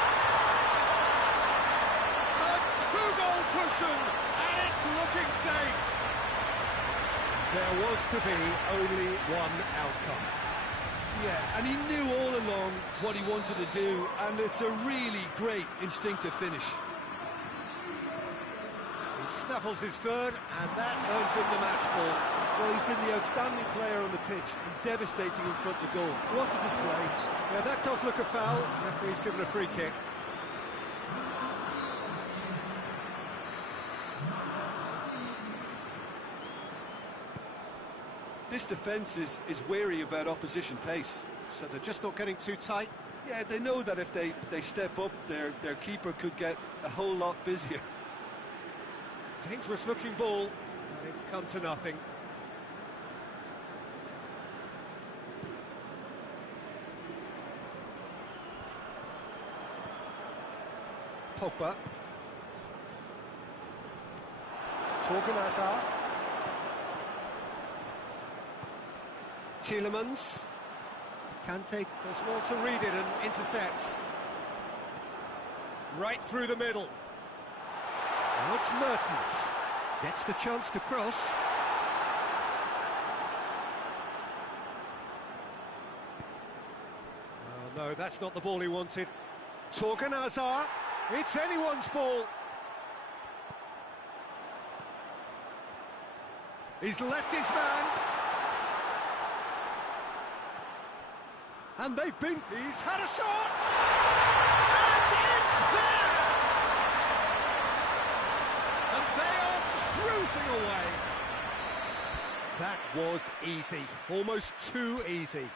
A two-goal cushion, and it's looking safe. There was to be only one outcome. Yeah, and he knew all along what he wanted to do, and it's a really great instinctive finish. He snaffles his third, and that earns him the match ball. Well, he's been the outstanding player on the pitch and devastating in front of the goal. What a display. Yeah, that does look a foul. Referee's given a free kick. This defence is wary about opposition pace. So they're just not getting too tight. Yeah, they know that if they step up, their keeper could get a whole lot busier. Dangerous looking ball, and it's come to nothing. Pogba. Torgan Hazard. Tielemans. Kante does well to read it and intercepts. Right through the middle. Now it's Mertens. Gets the chance to cross. Oh no, that's not the ball he wanted. Torgan Hazard. It's anyone's ball. He's left his man. And they've been... He's had a shot! And it's there! And they are cruising away. That was easy. Almost too easy.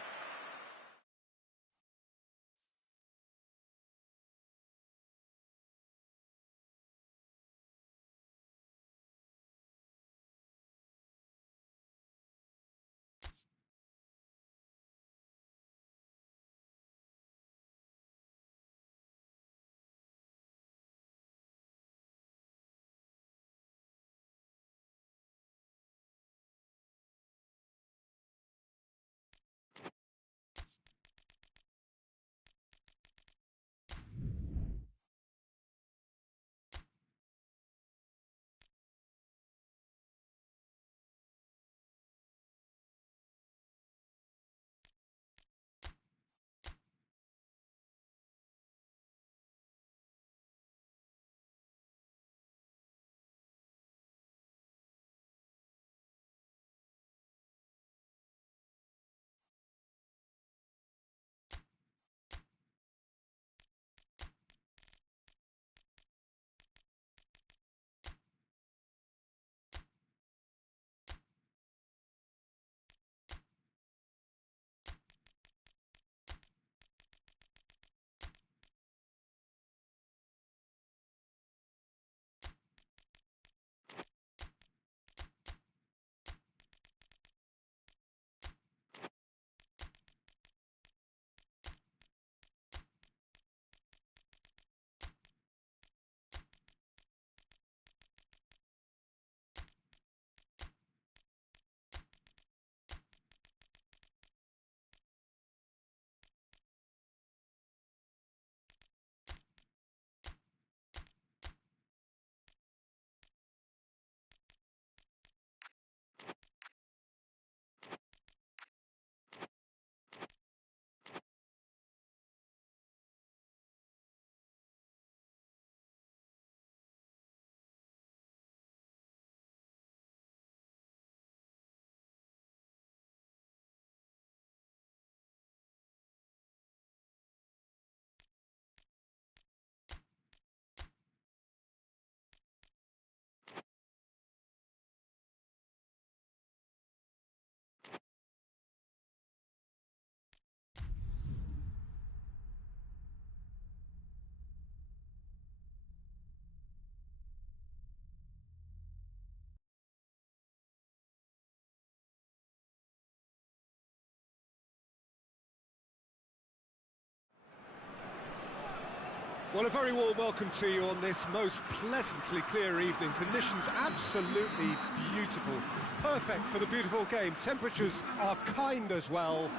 Well, a very warm welcome to you on this most pleasantly clear evening. Conditions absolutely beautiful, perfect for the beautiful game. Temperatures are kind as well,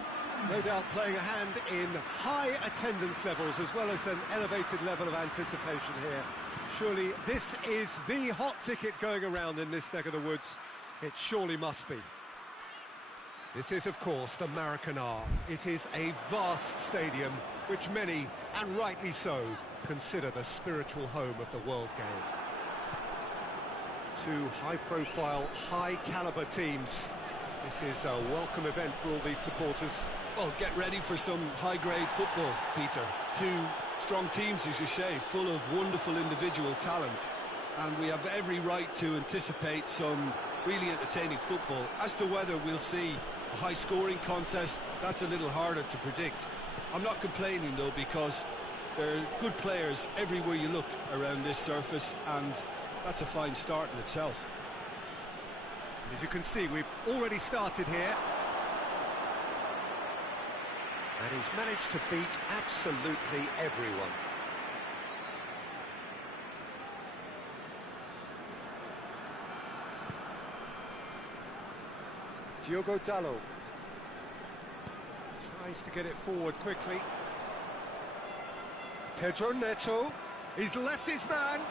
no doubt playing a hand in high attendance levels as well as an elevated level of anticipation here. Surely this is the hot ticket going around in this neck of the woods. It surely must be. This is, of course, the Maracanã. It is a vast stadium, which many, and rightly so, consider the spiritual home of the world game. Two high-profile, high-caliber teams. This is a welcome event for all these supporters. Well, get ready for some high-grade football, Peter. Two strong teams, as you say, full of wonderful individual talent. And we have every right to anticipate some really entertaining football. As to whether we'll see a high-scoring contest, that's a little harder to predict. I'm not complaining, though, because there are good players everywhere you look around this surface, and that's a fine start in itself. As you can see, we've already started here. And he's managed to beat absolutely everyone. Diogo Dalot tries to get it forward quickly. Pedro Neto, he's left his man.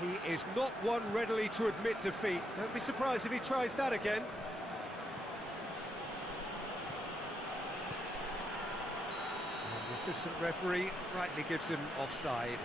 He is not one readily to admit defeat. Don't be surprised if he tries that again. And the assistant referee rightly gives him offside.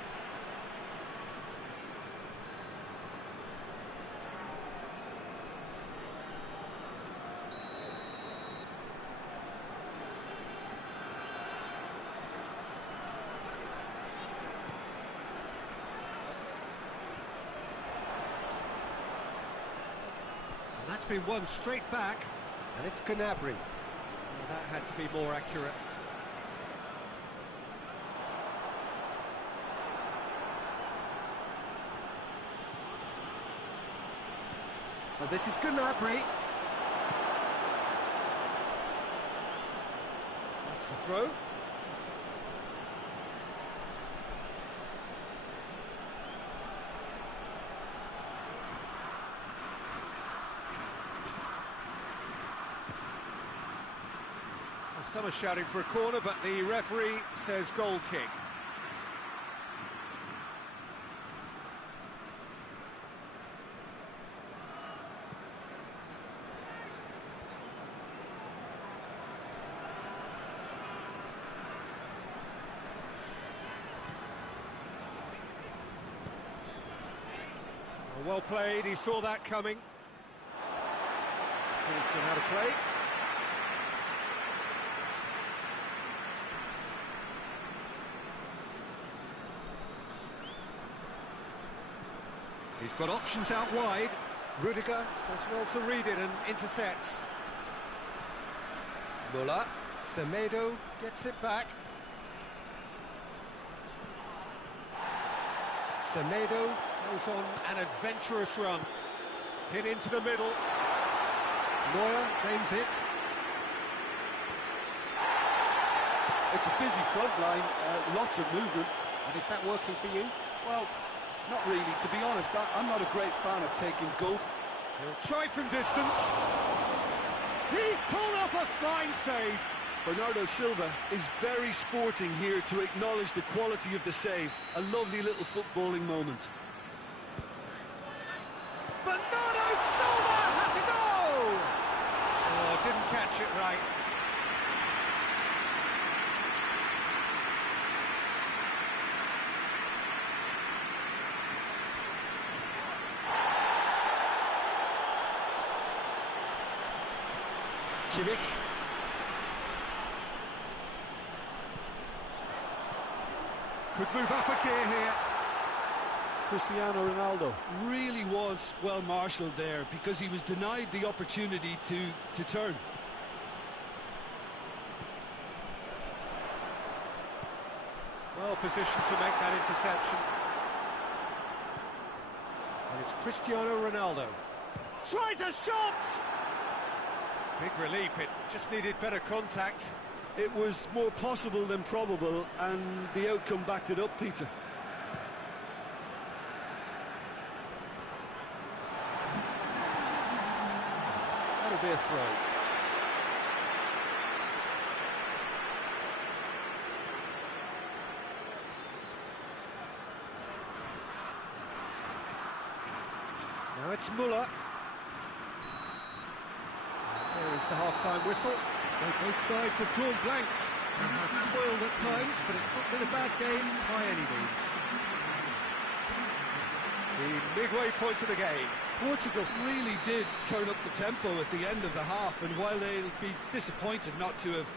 That's been won straight back, and it's Gnabry. Well, that had to be more accurate. Well, this is Gnabry. That's the throw. Some are shouting for a corner, but the referee says goal kick. Well played, he saw that coming. He's going to have to play. He's got options out wide. Rudiger does well to read it and intercepts. Muller, Semedo gets it back. Semedo goes on an adventurous run. Hit into the middle. Neuer claims it. It's a busy front line, lots of movement. And is that working for you? Well, not really, to be honest. I'm not a great fan of taking goal. He'll try from distance. He's pulled off a fine save. Bernardo Silva is very sporting here to acknowledge the quality of the save. A lovely little footballing moment. Bernardo Silva has a goal! Oh, didn't catch it right. Kimmich. Could move up a gear here. Cristiano Ronaldo Really was well marshalled there because he was denied the opportunity to turn. Well positioned to make that interception. And it's Cristiano Ronaldo. Tries a shot! Big relief, it just needed better contact. It was more possible than probable, and the outcome backed it up, Peter. That'll be a throw. Now it's Muller. There is the half-time whistle. So both sides have drawn blanks and have toiled at times, but it's not been a bad game by any means. The midway point of the game. Portugal really did turn up the tempo at the end of the half, and while they'll be disappointed not to have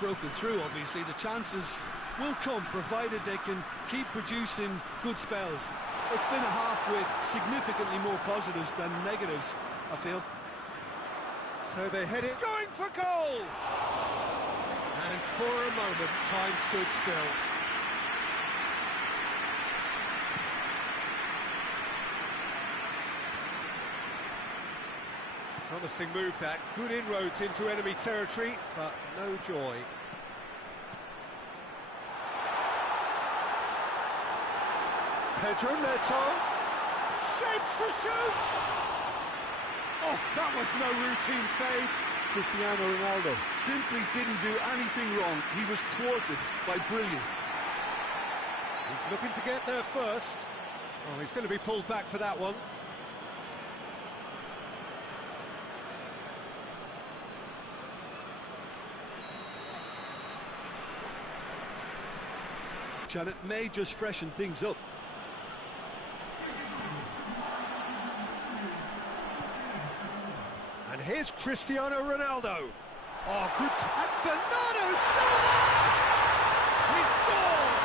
broken through, obviously, the chances will come, provided they can keep producing good spells. It's been a half with significantly more positives than negatives, I feel. So they head it, going for goal! And for a moment, time stood still. Promising move that, good inroads into enemy territory, but no joy. Pedro Neto shapes to shoot! Oh, that was no routine save. Cristiano Ronaldo simply didn't do anything wrong. He was thwarted by brilliance. He's looking to get there first. Oh, he's going to be pulled back for that one. And it may just freshen things up. And here's Cristiano Ronaldo. Oh, good. And Bernardo Silva! He scored!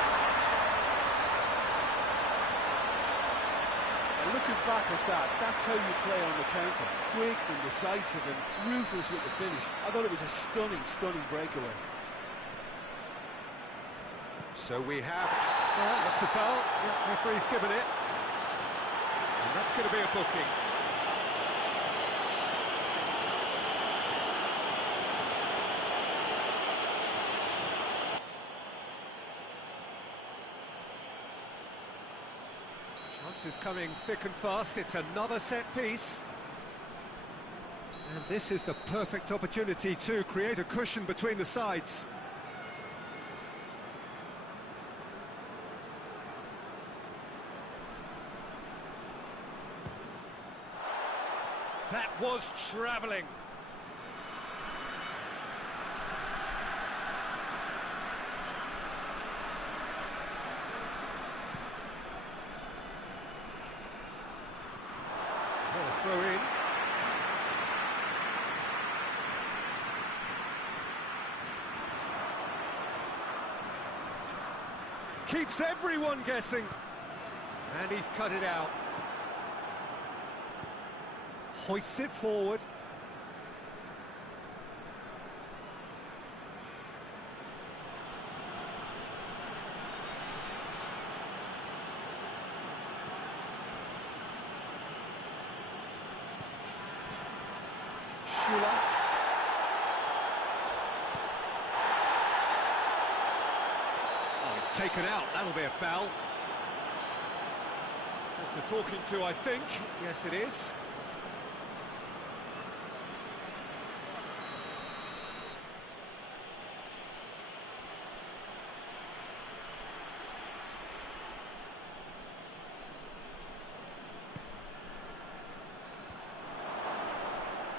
And looking back at that, that's how you play on the counter. Quick and decisive and ruthless with the finish. I thought it was a stunning, stunning breakaway. So we have... looks a foul. Yeah, referee's given it. And that's going to be a booking. Chances coming thick and fast. It's another set piece. And this is the perfect opportunity to create a cushion between the sides. That was travelling. Throw in. Keeps everyone guessing. And he's cut it out. Hoists it forward. Schüller. Oh, it's taken out. That'll be a foul. Just the talking to, I think. Yes, it is.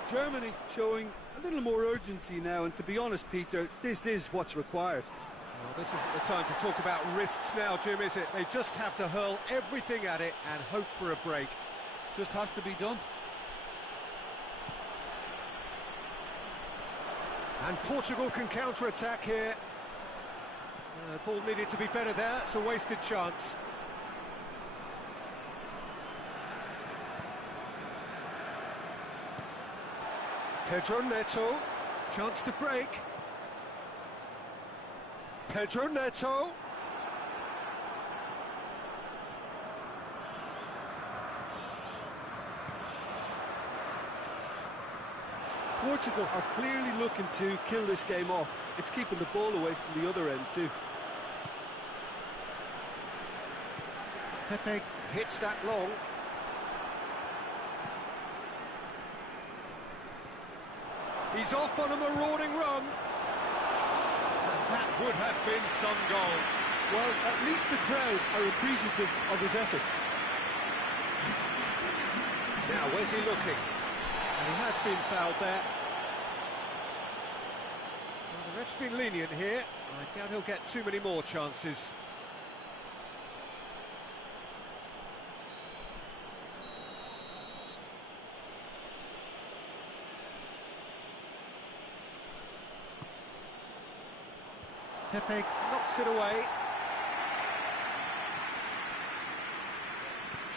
Germany showing a little more urgency now, and to be honest, Peter, this is what's required. Well, this isn't the time to talk about risks now, Jim, is it? They just have to hurl everything at it and hope for a break. Just has to be done. And Portugal can counter-attack here. Ball needed to be better there. It's a wasted chance. Pedro Neto, chance to break. Pedro Neto. Portugal are clearly looking to kill this game off. It's keeping the ball away from the other end too. Pepe hits that long. He's off on a marauding run. And that would have been some goal. Well, at least the crowd are appreciative of his efforts. Now, where's he looking? And he has been fouled there. Well, the ref's been lenient here. I doubt he'll get too many more chances. Pepe knocks it away.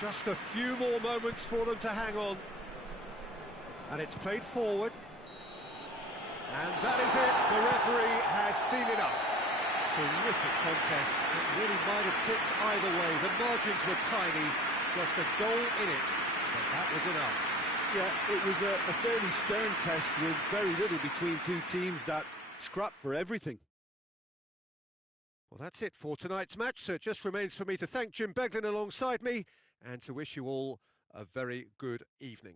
Just a few more moments for them to hang on. And it's played forward. And that is it. The referee has seen enough. Terrific contest. It really might have tipped either way. The margins were tiny. Just a goal in it. But that was enough. Yeah, it was a fairly stern test with very little between two teams that scrapped for everything. Well, that's it for tonight's match. So it just remains for me to thank Jim Beglin alongside me and to wish you all a very good evening.